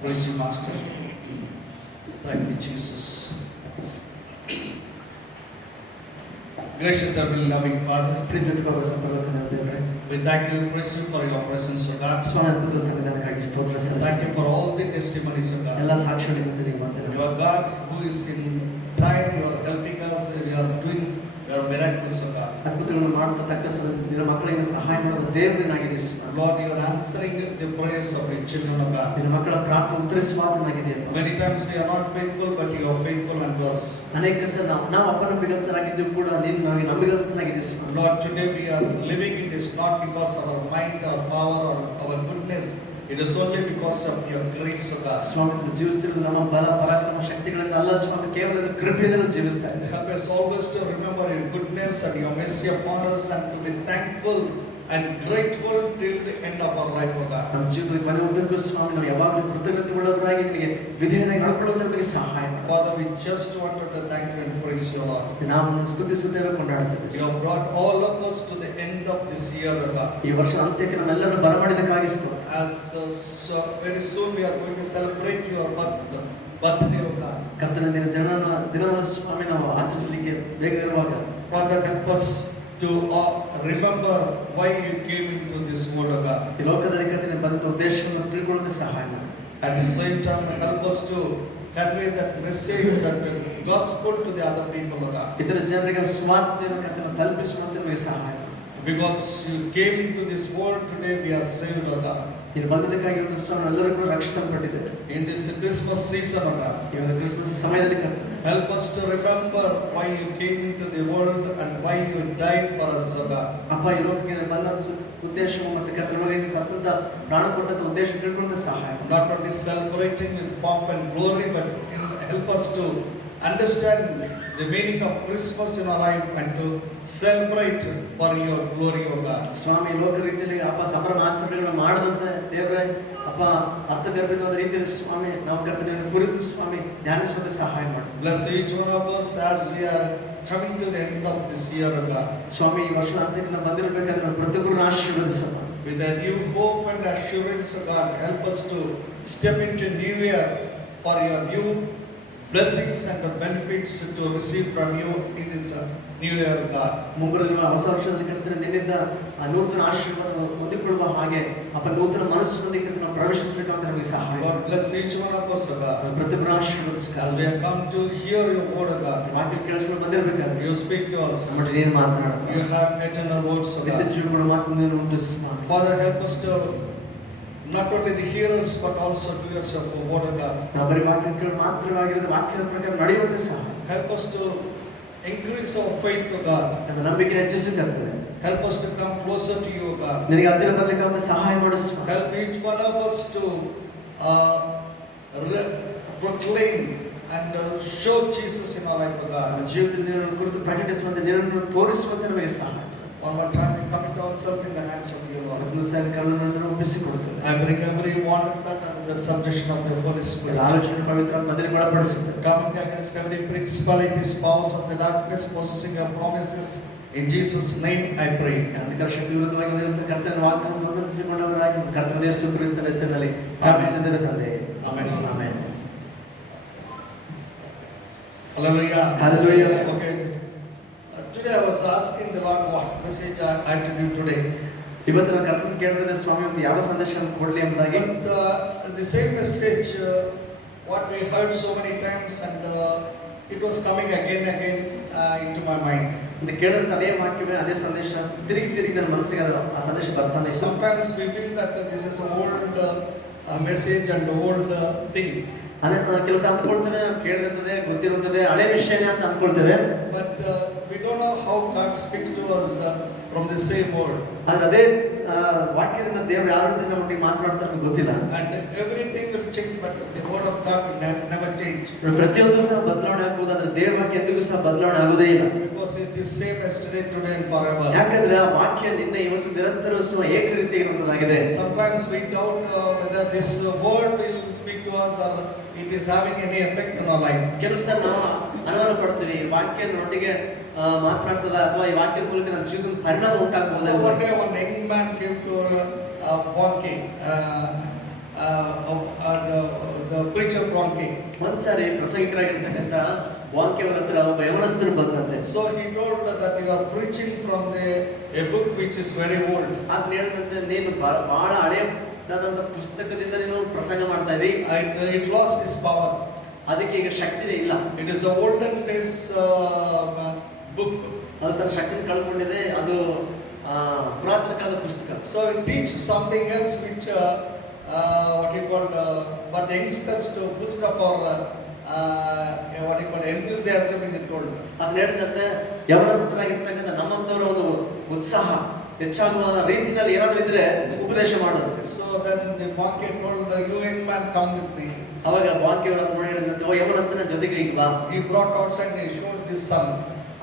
Praise you, Master. Thank you, Jesus. Gracious and loving Father, we thank you, praise you for your presence, O God. Thank you for all the testimonies, O God. Your God who is in time, you are helping us, we are doing your miracles, O God. Lord, you are answering the prayers of your children, O God. Many times we are not faithful, but you are faithful unto us. Lord, today we are living, it is not because of our might or power or our goodness. It is only because of your grace, O God. Help us always to remember your goodness and your mercy upon us and to be thankful and grateful till the end of our life, O God. Father, we just wanted to thank you and praise you, Lord. You have brought all of us to the end of this year, O God. As very soon we are going to celebrate your birthday, O God. Father, help us to remember why you came into this world, O God. At the same time, help us to convey that message, that gospel to the other people, O God. Because you came into this world, today we are saved, O God. In this Christmas season, O God, help us to remember why you came into the world and why you died for us, O God. Not only celebrating with pomp and glory, but help us to understand the meaning of Christmas in our life and to celebrate for your glory, O God. ಸ್ವಾಮಿ ಲೋಕ ರೀತಿಯಲ್ಲಿ ಅಪ್ಪ ಸಂಭ್ರಮ ಆಚರಣೆಗಳನ್ನು ಮಾಡದಂತೆ ದೇವರೇ ಅಪ್ಪ ಅರ್ಥಗರ್ಭಿತವಾದ ರೀತಿಯಲ್ಲಿ ಸ್ವಾಮಿ ನಾವು ಕರ್ತನೆ ಕುರಿತು ಸ್ವಾಮಿ ಧ್ಯಾನಿಸುವಂತೆ ಸಹಾಯ ಮಾಡಿ. Bless each one of us as we are coming to the end of this year, O God. ಸ್ವಾಮಿ ಈ ವರ್ಷದ ಅಂತ್ಯಕ್ಕೆ ನಾವು ಬಂದಿರಬೇಕಾದ್ರೆ ಪ್ರತಿಯೊಬ್ಬರನ್ನು ಆಶೀರ್ವದಿಸಪ್ಪ. With a new hope and assurance, O God, help us to step into new year for your new blessings and the benefits to receive from you in this new year, God. ಮುಂಬರುವ ಹೊಸ ವರ್ಷದಲ್ಲಿ ಕರ್ತನೆ ನಿನ್ನಿಂದ ನೂತನ ಆಶೀರ್ವಾದ ಹೊಂದಿಕೊಳ್ಳುವ ಹಾಗೆ ಅಪ್ಪ ನೂತನ ಮನಸ್ಸಿನೊಂದಿಗೆ ನಾವು ಪ್ರವೇಶಿಸಬೇಕಂತ ನಮಗೆ ಸಹಾಯ. God bless each one of us, God. ಪ್ರತಿಯೊಬ್ಬರನ್ನು ಆಶೀರ್ವದಿಸು. As we have come to hear your word, God. ವಾಕ್ಯ ಕೇಳಿಸಿಕೊಂಡು ಬಂದಿರಬೇಕಾದ್ರೆ you speak to us. ನಮ್ಮೊಂದಿಗೆ ಏನು ಮಾತನಾಡು. You have eternal words, God. ನಿತ್ಯ ಜೀವಗಳ ಮಾತನ್ನು ನೀನು ಉಂಟಿಸು. Father, help us to not only the hearers but also doers of the word of God. ನಾವು ವಾಕ್ಯ ಕೇಳಿ ಮಾತ್ರವಾಗಿರದೆ ವಾಕ್ಯದ ಪ್ರಕಾರ ನಡೆಯುವಂತೆ ಸಹಾಯ. Help us to increase our faith to God. ನಮ್ಮ ನಂಬಿಕೆ ಹೆಚ್ಚಿಸುತ್ತದೆ. Help us to come closer to you, God. ನಿನಗೆ ಹತ್ತಿರ ಬರಲಿಕ್ಕೆ ನಮಗೆ ಸಹಾಯ ಮಾಡು. Help each one of us to proclaim and show Jesus in our life, God. ಜೀವಿತದಲ್ಲಿ ನಿನ್ನನ್ನು ಕುರಿತು ಪ್ರಕಟಿಸುವಂತೆ ನಿನ್ನನ್ನು ತೋರಿಸುವಂತೆ ನಮಗೆ ಸಹಾಯ. One more time we commit ourselves in the hands of you, Lord. I bring everyone under the subjection of the Holy Spirit. Coming against every principalities, powers of the darkness, possessing your promises. In Jesus' name I pray. Amen. Amen. Hallelujah. Hallelujah. Okay. Today I was asking the Lord what message I have to give today. ಇವತ್ತು ನಾನು ಕರ್ತನ ಕೇಳಿದ್ರೆ ಸ್ವಾಮಿ ಒಂದು ಯಾವ ಸಂದೇಶವನ್ನು ಕೊಡಲಿ ಎಂಬುದಾಗಿ. But the same message what we heard so many times and it was coming again into my mind. ಇದು ಕೇಳಿದ್ರೆ ಅದೇ ವಾಕ್ಯವೇ ಅದೇ ಸಂದೇಶ ತಿರುಗಿ ನನ್ನ ಮನಸ್ಸಿಗೆ ಆ ಸಂದೇಶ ಬರ್ತಾನೆ. Sometimes we feel that this is an old message and old thing. ಅದೇ ಕೆಲಸ ಅಂದ್ಕೊಳ್ತೇವೆ ಕೇಳಿರ್ತದೆ ಗೊತ್ತಿರುತ್ತದೆ ಹಳೆ ವಿಷಯನೇ ಅಂತ ಅಂದ್ಕೊಳ್ತೇವೆ. But we don't know how God speaks to us from the same word. ಅದೇ ವಾಕ್ಯದಿಂದ ದೇವರು ಯಾವ ರೀತಿ ನಮಗೆ ಮಾತನಾಡ್ತಾರೆ ಗೊತ್ತಿಲ್ಲ. And everything will change, but the word of God will never change. ಪ್ರತಿಯೊಂದು ಸಹ ಬದಲಾವಣೆ ಆಗುವುದು, ಆದರೆ ದೇವರ ವಾಕ್ಯ ಎಂದಿಗೂ ಸಹ ಬದಲಾವಣೆ ಆಗುವುದೇ ಇಲ್ಲ. Because it is same yesterday, today and forever. ಯಾಕಂದ್ರೆ ಆ ವಾಕ್ಯ ನಿನ್ನೆ ಇವತ್ತು ನಿರಂತರ ಸಹ ಏಕ ರೀತಿಯಾಗಿರುವುದಾಗಿದೆ. Sometimes we doubt whether this word will speak to us or it is having any effect on our life. ಕೆಲವು ಸಲ ನಾವು ಅನುಮಾನ ಪಡ್ತೀವಿ ವಾಕ್ಯ ನೊಟ್ಟಿಗೆ ಮಾತನಾಡ್ತದ ಅಥವಾ ಈ ವಾಕ್ಯದ ಮೂಲಕ ನನ್ನ ಜೀವನದ ಪರಿಣಾಮ ಉಂಟಾಗ್ತದೆ. So one day one young man came to Bonke Bronte. ಒಂದ್ಸಾರಿ ಪ್ರಸಂಗಿಕರಾಗಿರ್ತಕ್ಕಂಥ ವಾಕ್ಯವರ ಹತ್ರ ಒಬ್ಬ ಯವನಸ್ಥರು ಬಂದಂತೆ. So he told that you are preaching from a book which is very old. ಆತ ಹೇಳಿದಂತೆ ನೀನು ಬಹಳ ಹಳೆಯದಾದಂಥ ಪುಸ್ತಕದಿಂದ ನೀನು ಪ್ರಸಂಗ ಮಾಡ್ತಾ ಇದ್ದೀ. It lost its power. ಅದಕ್ಕೆ ಈಗ ಶಕ್ತಿನೇ ಇಲ್ಲ. It is a olden days book. ಅದು ತನ್ನ ಶಕ್ತಿನ ಕಳ್ಕೊಂಡಿದೆ. ಅದು ಪುರಾತನ ಕಾಲದ ಪುಸ್ತಕ. So it teaches something else which what you call for the youngsters to boost up our what you call enthusiasm in it told. ಅದನ್ನ ಹೇಳಿದಂತೆ ಯವನಸ್ಥರಾಗಿರ್ತಕ್ಕಂಥ ನಮ್ಮಂತವರ ಒಂದು ಉತ್ಸಾಹ ಹೆಚ್ಚಾಗುವ ರೀತಿಯಲ್ಲಿ ಏನಾದರೂ ಇದ್ರೆ ಉಪದೇಶ ಮಾಡುತ್ತೆ. So then the Bronte told you young man come with me. ಅವಾಗ ಬಾಂಕಿಯವರ ಹೇಳಿದಂತೆ ಓ ಯವನಸ್ಥನ ಜೊತೆಗೆ ಈಗ ಬಾ. He brought outside and he showed this sun.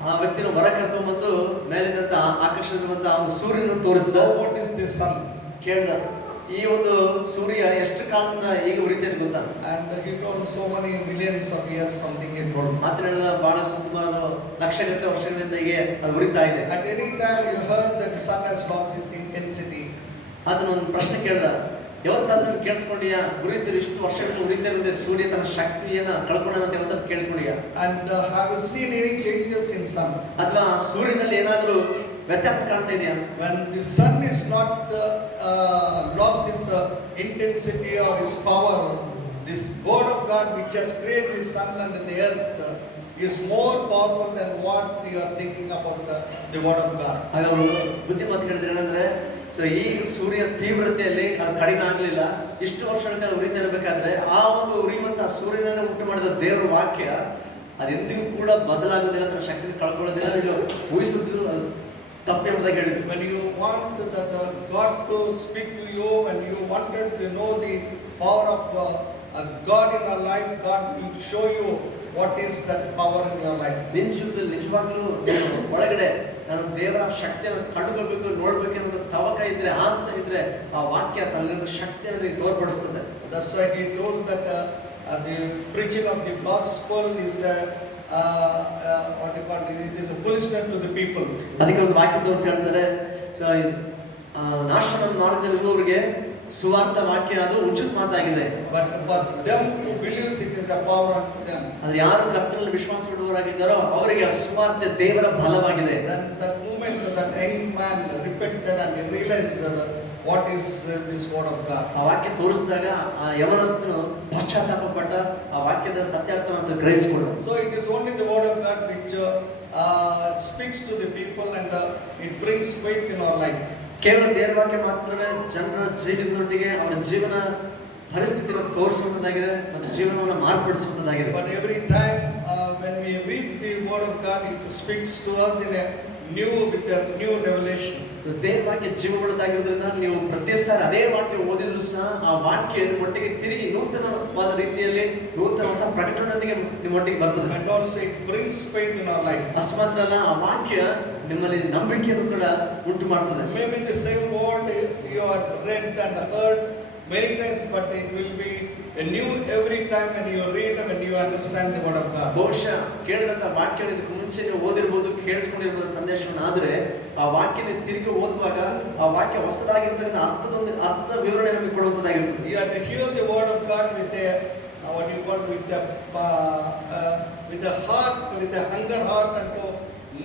ಆ ವ್ಯಕ್ತಿನ ಹೊರ ಕರ್ಕೊಂಡ್ಬಂದು ಮೇಲಿದಂತ ಆಕರ್ಷಿಸುವಂತ ಅವನು ಸೂರ್ಯನ ತೋರಿಸಿದ. What is this sun? ಕೇಳ್ದ ಈ ಒಂದು ಸೂರ್ಯ ಎಷ್ಟು ಕಾಲದಿಂದ ಈಗ ಉರಿತೈತೆ ಗೊತ್ತಾ? And he told so many millions of years something he told. ಮಾತನಾಡಿದ ಬಹಳಷ್ಟು ಸುಮಾರು ಲಕ್ಷಗಟ್ಟಲೆ ವರ್ಷಗಳಿಂದ ಹೀಗೆ ಅದು ಉರಿತಾ ಇದೆ. At any time you heard that the sun has lost its intensity. ಆತನ ಒಂದು ಪ್ರಶ್ನೆ ಕೇಳ್ದ, ಯಾವತ್ತಾದ್ರೂ ಕೇಳಿಸ್ಕೊಂಡಿಯಾ ಉರಿತಿರು ಇಷ್ಟು ವರ್ಷಗಳು ಉರಿತಿರುವುದೇ ಸೂರ್ಯ ತನ್ನ ಶಕ್ತಿಯನ್ನ ಕಳ್ಕೊಂಡಂತ ಯಾವತ್ತಾದ್ರೂ ಕೇಳ್ಕೊಂಡಿಯಾ? And have you seen any changes in sun? ಅಥವಾ ಸೂರ್ಯನಲ್ಲಿ ಏನಾದರೂ ವ್ಯತ್ಯಾಸ ಕಾಣ್ತಾ ಇದೆಯಾ? When the sun is not lost its intensity or its power, this word of God which has created the sun and the earth is more powerful than what you are thinking about the word of God. ಆಗ ಅವರು ಬುದ್ಧಿಮತಿ ಹೇಳಿದ್ರೆ ಏನಂದ್ರೆ ಈ ಸೂರ್ಯ ತೀವ್ರತೆಯಲ್ಲಿ ಅದು ಕಡಿಮೆ ಆಗಲಿಲ್ಲ. ಇಷ್ಟು ವರ್ಷಗಳ ಕಾಲ ಉರಿತಾ ಇರಬೇಕಾದ್ರೆ ಆ ಒಂದು ಉರಿಯುವಂತ ಸೂರ್ಯನನ್ನು ಉಂಟು ಮಾಡಿದ ದೇವರ ವಾಕ್ಯ ಅದೆಂದಿಗೂ ಕೂಡ ಬದಲಾಗುವುದಿಲ್ಲ, ತನ್ನ ಶಕ್ತಿ ಕಳ್ಕೊಳ್ಳೋದಿಲ್ಲ. ಇದು ಊಹಿಸುತ್ತಿದ್ದು ತಪ್ಪು ಎಂಬುದಾಗಿ ಹೇಳಿದ್ರು. When you want that God to speak to you, when you wanted to know the power of God in your life, God will show you what is that power in your life. ನಿನ್ನ ಜೀವಿತದಲ್ಲಿ ನಿಜವಾಗ್ಲೂ ಒಳಗಡೆ ನಾನು ದೇವರ ಶಕ್ತಿಯನ್ನು ಕಂಡುಕೊಳ್ಬೇಕು, ನೋಡ್ಬೇಕು ಅನ್ನೋ ತವಕ ಇದ್ರೆ, ಆಸೆ ಇದ್ರೆ ಆ ವಾಕ್ಯ ತನ್ನ ಶಕ್ತಿಯನ್ನು ತೋರ್ಪಡಿಸ್ತದೆ. That's why he told that the preaching of the gospel is what you call it is a foolishness to the people. ಅದಕ್ಕೆ ಒಂದು ವಾಕ್ಯ ತೋರಿಸಿ ಹೇಳ್ತಾರೆ, ನಾಶನದ ಮಾರ್ಗದಲ್ಲಿ ಇರುವವರಿಗೆ ಸುವಾರ್ಥ ವಾಕ್ಯ ಅದು ಉಚಿತ ಮಾತಾಗಿದೆ. But for them who believes it is a power unto them. ಅಂದ್ರೆ ಯಾರು ಕರ್ತನಲ್ಲಿ ವಿಶ್ವಾಸ ಇಡುವವರಾಗಿದ್ದಾರೋ ಅವರಿಗೆ ಸುವಾರ್ತೆ ದೇವರ ಬಲವಾಗಿದೆ. Then that moment that young man repented and he realized what is this word of God. ಆ ವಾಕ್ಯ ತೋರಿಸಿದಾಗ ಆ ಯವನಸ್ಥನು ಪಶ್ಚಾತ್ತಾಪ ಪಟ್ಟ ಆ ವಾಕ್ಯದ ಸತ್ಯಾರ್ಥವನ್ನು ಗ್ರಹಿಸಿಕೊಂಡ. So it is only the word of God which speaks to the people and it brings faith in our life. ಕೇವಲ ದೇವರ ವಾಕ್ಯ ಮಾತ್ರವೇ ಜನರ ಜೀವಿತದೊಟ್ಟಿಗೆ ಅವರ ಜೀವನ ಪರಿಸ್ಥಿತಿಯನ್ನು ತೋರಿಸುವಂತಾಗಿದೆ ಮತ್ತು ಜೀವನವನ್ನು ಮಾರ್ಪಡಿಸುವಂತಾಗಿದೆ. But every time when we read the word of God, it speaks to us in a with a new revelation. ದೇವರ ವಾಕ್ಯ ಜೀವವುಳ್ಳದ್ದಾಗಿರೋದ್ರಿಂದ ನೀವು ಪ್ರತಿ ಸಾರಿ ಅದೇ ವಾಕ್ಯ ಓದಿದ್ರು ಸಹ ಆ ವಾಕ್ಯ ನಿಮ್ಮೊಟ್ಟಿಗೆ ತಿರುಗಿ ನೂತನವಾದ ರೀತಿಯಲ್ಲಿ ನೂತನ ಹೊಸ ಪ್ರಕಟಣೆಯೊಂದಿಗೆ ನಿಮ್ಮೊಟ್ಟಿಗೆ ಬರ್ತದೆ. And also it brings faith in our life. ಅಷ್ಟು ಮಾತ್ರ ಅಲ್ಲ, ಆ ವಾಕ್ಯ ನಿಮ್ಮಲ್ಲಿ ನಂಬಿಕೆಯನ್ನು ಕೂಡ ಉಂಟು ಮಾಡ್ತದೆ. Maybe the same word you have read and heard many times, but it will be a new every time when you read and when you understand the word of God. ಬಹುಶಃ ಕೇಳಿದಂತ ವಾಕ್ಯ ಇದಕ್ಕೆ ಮುಂಚೆ ನೀವು ಓದಿರ್ಬೋದು, ಕೇಳಿಸ್ಕೊಂಡಿರ್ಬೋದು ಸಂದೇಶವನ್ನು, ಆದ್ರೆ ಆ ವಾಕ್ಯನ ತಿರುಗಿ ಓದುವಾಗ ಆ ವಾಕ್ಯ ಹೊಸದಾಗಿರ್ತಕ್ಕಂಥ ಅರ್ಥದ ವಿವರಣೆ ನಮಗೆ ಕೊಡುವಂತದ್ದಾಗಿರ್ತದೆ. You have to hear the word of God with a what you call with a heart, with a hunger heart, and to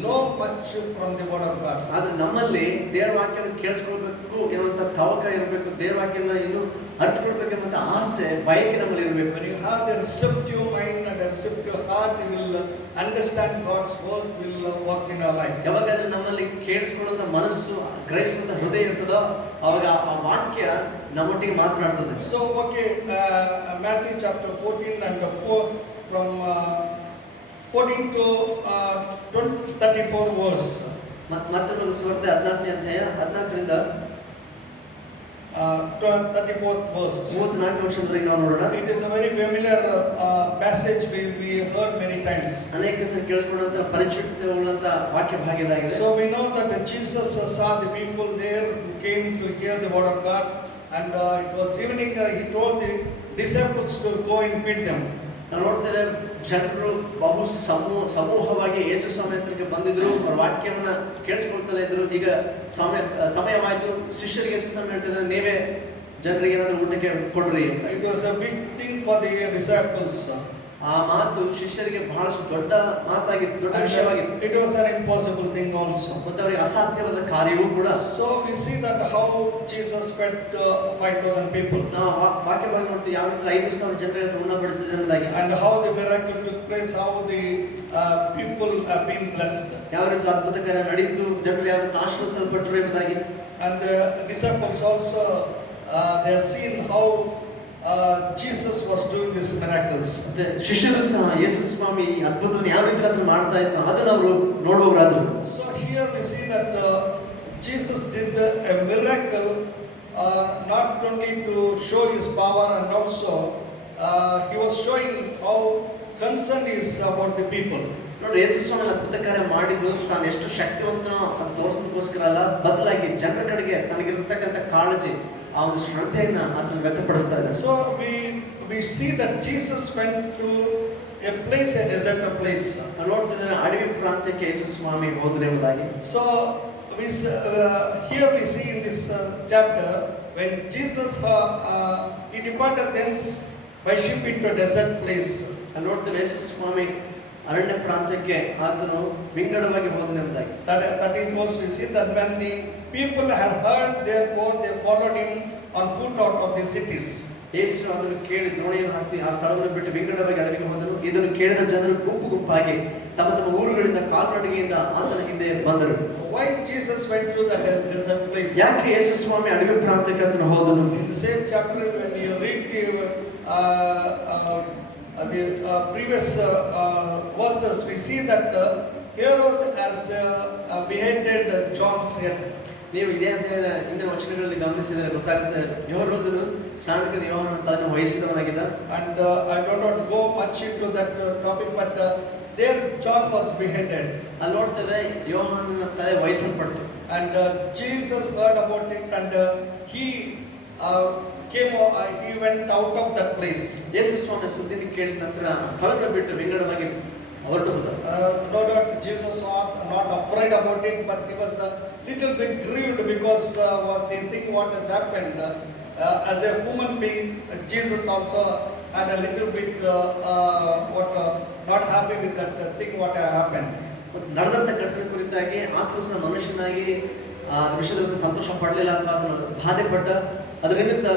know much from the word of God. ಆದ್ರೆ ನಮ್ಮಲ್ಲಿ ದೇವರ ವಾಕ್ಯವನ್ನು ಕೇಳಿಸ್ಕೊಳ್ಬೇಕು ಎನ್ನುವಂತ ತವಕ ಇರಬೇಕು, ದೇವರ ವಾಕ್ಯನ ಇನ್ನು ಅರ್ಥಕೊಳ್ಬೇಕೆಂಬ ಆಸೆ ಬಯಕೆ ನಮ್ಮಲ್ಲಿ ಇರಬೇಕು. When you have the receptive mind and a receptive heart, you will understand God's word will work in your life. ಯಾವಾಗಾದ್ರೂ ನಮ್ಮಲ್ಲಿ ಕೇಳಿಸ್ಕೊಳ್ಳುವಂತ ಮನಸ್ಸು, ಗ್ರಹಿಸುವಂತ ಹೃದಯ ಇರ್ತದೋ ಅವಾಗ ಆ ವಾಕ್ಯ ನಮ್ಮೊಟ್ಟಿಗೆ ಮಾತನಾಡ್ತದೆ. So okay, Matthew chapter 14 and 4 from 14 to 34 verse. ಮತ್ತೆ ಸುವಾರ್ತೆ 14ನೇ ಅಧ್ಯಾಯ 14ರಿಂದ 34th verse. 34 ವರ್ಷದವರೆಗೆ ನಾವು ನೋಡೋಣ. It is a very familiar passage we heard many times. ಅನೇಕ ಸಲ ಕೇಳಿಸಿಕೊಂಡಂತ ಪರಿಚಿತವುಳ್ಳಂತ ವಾಕ್ಯ ಭಾಗದಾಗಿದೆ. So we know that Jesus saw the people there who came to hear the word of God, and it was evening. He told the disciples to go and feed them. ನಾವು ನೋಡ್ತೇವೆ ಜನರು ಬಹು ಸಮೂಹವಾಗಿ ಯೇಸು ಸ್ವಾಮಿಗೆ ಬಂದಿದ್ರು, ಅವರ ವಾಕ್ಯವನ್ನ ಕೇಳಿಸ್ಕೊಳ್ತಾ ಇದ್ರು. ಈಗ ಸಮಯವಾಯಿತು, ಶಿಷ್ಯರಿಗೆ ಯೇಸು ಸ್ವಾಮಿ ಹೇಳ್ತಿದ್ದಾರೆ, ನೀವೇ ಜನರಿಗೆ ಏನಾದ್ರು ಊಟಕ್ಕೆ ಕೊಡ್ರಿ ಅಂತ. It was a big thing for the disciples. ಆ ಮಾತು ಶಿಷ್ಯರಿಗೆ ಬಹಳಷ್ಟು ದೊಡ್ಡ ಮಾತಾಗಿತ್ತು, ದೊಡ್ಡ ವಿಷಯವಾಗಿತ್ತು. It was an impossible thing also. ಮತ್ತು ಅವರಿಗೆ ಅಸಾಧ್ಯವಾದ ಕಾರ್ಯವೂ ಕೂಡ. So we see that how Jesus fed 5,000 people. ನಾವು ವಾಕ್ಯವಾಗಿ ನೋಡ್ತೀವಿ ಯಾವ ರೀತಿ 5,000 ಜನರಿಗೆ ಉಣ್ಣಬಡಿಸಿದ್ರು ಎಂಬುದಾಗಿ. And how the miracle took place, how the people have been blessed. ಯಾವ ರೀತಿ ಅದ್ಭುತ ಕಾರ್ಯ ನಡೀತು, ಜನರು ಯಾವ ರೀತಿ ಆಶೀರ್ವದಿಸಲ್ಪಟ್ಟರು ಎಂಬುದಾಗಿ. And the disciples also they have seen how Jesus was doing these miracles. ಮತ್ತೆ ಶಿಷ್ಯರು ಸಹ ಯೇಸು ಸ್ವಾಮಿ ಅದ್ಭುತವನ್ನು ಯಾವ ರೀತಿ ಅದನ್ನು ಮಾಡ್ತಾ ಇದ್ರು ಅದನ್ನು ಅವರು ನೋಡುವವರಾದ್ರು. So here we see that Jesus did a miracle not only to show his power, and also he was showing how concerned he is about the people. ನೋಡಿ, ಯೇಸು ಸ್ವಾಮಿ ಅದ್ಭುತ ಕಾರ್ಯ ಮಾಡಿದ್ದು ತಾನು ಎಷ್ಟು ಶಕ್ತಿವಂತನೋ ಅದು ತೋರಿಸೋದಕ್ಕೋಸ್ಕರ ಅಲ್ಲ, ಬದಲಾಗಿ ಜನರ ಕಡೆಗೆ ತನಗಿರತಕ್ಕಂಥ ಕಾಳಜಿ, ಆ ಒಂದು ಶ್ರದ್ಧೆಯನ್ನ ಅದನ್ನು ವ್ಯಕ್ತಪಡಿಸ್ತಾ ಇದೆ. So we see that Jesus went to a place, a desert place. ನೋಡ್ತಿದ್ದಾರೆ ಅಡವಿ ಪ್ರಾಂತ್ಯಕ್ಕೆ ಯೇಸು ಸ್ವಾಮಿ ಹೋದ್ರು ಎಂಬುದಾಗಿ. So here we see in this chapter when Jesus he departed thence by ship into a desert place. ನೋಡ್ತೇವೆ ಯೇಸು ಸ್ವಾಮಿ ಅರಣ್ಯ ಪ್ರಾಂತ್ಯಕ್ಕೆ ಆತನು ವಿಂಗಡವಾಗಿ ಹೋದನು ಎಂಬುದಾಗಿ. That in verse we see that when the people had heard, therefore they followed him on foot out of the cities. ಯೇಸು ಅದನ್ನು ಕೇಳಿ ದೋಣಿಯನ್ನು ಹತ್ತಿ ಆ ಸ್ಥಳವನ್ನು ಬಿಟ್ಟು ವಿಂಗಡವಾಗಿ ಅಡವಿಗೆ ಹೋದನು. ಇದನ್ನು ಕೇಳಿದ ಜನರು ಗುಂಪು ಗುಂಪಾಗಿ ತಮ್ಮ ತಮ್ಮ ಊರುಗಳಿಂದ ಕಾಲ್ನಡಿಗೆಯಿಂದ ಆತನ ಹಿಂದೆ ಬಂದರು. Why Jesus went to the desert place? ಯಾಕೆ ಯೇಸು ಸ್ವಾಮಿ ಅಡವಿ ಪ್ರಾಂತ್ಯಕ್ಕೆ ಆತನು ಹೋದನು? In the same chapter, when you read the previous verses, we see that Herod has beheaded John's head. ನೀವು ಇದೇ ಅಧ್ಯಾಯದ ಹಿಂದಿನ ವಚನಗಳಲ್ಲಿ ಗಮನಿಸಿದರೆ ಗೊತ್ತಾಗುತ್ತೆ, ಯೋಹಾನನು ಸ್ನಾನಿಕನಾದ ಯೋಹಾನನ ತಲೆಯನ್ನು ವಹಿಸಿದವನಾಗಿದ್ದ. And I do not go much into that topic, but there John was beheaded. ಅಲ್ಲಿ ನೋಡ್ತೇವೆ ಯೋಹಾನನ ತಲೆ ವಹಿಸಲ್ಪಡ್ತು. And Jesus heard about it, and he went out of that place. ಯೇಸು ಸ್ವಾಮಿ ಸುದ್ದಿನ ಕೇಳಿದ ನಂತರ ಆ ಸ್ಥಳವನ್ನು ಬಿಟ್ಟು ವಿಂಗಡವಾಗಿ ಹೊರಟು ಹೋದ. No doubt Jesus was not afraid about it, but he was a little bit grieved because what has happened. As a human being, Jesus also had a little bit not happy with that thing what happened. ನಡೆದಂತ ಘಟನೆ ಕುರಿತಾಗಿ ಆತನು ಸಹ ಮನುಷ್ಯನಾಗಿ ಆ ವಿಷಯದಲ್ಲಿ ಸಂತೋಷ ಪಡಲಿಲ್ಲ ಅಂತ ಅದನ್ನು ಬಾಧೆ ಪಟ್ಟ. ಅದರ ನಿಮಿತ್ತ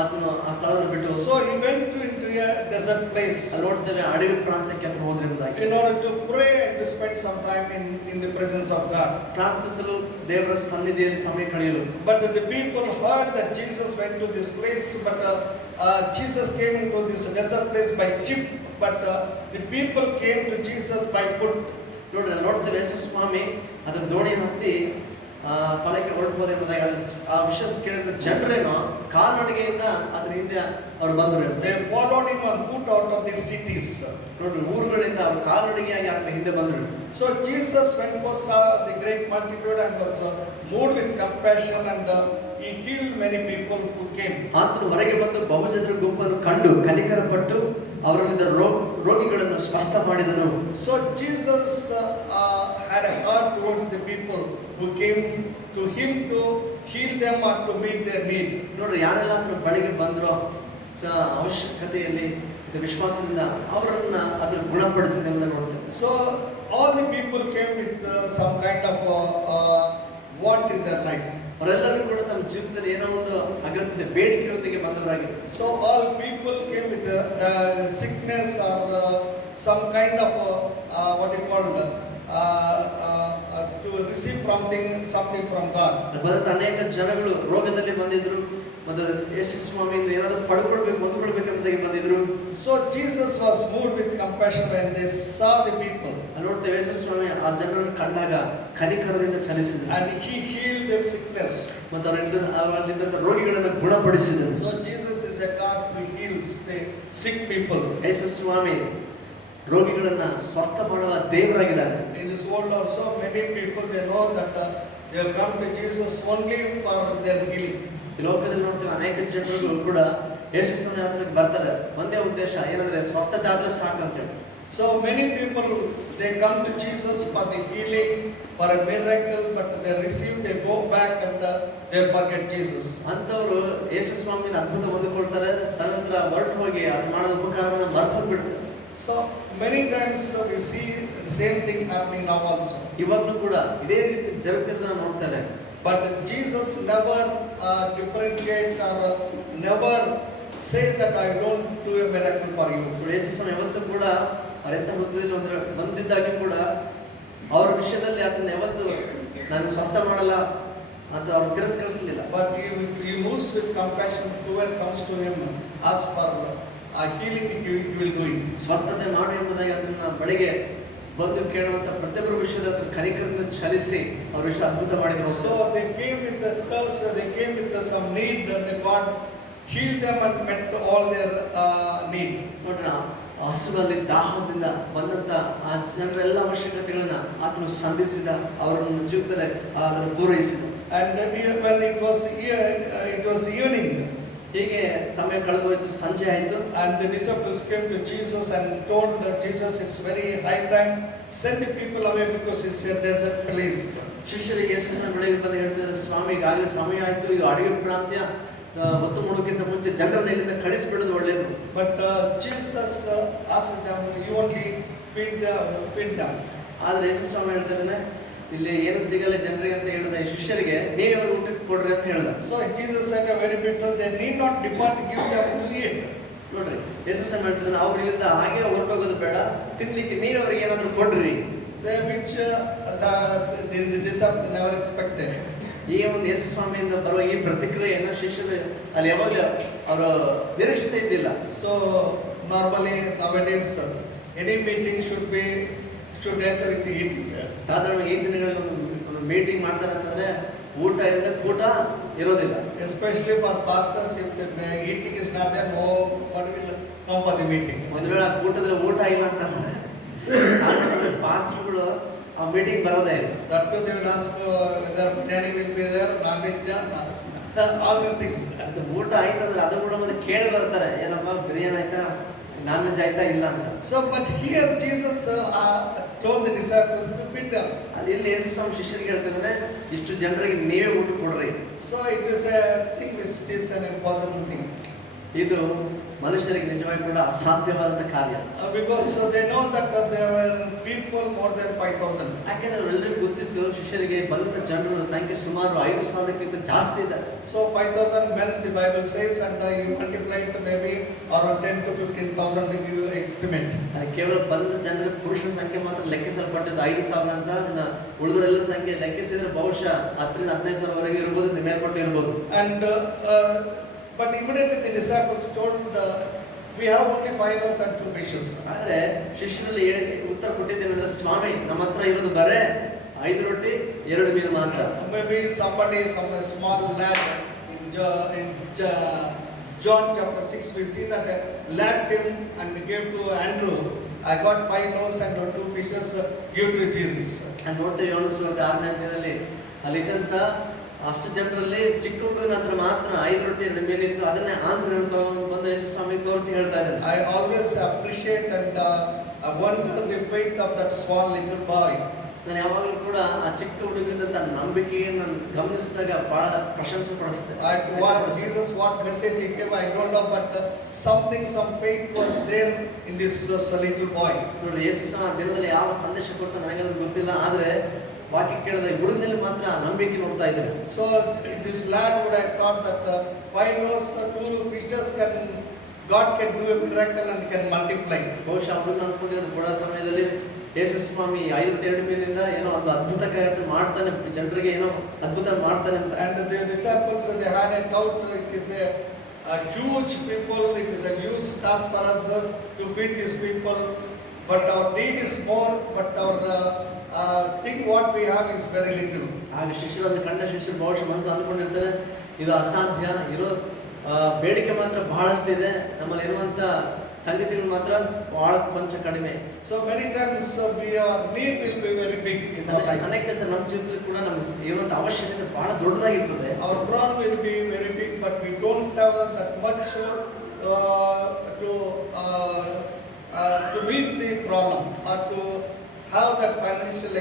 ಆತನು ಆ ಸ್ಥಳವನ್ನು ಬಿಟ್ಟು. So he went into a desert place. ನೋಡ್ತೇವೆ ಅಡವಿ ಪ್ರಾಂತ್ಯಕ್ಕೆ ಆತನು ಹೋದ್ರೆಂಬುದಾಗಿ. In order to pray and to spend some time in the presence of God. ಪ್ರಾರ್ಥಿಸಲು ದೇವರ ಸನ್ನಿಧಿಯಲ್ಲಿ ಸಮಯ ಕಳೆಯಲು. But the people heard that Jesus went to this place, but Jesus came into this desert place by ship, but the people came to Jesus by foot. ನೋಡ್ತೇವೆ ಯೇಸು ಸ್ವಾಮಿ ಅದರ ದೋಣಿಯನ್ನು ಹತ್ತಿ ಸ್ಥಳಕ್ಕೆ ಹೊರಟುವುದು ಎಂಬುದಾಗಿ ಆ ವಿಷಯ ಕೇಳಿದ ಜನರೇನೋ ಕಾಲ್ನಡಿಗೆಯಿಂದ ಅದರ ಹಿಂದೆ ಅವರು ಬಂದರು. They followed him on foot out of these cities. ನೋಡ್ರಿ, ಊರುಗಳಿಂದ ಅವರು ಕಾಲ್ನಡಿಗೆಯಾಗಿ ಆತನ ಹಿಂದೆ ಬಂದರು. So Jesus went for saw the great multitude and was moved with compassion, and he healed many people who came. ಆತನು ಹೊರಗೆ ಬಂದು ಬಹುಜನರ ಗುಂಪನ್ನು ಕಂಡು ಕನಿಕರಪಟ್ಟು ಅವರಲ್ಲಿದ್ದ ರೋಗಿಗಳನ್ನು ಸ್ವಸ್ಥ ಮಾಡಿದನು. So Jesus had a heart towards the people who came to him to heal them or to meet their need. ನೋಡ್ರಿ, ಯಾರೆಲ್ಲ ಆತನ ಬಳಿಗೆ ಬಂದ್ರೋ ಅವಶ್ಯಕತೆಯಲ್ಲಿ ವಿಶ್ವಾಸದಿಂದ ಅವರನ್ನ ಅದನ್ನು ಗುಣಪಡಿಸಿದೆ ಅಂತ ನೋಡ್ತೇವೆ. So all the people came with some kind of want in their life. ಅವರೆಲ್ಲರೂ ಕೂಡ ತಮ್ಮ ಜೀವನದಲ್ಲಿ ಏನೋ ಒಂದು ಅಗತ್ಯ ಬೇಡಿಕೆಯೊಂದಿಗೆ ಬಂದವರಾಗಿದ್ದಾರೆ. So all people came with sickness or some kind of what you call to receive something from God. ಬಂದ ಅನೇಕ ಜನಗಳು ರೋಗದಲ್ಲಿ ಬಂದಿದ್ರು ಮತ್ತು ಯೇಸು ಸ್ವಾಮಿಯಿಂದ ಏನಾದರೂ ಹೊಂದಿಕೊಳ್ಳಬೇಕೆಂಬುದಾಗಿ ಬಂದಿದ್ರು. So Jesus was moved with compassion when they saw the people. ನೋಡ್ತೇವೆ ಯೇಸು ಸ್ವಾಮಿ ಆ ಜನರನ್ನು ಕಂಡಾಗ ಕನಿಕರದಿಂದ ಚಲಿಸಿದರು. And he healed their sickness. ಮತ್ತು ಅವರಿಂದ ರೋಗಿಗಳನ್ನು ಗುಣಪಡಿಸಿದರು. So Jesus is a God who heals the sick people. ಯೇಸು ಸ್ವಾಮಿ ರೋಗಿಗಳನ್ನ ಸ್ವಸ್ಥ ಮಾಡುವ ದೇವರಾಗಿದ್ದಾರೆ. In this world also many people they know that they have come to Jesus only for their healing. ಈ ಲೋಕದಲ್ಲಿ ನೋಡ್ತೇವೆ ಅನೇಕ ಜನರು ಕೂಡ ಯೇಸು ಸ್ವಾಮಿ ಹತ್ರಕ್ಕೆ ಬರ್ತಾರೆ, ಒಂದೇ ಉದ್ದೇಶ ಏನಂದ್ರೆ ಸ್ವಸ್ಥತೆ ಆದ್ರೆ ಸಾಕು ಅಂತೇಳಿ. So many people, they come to Jesus for the healing, for a miracle, but they receive, they go back and they forget Jesus. ಅಂತವರು ಯೇಸು ಸ್ವಾಮಿನ ಅದ್ಭುತ ಹೊಂದಿಕೊಳ್ತಾರೆ, ತದನಂತರ ಹೊರಟು ಹೋಗಿ ಅದು ಮಾಡೋದ ಉಪಕಾರವನ್ನು ಮರೆತು ಹೋಗ್ಬಿಡ್ತಾರೆ. So many times we see the same thing happening now also. ಇವಾಗಲೂ ಕೂಡ ಇದೇ ರೀತಿ ಜరుగుತ್ತಿರೋದನ್ನ ನೋಡ್ತಾ ಇದ್ದೇವೆ. But Jesus never differentiate or never say that I don't do a miracle for you. ಯೇಸು ಸ್ವಾಮಿ ಯಾವತ್ತೂ ಕೂಡ ಅರೆಂತ ಹೊತ್ತದಲ್ಲಿ ಬಂದಿದ್ದಾಗಿ ಕೂಡ ಅವರ ವಿಷಯದಲ್ಲಿ ಅದನ್ನ ಯಾವತ್ತು ನಾನು ಸ್ವಸ್ಥ ಮಾಡಲ್ಲ ಅಂತ ಅವ್ರು ತಿರಸ್ಕರಿಸಲಿಲ್ಲ. But he moves with compassion. Whoever comes to him, ask for healing, he will do it. ಸ್ವಸ್ಥತೆ ಮಾಡಿ ಎಂಬುದಾಗಿ ಅದನ್ನ ಬಳಿಗೆ ಬಂದು ಕೇಳುವಂತ ಪ್ರತಿಯೊಬ್ಬರ ವಿಷಯದ ಕನಿಕರದಿಂದ ಚಲಿಸಿ ಅವ್ರ ವಿಷಯ ಅದ್ಭುತ ಮಾಡಿದ್ರು. So they came with the thirst, they came with some need, and God healed them and met all their need. ನೋಡ್ರಿ, ಹಸುವಿನಲ್ಲಿ ದಾಹದಿಂದ ಬಂದಂತ ಆ ಜನರ ಎಲ್ಲ ಅವಶ್ಯಕತೆಗಳನ್ನ ಆತನು ಸಂಧಿಸಿದ, ಅವರನ್ನು ಜೀವಿತದಲ್ಲಿ ಅದನ್ನು ಪೂರೈಸಿದ. And when it was evening, ಹೀಗೆ ಸಮಯ ಕಳೆದೋಯ್ತು, ಸಂಜೆ ಆಯಿತು. and the disciples came to Jesus and told Jesus, it's very high time, send the people away because it's a desert place. ಶಿಷ್ಯರಿಗೆ ಯೇಸುವಿನ ಬಳಿಗೆ ಬಂದು ಹೇಳ್ತಾರೆ, ಸ್ವಾಮಿ ಈಗಾಗಲೇ ಸಮಯ ಆಯಿತು, ಇದು ಅಡವಿ ಪ್ರಾಂತ್ಯ, ಹೊತ್ತು ಮಾಡೋಕ್ಕಿಂತ ಮುಂಚೆ ಜನರನ್ನ ಇಲ್ಲಿಂದ ಕಳಿಸಿಬಿಡೋದು ಒಳ್ಳೆಯದು. But Jesus asked them, you only feed them. ಆದ್ರೆ ಯೇಸು ಸ್ವಾಮಿ ಹೇಳ್ತಾರೆ, ಇಲ್ಲಿ ಏನು ಸಿಗಲ್ಲ ಜನರಿಗೆ ಅಂತ ಹೇಳಿದ ಈ ಶಿಷ್ಯರಿಗೆ ನೀವೇ ಅವ್ರಿಗೆ ಊಟಕ್ಕೆ ಕೊಡ್ರಿ ಅಂತ ಹೇಳಿದ. So Jesus said a very bitter, they need not depart, give them to eat. ನೋಡ್ರಿ, ಯೇಸು ಸ್ವಾಮಿ ಹೇಳ್ತಾರೆ, ಅವ್ರು ಇಲ್ಲಿಂದ ಹಾಗೆ ಹೊರಟೋಗೋದು ಬೇಡ, ತಿನ್ಲಿಕ್ಕೆ ನೀವೇ ಅವ್ರಿಗೆ ಏನಾದ್ರು ಕೊಡ್ರಿ. Which the disciples never expected. ಈ ಒಂದು ಯೇಸು ಸ್ವಾಮಿಯಿಂದ ಬರುವ ಈ ಪ್ರತಿಕ್ರಿಯೆಯನ್ನು ಶಿಷ್ಯರು ಅಲ್ಲಿ ಯಾವಾಗ ಅವರು ನಿರೀಕ್ಷಿಸೇ ಇದ್ದಿಲ್ಲ. So normally nowadays any meeting should enter with the eating. ಸಾಧಾರಣ ಈ ದಿನಗಳಲ್ಲಿ ಒಂದು ಮೀಟಿಂಗ್ ಮಾಡ್ತಾರೆ ಅಂತಂದ್ರೆ ಊಟ ಇಲ್ಲದೆ ಕೂಟ ಇರೋದಿಲ್ಲ. Especially for pastors, if the eating is not there, no one will come for the meeting. ಒಂದು ವೇಳೆ ಕೂಟದಲ್ಲಿ ಊಟ ಇಲ್ಲ ಅಂತಂದ್ರೆ ಪಾಸ್ಟರ್ಗಳು ಆ ಮೀಟಿಂಗ್ ಬರೋದೇ ಇಲ್ಲ. That too they will ask whether biryani will be there, non-veg, all these things. ಅದು ಊಟ ಆಯ್ತಂದ್ರೆ ಅದು ಕೂಡ ಮತ್ತೆ ಕೇಳಿ ಬರ್ತಾರೆ, ಏನಪ್ಪ ಬಿರಿಯಾನಿ ಆಯ್ತಾ, ನಾನ್ ವೆಜ್ ಆಯ್ತಾ ಇಲ್ಲ ಅಂತ. So but here Jesus told the disciples to feed them. ಅಲ್ಲಿ ಇಲ್ಲಿ ಯೇಸು ಸ್ವಾಮಿ ಶಿಷ್ಯರಿಗೆ ಹೇಳ್ತಾರೆ, ಇಷ್ಟು ಜನರಿಗೆ ನೀವೇ ಊಟ ಕೊಡ್ರಿ. So it is a thing which is an impossible thing. ಇದು ಮನುಷ್ಯರಿಗೆ ನಿಜವಾಗಿ ಕೂಡ ಅಸಾಧ್ಯವಾದಂತ ಕಾರ್ಯ. Because they know that there were people more than 5,000. ಯಾಕೆಂದ್ರೆ ಅವರೆಲ್ಲರಿಗೂ ಗೊತ್ತಿತ್ತು ಶಿಷ್ಯರಿಗೆ ಬಂದ ಜನರ ಸಂಖ್ಯೆ ಸುಮಾರು 5,000ಕ್ಕಿಂತ ಜಾಸ್ತಿ ಇದೆ. So 5,000 men the Bible says, and you multiply it maybe around 10 to 15,000 you estimate. ಕೇವಲ ಬಂದ ಜನರ ಪುರುಷರ ಸಂಖ್ಯೆ ಮಾತ್ರ ಲೆಕ್ಕಿಸಲ್ಪಟ್ಟಿದ್ದು 5,000 ಅಂತ, ಉಳಿದರೆಲ್ಲ ಸಂಖ್ಯೆ ಲೆಕ್ಕಿಸಿದ್ರೆ ಬಹುಶಃ 10ರಿಂದ 15,000ವರೆಗೆ ಇರ್ಬೋದು, ಮೇಲ್ಪಟ್ಟು ಇರ್ಬೋದು. And but immediately the disciples told, we have only 5 loaves and 2 fishes. ಆದ್ರೆ ಶಿಷ್ಯರಲ್ಲಿ ಉತ್ತರ ಕೊಟ್ಟಿದ್ದೇನೆಂದ್ರೆ, ಸ್ವಾಮಿ ನಮ್ಮ ಹತ್ರ ಇರೋದು ಬರೇ 5 ರೊಟ್ಟಿ 2 ಮೀನು ಮಾತ್ರ. Maybe somebody, some small lad in John chapter 6, we see that a lad came and gave to Andrew, I got 5 loaves and 2 fishes, give to Jesus. ನೋಡ್ತೇವೆ ಯೋಹಾನ ಸುವಾರ್ತೆ 6ನೇ ಅಧ್ಯಾಯದಲ್ಲಿ ಅಲ್ಲಿದ್ದಂತ ಅಷ್ಟು ಜನರಲ್ಲಿ ಚಿಕ್ಕ ಹುಡುಗನ ಹತ್ರ ಮಾತ್ರ 5 ರೊಟ್ಟಿ 2 ಮೀನು ಇತ್ತು. ಅದನ್ನೇ ಆಂಧ್ರ ತಗೊಂಡು ಬಂದು ಯೇಸು ಸ್ವಾಮಿ ತೋರಿಸಿ ಹೇಳ್ತಾ ಇದ್ದಾರೆ. I always appreciate and wonder the faith of that small little boy. ನಾನು ಯಾವಾಗಲೂ ಕೂಡ ಆ ಚಿಕ್ಕ ಹುಡುಗನಿಂದ ನಂಬಿಕೆಯನ್ನು ಗಮನಿಸಿದಾಗ ಬಹಳ ಪ್ರಶಂಸೆ ಪಡಿಸ್ತೇನೆ. Jesus, what message he gave, I don't know, but some faith was there in this little boy. ನೋಡಿ, ಯೇಸು ಸ್ವಾಮಿ ದಿನದಲ್ಲಿ ಯಾವ ಸಂದೇಶ ಕೊಡ್ತಾ ನನಗದು ಗೊತ್ತಿಲ್ಲ, ಆದ್ರೆ ವಾಕ್ಯ ಕೇಳಿದ ಹುಡುಗನಲ್ಲಿ ಮಾತ್ರ ನಂಬಿಕೆ ನೋಡ್ತಾ ಇದ್ದಾರೆ. So this lad would have thought that 5 loaves, 2 fishes God can do a miracle and can multiply. ಬಹುಶಃ ಹುಡುಗನ ಅಂದ್ಕೊಂಡಿರೋದು ಕೂಡ ಸಮಯದಲ್ಲಿ ಯೇಸು ಸ್ವಾಮಿ 5 ರೊಟ್ಟಿ 2 ಮೀನಿಂದ ಏನೋ ಒಂದು ಅದ್ಭುತ ಕಾರ್ಯ ಮಾಡ್ತಾನೆ, ಜನರಿಗೆ ಏನೋ ಅದ್ಭುತ ಮಾಡ್ತಾನೆ ಅಂತ. And the disciples, they had a doubt. It is a huge people, it is a huge task for us to feed these people, but our need is more, but our think what we have is very little. ಆಗ ಶಿಷ್ಯರನ್ನು ಕಂಡ ಶಿಷ್ಯರು ಬಹುಶಃ ಮನಸ್ಸು ಅಂದ್ಕೊಂಡಿರ್ತಾರೆ, ಇದು ಅಸಾಧ್ಯ, ಇರೋ ಬೇಡಿಕೆ ಮಾತ್ರ ಬಹಳಷ್ಟು ಇದೆ, ನಮ್ಮಲ್ಲಿ ಇರುವಂತ ಸಂಗತಿಗಳು ಮಾತ್ರ ಬಹಳ ಕೊಂಚ ಕಡಿಮೆ. So many times our need will be very big in our life. ಅನೇಕ ಸಲ ನಮ್ಮ ಜೀವಿತದಲ್ಲಿ ಕೂಡ ನಮಗೆ ಇರುವಂತ ಅವಶ್ಯಕತೆ ಬಹಳ ದೊಡ್ಡದಾಗಿರ್ತದೆ. Our problem will be very big, but we don't have that much to meet the problem. that financial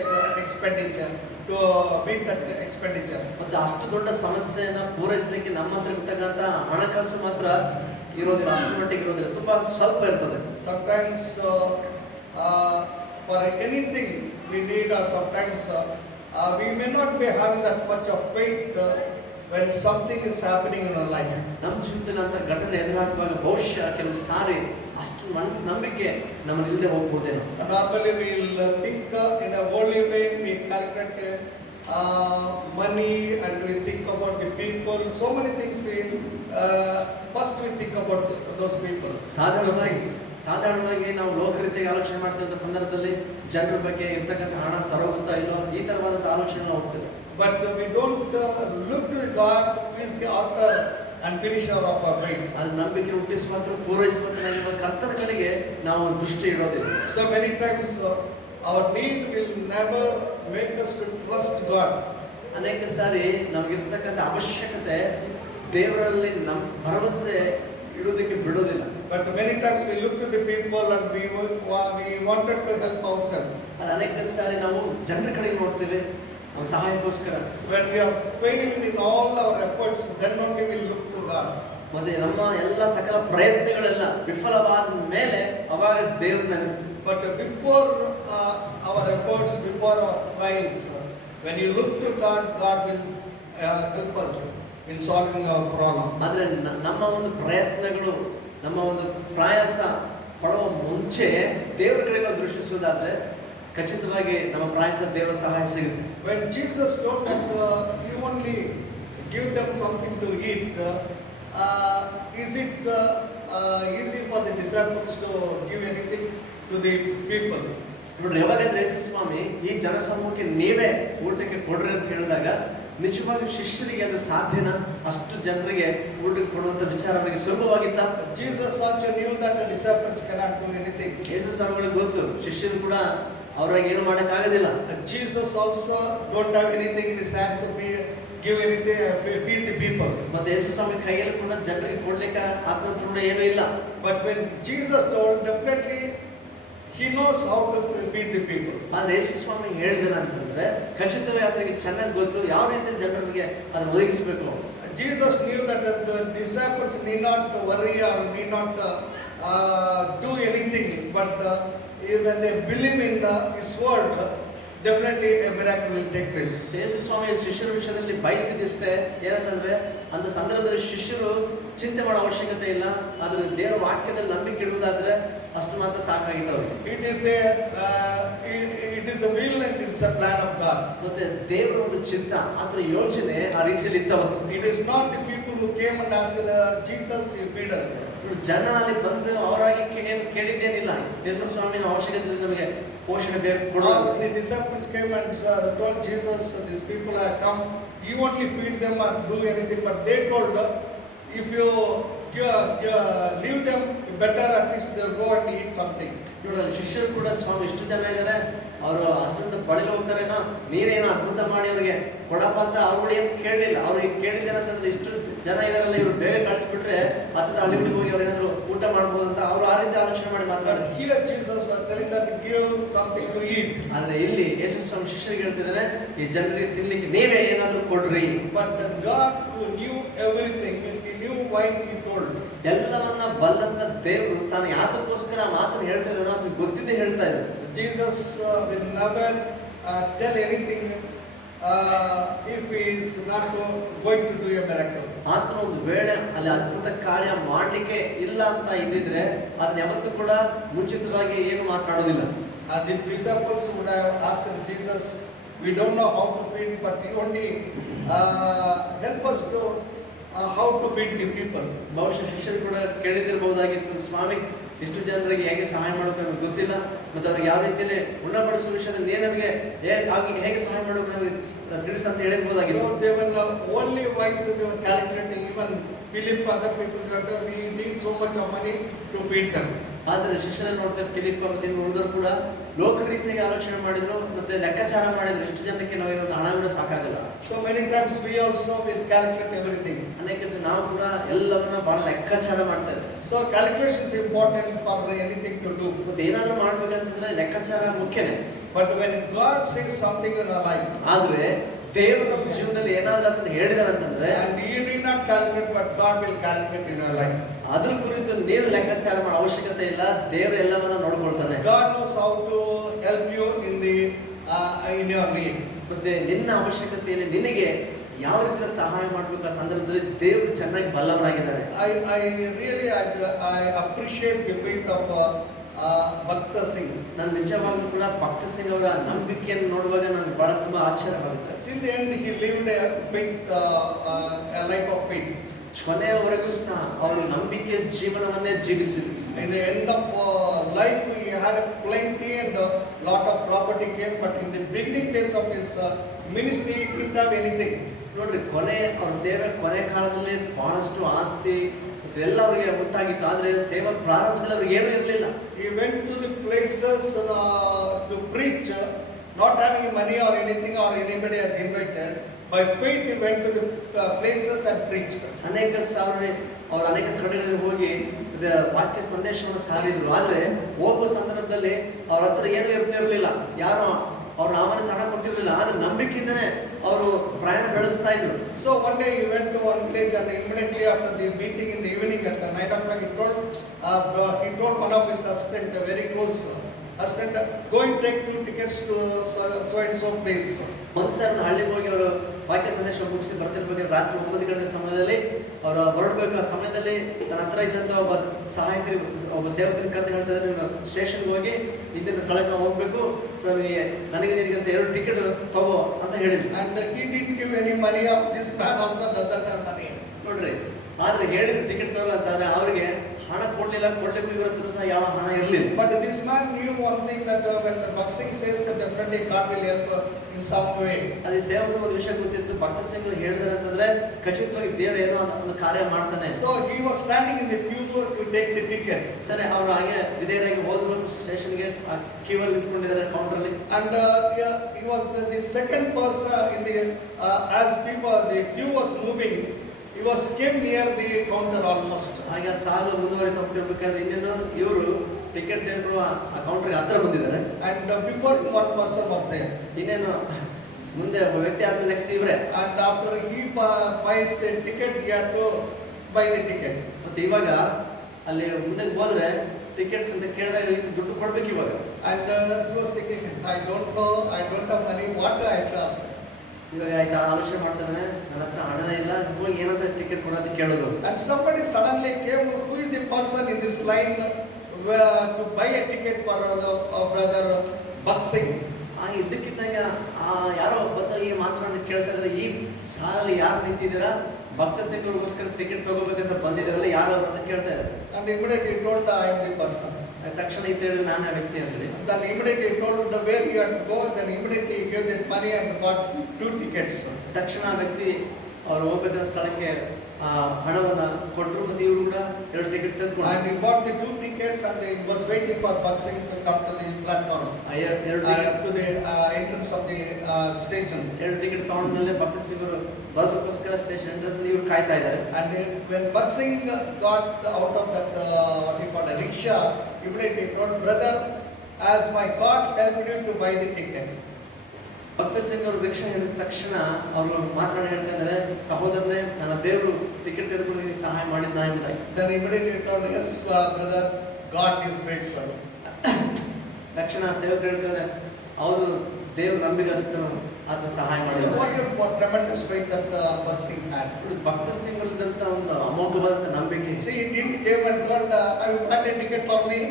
expenditure to meet that expenditure. ಮತ್ತೆ ಅಷ್ಟು ದೊಡ್ಡ ಸಮಸ್ಯೆಯನ್ನ ಪೂರೈಸಲಿಕ್ಕೆ ನಮ್ಮ ಹತ್ರ ಇರ್ತಕ್ಕಂಥ ಹಣಕಾಸು ಮಾತ್ರ ಇರೋದಿಲ್ಲ, ಅಷ್ಟು ಮಟ್ಟಿಗೆ ಇರೋದಿಲ್ಲ, ತುಂಬಾ ಸ್ವಲ್ಪ ಇರ್ತದೆ. Sometimes for anything we need, or sometimes we may not be having that much of faith when something is happening in our life. ನಮ್ಮ ಜೀವಿತದಲ್ಲಿ ಅಂತ ಘಟನೆ ಎದುರಾಗುವಾಗ ಬಹುಶಃ ಕೆಲವು ಸಾರಿ ಅಷ್ಟು ನಂಬಿಕೆ ನಮ್ಮಲ್ಲಿ ಇಲ್ಲದೆ ಹೋಗ್ಬೋದೇನೋ. Normally we will think in a worldly way, we calculate money and we think about the people. So many things we first we think about those people. ಸಾಧಾರಣವಾಗಿ ನಾವು ಲೋಕರೀತಿಯಾಗಿ ಆಲೋಚನೆ ಮಾಡ್ತಿದ್ದ ಸಂದರ್ಭದಲ್ಲಿ ಜನರ ಬಗ್ಗೆ ಇರ್ತಕ್ಕಂಥ ಹಣ ಸರೋಗುತ್ತಾ ಇಲ್ಲೋ ಈ ತರವಾದಂಥ ಆಲೋಚನೆ ಹೋಗ್ತದೆ. But we don't look to God who is the author and finisher of our faith. ಅದು ನಂಬಿಕೆ ಹುಟ್ಟಿಸುವಂತ ಪೂರೈಸುವಂತ ಕರ್ತನ ಕಡೆಗೆ ನಾವು ದೃಷ್ಟಿ ಇಡೋದಿಲ್ಲ. So many times our need will never make us to trust God. ಅನೇಕ ಸಾರಿ ನಮಗಿರ್ತಕ್ಕಂಥ ಅವಶ್ಯಕತೆ ದೇವರಲ್ಲಿ ನಮ್ಮ ಭರವಸೆ ಇಡೋದಕ್ಕೆ ಬಿಡೋದಿಲ್ಲ. But many times we look to the people and we wanted to help ourselves. ಅದು ಅನೇಕ ಸಾರಿ ನಾವು ಜನರ ಕಡೆಗೆ ನೋಡ್ತೇವೆ ನಮ್ಮ ಸಹಾಯಕ್ಕೋಸ್ಕರ. When we have failed in all our efforts, then only we look to God. ಮತ್ತೆ ನಮ್ಮ ಎಲ್ಲ ಸಕಲ ಪ್ರಯತ್ನಗಳೆಲ್ಲ ವಿಫಲವಾದ ಮೇಲೆ ಅವಾಗ ದೇವರನ್ನ ನೆನೆಸ್ತೀವಿ. But before our efforts, before our trials, when you look to God, God will help us in solving our problem. ಆದ್ರೆ ನಮ್ಮ ಒಂದು ಪ್ರಯತ್ನಗಳು, ನಮ್ಮ ಒಂದು ಪ್ರಯಾಸ ಪಡುವ ಮುಂಚೆ ದೇವರ ಕಡೆ ನಾವು ದೃಷ್ಟಿಸುವುದಾದ್ರೆ ಖಚಿತವಾಗಿ ನಮ್ಮ ಪ್ರಯಾಸ ದೇವರ ಸಹಾಯ ಸಿಗುತ್ತೆ. When Jesus told that he only give them something to eat, is it easy for the disciples to give anything to the people? ನೋಡ್ರಿ, ಯಾವಾಗಂದ್ರೆ ಯೇಸು ಸ್ವಾಮಿ ಈ ಜನಸಮೂಹಕ್ಕೆ ನೀವೇ ಊಟಕ್ಕೆ ಕೊಡ್ರಿ ಅಂತ ಹೇಳಿದಾಗ ನಿಜವಾಗಿ ಶಿಷ್ಯರಿಗೆ ಅದು ಸಾಧ್ಯನಾ? ಅಷ್ಟು ಜನರಿಗೆ ಊಟಕ್ಕೆ ಕೊಡುವಂತ ವಿಚಾರ ಅವರಿಗೆ ಸುಲಭವಾಗಿತ್ತ? Jesus also knew that the disciples cannot do anything. ಯೇಸು ಸ್ವಾಮಿಗಳಿಗೆ ಗೊತ್ತು ಶಿಷ್ಯರು ಕೂಡ ಅವ್ರಿಗೆ ಏನು ಮಾಡಕ್ ಆಗೋದಿಲ್ಲ. Jesus also don't have anything in his hand to give anything, feed the people. ಮತ್ತೆ ಯೇಸು ಸ್ವಾಮಿ ಕೈಯಲ್ಲಿ ಕೂಡ ಜನರಿಗೆ ಕೊಡ್ಲಿಕ್ಕೆ ಆತನ ಕೂಡ ಏನೂ ಇಲ್ಲ. But when Jesus told, definitely he knows how to feed the people. ಆದ್ರೆ ಯೇಸು ಸ್ವಾಮಿ ಹೇಳಿದ ಅಂತಂದ್ರೆ ಖಚಿತವಾಗಿ ಆತನಿಗೆ ಚೆನ್ನಾಗಿ ಗೊತ್ತು ಯಾವ ರೀತಿ ಜನರಿಗೆ ಅದನ್ನು ಒದಗಿಸಬೇಕು. Jesus knew that the disciples need not worry or need not do anything, but when they believe in his word, definitely a miracle will take place. ಯೇಸು ಸ್ವಾಮಿ ಶಿಷ್ಯರ ವಿಷಯದಲ್ಲಿ ಬಯಸಿದಿಷ್ಟೇ ಏನಂತಂದ್ರೆ ಅಂತ ಸಂದರ್ಭದಲ್ಲಿ ಶಿಷ್ಯರು ಚಿಂತೆ ಮಾಡೋ ಅವಶ್ಯಕತೆ ಇಲ್ಲ, ಆದ್ರೆ ದೇವರ ವಾಕ್ಯದಲ್ಲಿ ನಂಬಿಕೆ ಇಡುವುದಾದ್ರೆ ಅಷ್ಟು ಮಾತ್ರ ಸಾಕಾಗಿದ್ದವ್ರಿಗೆ. It is the will and it is the plan of God. ಮತ್ತೆ ದೇವರ ಒಂದು ಚಿತ್ತ, ಅದರ ಯೋಜನೆ ಆ ರೀತಿಯಲ್ಲಿ ಇತ್ತವತ್ತು. It is not the people who came and asked Jesus, you feed us. ಜನ ಅಲ್ಲಿ ಬಂದು ಅವರಾಗಿ ಕೇಳಿದ್ದೇನಿಲ್ಲ, ಯೇಸು ಸ್ವಾಮಿನ ಅವಶ್ಯಕತೆ ನಮಗೆ ಪೋಷಣೆ ಬೇಕು ಕೊಡೋದು. The disciples came and told Jesus, these people have come, you only feed them and do anything. But they told, if you leave them, better at least they'll go and eat something. ನೋಡಲ್ಲ, ಶಿಷ್ಯರು ಕೂಡ ಸ್ವಾಮಿ ಇಷ್ಟು ಜನ ಇದ್ದಾರೆ, ಅವರು ಹಸಿದ ಬಳಿಲು ಹೋಗ್ತಾರೇನೋ, ನೀರೇನೋ ಅದ್ಭುತ ಮಾಡಿ ಅವ್ರಿಗೆ ಕೊಡಪ್ಪ ಅಂತ ಅವ್ರು ಏನು ಕೇಳಲಿಲ್ಲ. ಅವ್ರಿಗೆ ಕೇಳಿದ್ದೇನಂತಂದ್ರೆ ಇಷ್ಟು ಜನ ಇದಾರಲ್ಲ, ಇವ್ರು ಬೇಗ ಕಳಿಸ್ಬಿಟ್ರೆ ಹತ್ತದ ಹಳ್ಳಿಗಳಿಗೆ ಹೋಗಿ ಅವ್ರು ಏನಾದ್ರು ಊಟ ಮಾಡ್ಬೋದು ಅಂತ ಅವ್ರು ಆ ರೀತಿ ಆಲೋಚನೆ ಮಾಡಿ ಮಾತಾಡ್ತಾರೆ. Here Jesus was telling that give something to eat. ಆದ್ರೆ ಇಲ್ಲಿ ಯೇಸು ಸ್ವಾಮಿ ಶಿಷ್ಯರಿಗೆ ಹೇಳ್ತಿದ್ದಾರೆ, ಈ ಜನರಿಗೆ ತಿನ್ಲಿಕ್ಕೆ ನೀವೇ ಏನಾದ್ರು ಕೊಡ್ರಿ. But God who knew everything, he knew why he told. ಎಲ್ಲವನ್ನ ಬಲ್ಲಂತ ದೇವರು ತಾನು ಯಾತಕ್ಕೋಸ್ಕರ ಮಾತನ್ನು ಹೇಳ್ತಾ ಇದ್ದಾನೋ ಅದು ಗೊತ್ತಿದೆ ಹೇಳ್ತಾ ಇದ್ದಾರೆ. Jesus will never tell anything if he is not going to do a miracle. ಆತನ ಒಂದು ವೇಳೆ ಅಲ್ಲಿ ಅದ್ಭುತ ಕಾರ್ಯ ಮಾಡ್ಲಿಕ್ಕೆ ಇಲ್ಲ ಅಂತ ಇದ್ದಿದ್ರೆ ಅದನ್ನ ಯಾವತ್ತೂ ಕೂಡ ಮುಂಚಿತವಾಗಿ ಏನು ಮಾತನಾಡೋದಿಲ್ಲ. The disciples would have asked Jesus, we don't know how to feed, but you only help us to how to feed the people. ಬಹುಶಃ ಶಿಷ್ಯರು ಕೂಡ ಕೇಳಿದಿರಬಹುದಾಗಿತ್ತು, ಸ್ವಾಮಿ ಇಷ್ಟು ಜನರಿಗೆ ಹೇಗೆ ಸಹಾಯ ಮಾಡೋಕೆ ನಮಗೆ ಗೊತ್ತಿಲ್ಲ, ಮತ್ತೆ ಅವ್ರಿಗೆ ಯಾವ ರೀತಿಯಲ್ಲಿ ಉಣ್ಣಬಡಿಸುವ ವಿಷಯದಲ್ಲಿ ನಮಗೆ ಹೇಗೆ ಸಹಾಯ ಮಾಡೋಕೆ ನಮಗೆ ತಿಳಿಸಿ ಅಂತ ಹೇಳಿರ್ಬೋದಾಗಿತ್ತು. So they were only wise, they were calculating. Even Philip, other people that we need so much of money to feed them. ಆದರೆ ಶಿಷ್ಯರನ್ನು ನೋಡ್ತಾರೆ, ಫಿಲಿಪ್ ಮತ್ತು ಉಳಿದವರು ಕೂಡ ಲೋಕ ರೀತಿಯಾಗಿ ಆಲೋಚನೆ ಮಾಡಿದ್ರು, ಮತ್ತೆ ಲೆಕ್ಕಾಚಾರ ಮಾಡಿದ್ರು, ಎಷ್ಟು ಜನಕ್ಕೆ ನಾವು ಇರೋದು ಹಣ ಕೂಡ ಸಾಕಾಗಲ್ಲ. So many times we also will calculate everything. ಅನೇಕ ಸಲ ನಾವು ಕೂಡ ಎಲ್ಲವನ್ನ ಬಹಳ ಲೆಕ್ಕಾಚಾರ ಮಾಡ್ತೇವೆ. So calculation is important for anything to do. ಮತ್ತೆ ಏನಾದರೂ ಮಾಡ್ಬೇಕಂತಂದ್ರೆ ಲೆಕ್ಕಾಚಾರ ಮುಖ್ಯನೇ. But when God says something in our life, ಆದ್ರೆ ದೇವರು ನಮ್ಮ ಜೀವನದಲ್ಲಿ ಏನಾದ್ರೂ ಅದನ್ನ ಹೇಳಿದಾರೆ ಅಂತಂದ್ರೆ, and you need not calculate, but God will calculate in your life. ಅದ್ರ ಕುರಿತು ನೀವು ಲೆಕ್ಕಾಚಾರ ಮಾಡೋ ಅವಶ್ಯಕತೆ ಇಲ್ಲ, ದೇವರು ಎಲ್ಲವನ್ನ ನೋಡ್ಕೊಳ್ತಾನೆ. God knows how to help you in your need. ಮತ್ತೆ ನಿನ್ನ ಅವಶ್ಯಕತೆಯಲ್ಲಿ ನಿನಗೆ ಯಾವ ರೀತಿಯ ಸಹಾಯ ಮಾಡಬೇಕು ಆ ಸಂದರ್ಭದಲ್ಲಿ ದೇವರು ಚೆನ್ನಾಗಿ ಬಲ್ಲವರಾಗಿದ್ದಾರೆ. I really appreciate the faith of Bhakta Singh. ನಾನು ನಿಜವಾಗ್ಲೂ ಕೂಡ ಭಕ್ತ ಸಿಂಗ್ ಅವರ ನಂಬಿಕೆಯನ್ನು ನೋಡುವಾಗ ನನಗೆ ಬಹಳ ತುಂಬಾ ಆಶ್ಚರ್ಯವಾಗುತ್ತೆ. Till the end he lived a life of faith. ಕೊನೆಯವರೆಗೂ ಸಹ ಅವರು ನಂಬಿಕೆ ಜೀವನವನ್ನೇ ಜೀವಿಸಿದ್ರು. In the end of life he had plenty and a lot of property came, but in the beginning days of his ministry he didn't have anything. ನೋಡ್ರಿ, ಅವ್ರ ಸೇವೆ ಕೊನೆ ಕಾಲದಲ್ಲಿ ಬಹಳಷ್ಟು ಆಸ್ತಿ ಇದೆಲ್ಲ ಅವರಿಗೆ ಉಂಟಾಗಿತ್ತು, ಆದ್ರೆ ಸೇವಾ ಪ್ರಾರಂಭದಲ್ಲಿ ಅವ್ರಿಗೆ ಏನೂ ಇರಲಿಲ್ಲ. He went to the places to preach, not having money or anything or anybody has invited. By faith he went to the places and preached. ಅನೇಕ ಕಡೆಗಳಲ್ಲಿ ಹೋಗಿ ವಾಕ್ಯ ಸಂದೇಶವನ್ನು ಸಾರಿದ್ರು. ಆದ್ರೆ ಹೋಗುವ ಸಂದರ್ಭದಲ್ಲಿ ಅವ್ರ ಹತ್ರ ಏನೂ ಇರ್ತಿರ್ಲಿಲ್ಲ, ಯಾರು ಅವ್ರ ಆಹ್ವಾನಿಸಿ ಹಣ ಕೊಟ್ಟಿರಲಿಲ್ಲ, ಆದ್ರೆ ನಂಬಿಕೆಯಿಂದನೇ ಅವರು ಪ್ರಯಾಣ ಬೆಳೆಸ್ತಾ ಇದ್ರು. So one day he went to one place and immediately after the meeting in the evening at 9 o'clock he told one of his assistant, a very close assistant, go and take 2 tickets to so and so place. ಮನ್ಸರ್ನ ಹಳ್ಳಿಗೆ ಹೋಗಿ ಅವರು ವಾಕ್ಯ ಸಂದೇಶ ಮುಗಿಸಿ ಬರ್ತಿರ್ಬೇಕಾದ್ರೆ ರಾತ್ರಿ 9 ಗಂಟೆ ಸಮಯದಲ್ಲಿ ಅವರು ಹೊರಡಬೇಕು. ಆ ಸಮಯದಲ್ಲಿ ನನ್ನ ಹತ್ರ ಇದ್ದಂತ ಒಬ್ಬ ಸೇವಕರಿಗೆ ಕರೆದು ಹೇಳ್ತಿದ್ದಾರೆ, ನೀವು ಸ್ಟೇಷನ್ಗೆ ಹೋಗಿ ಇಂದಿನ ಸ್ಥಳಕ್ಕೆ ನಾವು ಹೋಗ್ಬೇಕು, ಸೊ ನನಗೆ ನಿನಗಂತ 2 ಟಿಕೆಟ್ ತಗೋ ಅಂತ ಹೇಳಿದ್ರು. And he didn't give any money. This man also doesn't have money. ನೋಡ್ರಿ, ಆದ್ರೆ ಹೇಳಿದ್ರು ಟಿಕೆಟ್ ತಗೊಳ್ಳ ಅಂತಂದ್ರೆ ಅವ್ರಿಗೆ ಹಣ ಕೊಡ್ಲಿಕ್ಕೂ ಇವ್ರ ಹತ್ರ ಸಹ ಯಾವ ಹಣ ಇರಲಿಲ್ಲ. But this man knew one thing, that when the Bhakta Singh says that definitely God will help in some way. ಅದೇ ಸೇವಕರಿಗೆ ಒಂದು ವಿಷಯ ಗೊತ್ತಿತ್ತು, ಭಕ್ತ ಸಿಂಗ್ ಹೇಳಿದ್ರೆ ಅಂತಂದ್ರೆ ಖಚಿತವಾಗಿ ದೇವರು ಏನೋ ಒಂದು ಕಾರ್ಯ ಮಾಡ್ತಾನೆ. So he was standing in the queue to take the ticket. ಸರಿ, ಅವರು ಹಾಗೆ ವಿಧೇಯರಾಗಿ ಹೋದ್ರು ಸ್ಟೇಷನ್ಗೆ, ಕ್ಯೂ ಅಲ್ಲಿ ನಿಂತ್ಕೊಂಡಿದ್ದಾರೆ ಕೌಂಟರ್ ಅಲ್ಲಿ. And he was the second person in the as the queue was moving, he came near the counter almost. ಹಾಗೆ ಸಾಲು ಮುಂದುವರಿತಾ ಹೋಗ್ತಿರ್ಬೇಕಾದ್ರೆ ಇನ್ನೇನು ಇವರು ಟಿಕೆಟ್ ತೆಗೆದುಕೊಳ್ಳುವ ಆ ಕೌಂಟರ್ಗೆ ಹತ್ರ ಬಂದಿದ್ದಾರೆ. And before one person was there. ಇನ್ನೇನು ಮುಂದೆ ಒಬ್ಬ ವ್ಯಕ್ತಿ ಆದ್ಮೇಲೆ ನೆಕ್ಸ್ಟ್ ಇವರೇ. And after he buys the ticket, he had to buy the ticket. ಮತ್ತೆ ಇವಾಗ ಅಲ್ಲಿ ಮುಂದೆ ಹೋದ್ರೆ ಟಿಕೆಟ್ ಅಂತ ಕೇಳಿದಾಗ ದುಡ್ಡು ಕೊಡ್ಬೇಕು ಇವಾಗ. And he was thinking, I don't know, I don't have money, what I have to ask. ಇವಾಗ ಆಯ್ತಾ ಆಲೋಚನೆ ಮಾಡ್ತಾನೆ, ನನ್ನ ಹತ್ರ ಹಣನೇ ಇಲ್ಲ, ಹೋಗಿ ಏನಂತ ಟಿಕೆಟ್ ಕೊಡೋದು ಕೇಳೋದು. And somebody suddenly came, who is the person in this line to buy a ticket for brother Bhakta Singh? ಇದ್ದಕ್ಕಿದ್ದಾಗ ಯಾರೋ ಬಂದಾಗ ಈ ಮಾತನಾಡಿ ಕೇಳ್ತಾ ಇದ್ರೆ, ಈ ಸಾಲಲ್ಲಿ ಯಾರು ನಿಂತಿದ್ದೀರಾ, ಭಕ್ತ ಸಿಂಗ್ ಅವ್ರಿಗೋಸ್ಕರ ಟಿಕೆಟ್ ತಗೋಬೇಕಂತ ಬಂದಿದ್ದಾರಲ್ಲ, ಯಾರು ಅವರು ಅಂತ ಕೇಳ್ತಾ ಇದ್ದಾರೆ. And immediately he told, I am the person. ತಕ್ಷಣ ಇತ್ತು ಹೇಳಿದ್ರೆ ನಾನು ಆ ವ್ಯಕ್ತಿ ಅಂತೇಳಿ. Then immediately he told where he had to go. Then immediately he gave the money and got 2 tickets. ತಕ್ಷಣ ಆ ವ್ಯಕ್ತಿ ಅವ್ರು ಹೋಗ್ಬೇಕಾದ ಸ್ಥಳಕ್ಕೆ ಹಣವನ್ನ ಕೊಟ್ಟರು, ಮತ್ತೆ ಇವರು ಕೂಡ 2 ಟಿಕೆಟ್ ತೆಗೆದುಕೊಂಡು. And he bought the 2 tickets and he was waiting for Bhakta Singh to come to the platform. To the entrance of the station. 2 ticket ತಗೊಂಡ್ಮೇಲೆ ಭಕ್ತ ಸಿಂಗ್ ಅವರು ಬರೋದಕ್ಕೋಸ್ಕರ ಸ್ಟೇಷನ್ ಎಂಟ್ರೆನ್ಸ್ ಇವರು ಕಾಯ್ತಾ ಇದ್ದಾರೆ. And when Bhakta Singh got out of that what he called a rickshaw, immediately he told, brother, as my God helped you to buy the ticket. ಭಕ್ತ ಸಿಂಗ್ ಅವರು rickshaw ಹೇಳಿದ ತಕ್ಷಣ ಅವರು ಮಾತನಾಡಿ ಹೇಳ್ತಾ ಇದ್ದಾರೆ, ಸಹೋದರನೇ, ನನ್ನ ದೇವರು ಟಿಕೆಟ್ ತೆಗೆದುಕೊಂಡು ಸಹಾಯ ಮಾಡಿದ್ದ ಅಂತ. Then immediately he told, yes brother, God is faithful. ತಕ್ಷಣ ಸೇವಕರು ಹೇಳ್ತಾರೆ, ಅವರು ದೇವರು ನಂಬಿಗಸ್ತನು, ಆತ ಸಹಾಯ ಮಾಡಿದ್ದಾರೆ. What tremendous faith that Bhakta Singh had. ಭಕ್ತ ಸಿಂಗ್ ಅವರಿದ್ದಂತ ಒಂದು ಅಮೋಘವಾದಂತ ನಂಬಿಕೆ. See, he didn't came and told, I will buy a ticket for me.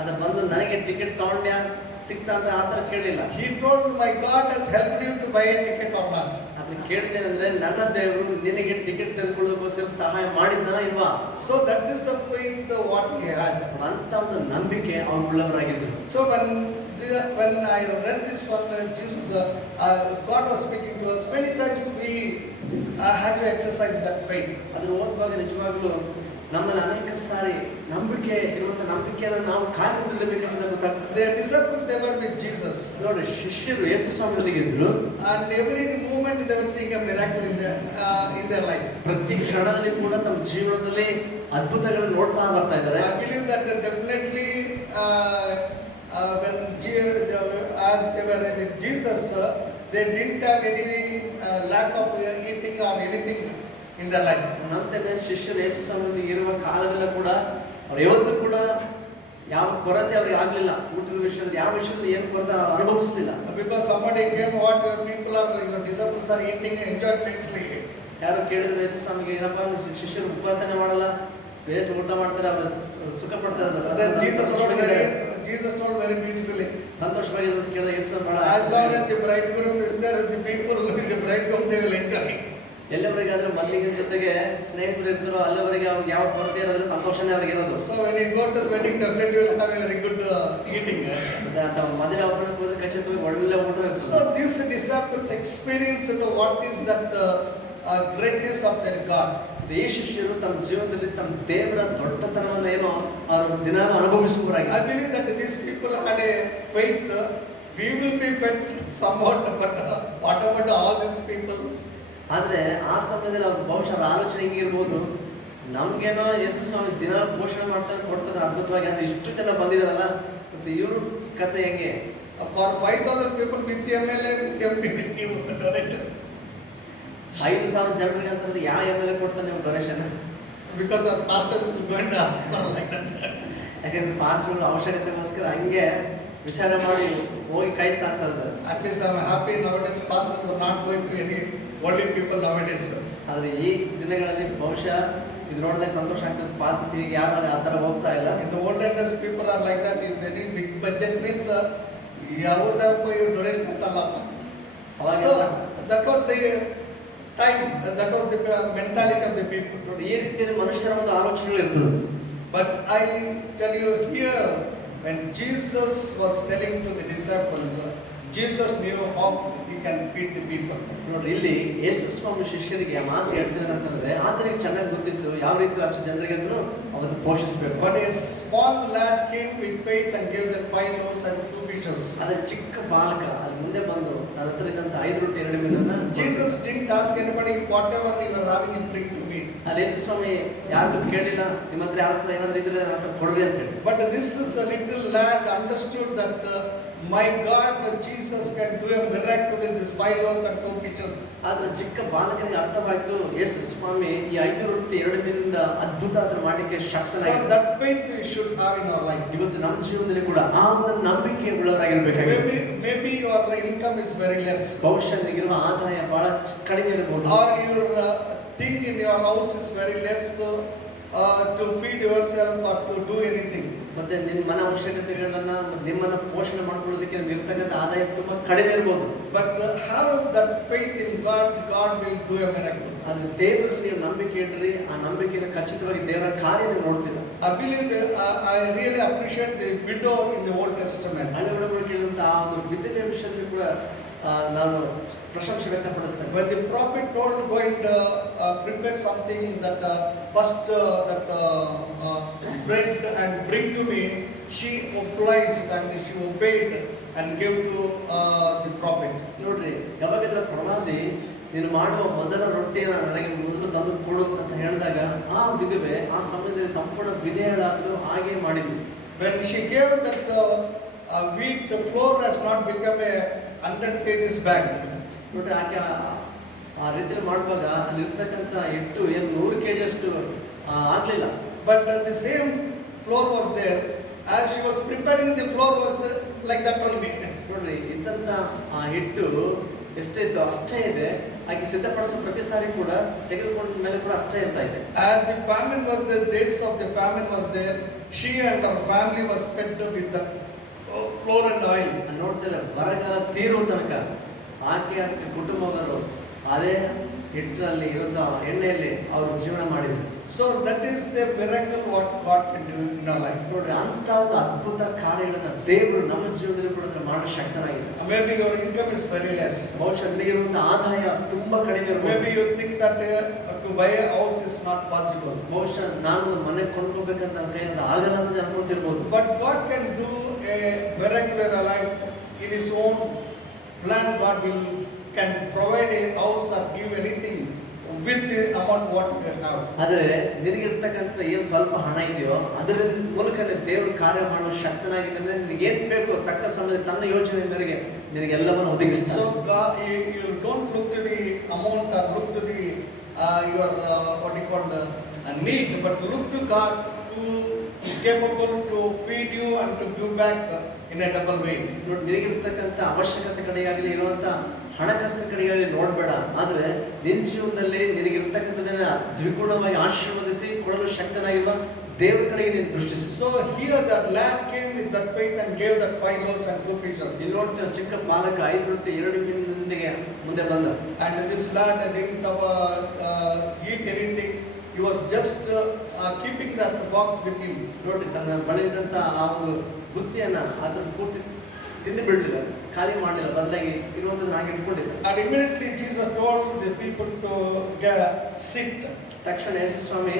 ಅದ ಬಂದು ನನಗೆ ಟಿಕೆಟ್ ತಗೊಂಡ್ಯಾ ಸಿಕ್ತಾ ಅಂತ ಆತರ ಕೇಳಿಲ್ಲ. He told, my God has helped you to buy a ticket or not. ಅದನ್ನ ಕೇಳಿದ್ದೇನೆ ಅಂದ್ರೆ, ನನ್ನ ದೇವರು ನಿನಗೆ ಟಿಕೆಟ್ ತೆಗೆದುಕೊಳ್ಳೋದಕ್ಕೋಸ್ಕರ ಸಹಾಯ ಮಾಡಿದ್ನ ಇಲ್ವಾ? So that is the faith what he had. ಅಂತ ಒಂದು ನಂಬಿಕೆ ಅವ್ರು ಉಳ್ಳವರಾಗಿದ್ರು. So when I read this one, Jesus, God was speaking to us. Many times we had to exercise that faith. ಅದನ್ನು ಓದುವಾಗ ನಿಜವಾಗ್ಲೂ ನಮ್ಮಲ್ಲಿ ಅನೇಕ ಸಾರಿ ನಂಬಿಕೆ ಇರುವಂತ ನಂಬಿಕೆಯನ್ನು ನಾವು ಕಾರ್ಯದಲ್ಲಿಡಬೇಕಂತ ಗೊತ್ತಾಗ್ತದೆ. The disciples, they were with Jesus. ನೋಡಿ, ಶಿಷ್ಯರು ಯೇಸು ಸ್ವಾಮಿಯೊಂದಿಗೆ ಇದ್ರು. And every moment they were seeing a miracle in their life. ಪ್ರತಿ ಕ್ಷಣದಲ್ಲಿ ಕೂಡ ತಮ್ಮ ಜೀವನದಲ್ಲಿ ಅದ್ಭುತಗಳನ್ನು ನೋಡ್ತಾ ಬರ್ತಾ ಇದ್ದಾರೆ. I believe that definitely when as they were with Jesus, they didn't have any lack of eating or anything in their life. ನಂತರ ಶಿಷ್ಯರು ಯೇಸು ಸ್ವಾಮಿ ಇರುವ ಕಾಲದಲ್ಲೂ ಕೂಡ ಅವ್ರು ಯಾವತ್ತೂ ಕೂಡ ಯಾವ ಕೊರತೆ ಅವ್ರಿಗೆ ಆಗ್ಲಿಲ್ಲ. ಊಟದ ವಿಷಯದಲ್ಲಿ ಯಾವ ವಿಷಯದಲ್ಲಿ ಏನು ಕೊರತೆ ಅನುಭವಿಸಲಿಲ್ಲ. Because somebody came, what your people are, your disciples are eating, enjoy nicely. ಯಾರು ಕೇಳಿದ್ರು ಯೇಸು ಸ್ವಾಮಿಗೆ, ಏನಪ್ಪ ಶಿಷ್ಯರು ಉಪವಾಸನೆ ಮಾಡಲ್ಲ, ಬೇಸ್ ಊಟ ಮಾಡ್ತಾರೆ, ಅವರು ಸುಖ ಪಡ್ತಾರೆ. Then Jesus told very beautifully, ಸಂತೋಷವಾಗಿದ್ರು ಅಂತ ಕೇಳಿದ ಯೇಸು ಸ್ವಾಮಿ, as long as the bridegroom is there, the people with the bridegroom they will enjoy. ಎಲ್ಲವರಿಗಾದ್ರೂ ಮಲ್ಲಿಗೆ ಜೊತೆಗೆ ಸ್ನೇಹಿತರು ಇರ್ತಾರೋ ಅಲ್ಲಿವರೆಗೆ ಅವ್ರಿಗೆ ಯಾವ ಕೊರತೆ ಇರೋದ್ರೆ ಸಂತೋಷನೇ ಅವ್ರಿಗೆ ಇರೋದು. So when you go to the wedding, definitely you will have a very good eating. ಮದುವೆ ಅವಕಾಶಕ್ಕೆ ಹೋದ್ರೆ ಖಚಿತವಾಗಿ ಒಳ್ಳೆ ಊಟ. So these disciples experienced what is that greatness of their God. ಈ ಶಿಷ್ಯರು ತಮ್ಮ ಜೀವನದಲ್ಲಿ ತಮ್ಮ ದೇವರ ದೊಡ್ಡತನವನ್ನು ಏನೋ ಅವರು ದಿನ ಅನುಭವಿಸುವರಾಗಿ. I believe that these people had a faith. We will be fed somewhat, but what about all these people? ಆದ್ರೆ ಆ ಸಮಯದಲ್ಲಿ ಅವ್ರ ಬಹುಶಃ ಆಲೋಚನೆ ಹಿಂಗಿರ್ಬೋದು, ನಮ್ಗೇನೋ ಯೇಸು ಸ್ವಾಮಿ ದಿನ ಪೋಷಣೆ ಮಾಡ್ತಾರೆ ಕೊಡ್ತಾರೆ ಅದ್ಭುತವಾಗಿ, ಅಂದ್ರೆ ಇಷ್ಟು ಜನ ಬಂದಿದಾರಲ್ಲ, ಮತ್ತೆ ಇವ್ರ ಕತೆ ಹೆಂಗೆ? For 5,000 people with MLA, with MP, with you donation. 5,000 ಜನರಿಗೆ ಅಂತಂದ್ರೆ ಯಾವ MLA ಕೊಡ್ತಾನೆ ನೀವು donation? Because our pastors is going to ask for like that. ಯಾಕಂದ್ರೆ ಪಾಸ್ಟರ್ ಅವಶ್ಯಕತೆಗೋಸ್ಕರ ಹಂಗೆ ವಿಚಾರ ಮಾಡಿ ಹೋಗಿ ಕೈ ಸಾಕ್ತಾರೆ. At least I am happy nowadays pastors are not going to any worldly people nowadays. ಆದ್ರೆ ಈ ದಿನಗಳಲ್ಲಿ ಬಹುಶಃ ಇದು ನೋಡಿದಾಗ ಸಂತೋಷ ಆಗ್ತದೆ, ಪಾಸ್ಟರ್ಸ್ ಈಗ ಯಾರು ಆ ಥರ ಹೋಗ್ತಾ ಇಲ್ಲ. In the olden days people are like that. If any big budget means ಯಾವ್ದಾರ ಹೋಗಿ ಡೊನೇಟ್ ಅಂತಲ್ಲ. So that was the time, that was the mentality of the people. ನೋಡಿ, ಈ ರೀತಿಯಲ್ಲಿ ಮನುಷ್ಯರ ಒಂದು ಆಲೋಚನೆಗಳು ಇರ್ತದೆ. But I tell you here, when Jesus was telling to the disciples, Jesus knew how he can feed the people. ನೋಡ್ರಿ, ಇಲ್ಲಿ ಯೇಸು ಸ್ವಾಮಿ ಶಿಷ್ಯರಿಗೆ ಆ ಮಾತು ಹೇಳ್ತಿದ್ದಾರೆ ಅಂತಂದ್ರೆ ಆತನಿಗೆ ಚೆನ್ನಾಗಿ ಗೊತ್ತಿತ್ತು ಯಾವ ರೀತಿ ಅಷ್ಟು ಜನರಿಗೆ ಅವತ್ತು ಪೋಷಿಸಬೇಕು. But a small lad came with faith and gave them 5 loaves and 2 fishes. ಅದೇ ಚಿಕ್ಕ ಬಾಲಕ ಅಲ್ಲಿ ಮುಂದೆ ಬಂದು ನನ್ನ ಹತ್ರ ಇದ್ದಂತ 5 ರೊಟ್ಟಿ 2 ಮೀನನ್ನ. Jesus didn't ask anybody, whatever you are having, you bring to me. ಅಲ್ಲಿ ಯೇಸು ಸ್ವಾಮಿ ಯಾರಿಗೂ ಕೇಳಿಲ್ಲ, ನಿಮ್ಮ ಹತ್ರ ಯಾರ ಹತ್ರ ಏನಾದ್ರು ಇದ್ರೆ ನನ್ನ ಹತ್ರ ಕೊಡ್ರಿ ಅಂತ ಹೇಳಿ. But this is a little lad understood that my God, Jesus can do a miracle with this 5 loaves and 2 fishes. ಆದ್ರೆ ಚಿಕ್ಕ ಬಾಲಕನಿಗೆ ಅರ್ಥವಾಯ್ತು, ಯೇಸು ಸ್ವಾಮಿ ಈ 5 ರೊಟ್ಟಿ 2 ಮೀನಿಂದ ಅದ್ಭುತ ಅದನ್ನು ಮಾಡಲಿಕ್ಕೆ ಶಕ್ತನಾಗಿದ್ದಾನೆ. So that faith we should have in our life. ಇವತ್ತು ನಮ್ಮ ಜೀವನದಲ್ಲಿ ಕೂಡ ಆ ಒಂದು ನಂಬಿಕೆ ಉಳ್ಳವರಾಗಿರ್ಬೇಕಾಗಿದೆ. Maybe your income is very less. ಬಹುಶಃ ನಿಗಿರುವ ಆದಾಯ ಬಹಳ ಕಡಿಮೆ ಇರಬಹುದು. Or your thing in your house is very less to feed yourself or to do anything. ಮತ್ತೆ ನಿಮ್ಮ ಮನ ಅವಶ್ಯಕತೆಗಳನ್ನ ನಿಮ್ಮನ್ನ ಪೋಷಣೆ ಮಾಡ್ಕೊಳ್ಳೋದಕ್ಕೆ ಇರ್ತಕ್ಕಂಥ ಆದಾಯ ತುಂಬಾ ಕಡಿಮೆ ಇರಬಹುದು. But have that faith in God, God will do a miracle. ಆದ್ರೆ ದೇವರಲ್ಲಿ ನೀವು ನಂಬಿಕೆ ಇಡ್ರಿ, ಆ ನಂಬಿಕೆಯನ್ನು ಖಚಿತವಾಗಿ ದೇವರ ಕಾರ್ಯ ನೋಡ್ತೀರ. I believe I really appreciate the widow in the Old Testament. ಹಳೆಯ ಕೇಳಿದಂತ ಆ ಒಂದು ವಿಧವೆ ವಿಷಯದಲ್ಲಿ ಕೂಡ ನಾನು ಪ್ರಶಂಸೆ ವ್ಯಕ್ತಪಡಿಸ್ತೇನೆ. When the prophet told go and prepare something that first that bread and bring to me, she obliged and she obeyed and gave to the prophet. ನೋಡ್ರಿ, ಯಾವಾಗಲೂ ಪ್ರವಾದಿ ನೀನು ಮಾಡುವ ಮೊದಲ ರೊಟ್ಟಿಯನ್ನು ನನಗೆ ಮೊದಲು ತಂದು ಕೊಡು ಅಂತ ಹೇಳಿದಾಗ ಆ ವಿಧವೆ ಆ ಸಮಯದಲ್ಲಿ ಸಂಪೂರ್ಣ ವಿಧೇಯಳಾದ್ರು, ಹಾಗೆ ಮಾಡಿದ್ವಿ. When she gave that wheat, the flour has not become a 100 kgs bag. ನೋಡ್ರಿ, ಆಕೆ ಆ ರೀತಿಯಲ್ಲಿ ಮಾಡುವಾಗ ಅಲ್ಲಿ ಇರ್ತಕ್ಕಂಥ ಹಿಟ್ಟು ಏನು 100 kg ಅಷ್ಟು ಆಗ್ಲಿಲ್ಲ. But the same flour was there. As she was preparing, the flour was like that only. ನೋಡ್ರಿ, ಇದ್ದಂತ ಆ ಹಿಟ್ಟು ಎಷ್ಟೇ ಇತ್ತು ಅಷ್ಟೇ ಇದೆ. ಆಕೆ ಸಿದ್ಧಪಡಿಸೋ ಪ್ರತಿ ಸಾರಿ ಕೂಡ ತೆಗೆದುಕೊಂಡ ಮೇಲೆ ಕೂಡ ಅಷ್ಟೇ ಇರ್ತಾ ಇದೆ. As the famine was there, days of the famine was there, she and her family was fed with the flour and oil. ನೋಡ್ತಾರೆ, ಬರಗಾಲ ತೀರುವ ತನಕ ಆಕೆ ಕುಟುಂಬದವರು ಅದೇ ಹಿಟ್ಟಿನಲ್ಲಿ ಇರುವಂತ ಎಣ್ಣೆಯಲ್ಲಿ ಅವರು ಜೀವನ ಮಾಡಿದ್ರು. So that is the miracle what God can do in our life. ನೋಡ್ರಿ, ಅಂತ ಒಂದು ಅದ್ಭುತ ಕಾರ್ಯಗಳನ್ನ ದೇವರು ನಮ್ಮ ಜೀವನದಲ್ಲಿ ಕೂಡ ಮಾಡೋ ಶಕ್ತನಾಗಿದೆ. Maybe your income is very less. ಬಹುಶಃ ನಿಮಗೆ ಆದಾಯ ತುಂಬಾ ಕಡಿಮೆ ಇರಬಹುದು. Maybe you think that to buy a house is not possible. ಬಹುಶಃ ನಾನು ಮನೆ ಕೊಂಡ್ಕೋಬೇಕಂತ ನನ್ನ ಕೈಯಿಂದ ಆಗಲ್ಲ ಅಂತ ಅನ್ಕೊತಿರ್ಬೋದು. But God can do a miracle in our life in His own plan. God can provide a house or give anything with the amount what you have. ಆದರೆ ನಿನಗಿರ್ತಕ್ಕಂಥ ಏನು ಸ್ವಲ್ಪ ಹಣ ಇದೆಯೋ ಅದರ ಮೂಲಕನೇ ದೇವರು ಕಾರ್ಯ ಮಾಡುವ ಶಕ್ತನಾಗಿದ್ದಾನೆ. ನಿನಗೆ ಏನು ಬೇಕು ತಕ್ಕ ಸಮಯದಲ್ಲಿ ತನ್ನ ಯೋಚನೆ ಮೇರೆಗೆ ನಿನಗೆಲ್ಲವನ್ನು ಒದಗಿಸ್ತಾನೆ. So God, you don't look to the amount or look to the your what you call the need, but look to God who is capable to feed you and to give back in a double way. ನೋಡಿ, ನಿನಗಿರ್ತಕ್ಕಂಥ ಅವಶ್ಯಕತೆ ಕಡೆಯಾಗಲಿ ಇರುವಂತ ಹಣಕಾಸಿನ ಕಡೆಯಾಗಲಿ ನೋಡಬೇಡ. ಆದ್ರೆ ನಿನ್ನ ಜೀವನದಲ್ಲಿ ನಿನಗಿರ್ತಕ್ಕಂಥದ್ದನ್ನ ದ್ವಿಗುಣವಾಗಿ ಆಶೀರ್ವದಿಸಿ ಕೊಡಲು ಶಕ್ತನಾಗಿರುವ ದೇವರ ಕಡೆಗೆ ನೀನು ದೃಷ್ಟಿಸು. So here that lad came with that faith and gave that 5 loaves and 2 fishes. ಇಲ್ಲಿ ನೋಡ್ತೀವಿ ಚಿಕ್ಕ ಬಾಲಕ 5 ರೊಟ್ಟಿ 2 ಮೀನಿನೊಂದಿಗೆ ಮುಂದೆ ಬಂದ. And this lad didn't eat anything. He was just keeping that box with him. ನೋಡಿ, ತನ್ನ ಬಳಿ ಇದ್ದಂತ ಆ ಒಂದು ಬುತ್ತಿಯನ್ನ ಅದನ್ನು ಪೂರ್ತಿ ತಿಂದು ಬಿಡಲಿಲ್ಲ, ಖಾಲಿ ಮಾಡಲಿಲ್ಲ, ಬದಲಾಗಿ ಇರುವಂತದ್ದು ಹಾಗೆ ಇಟ್ಕೊಂಡಿದ್ದ. And immediately Jesus told the people to sit. ತಕ್ಷಣ ಯೇಸು ಸ್ವಾಮಿ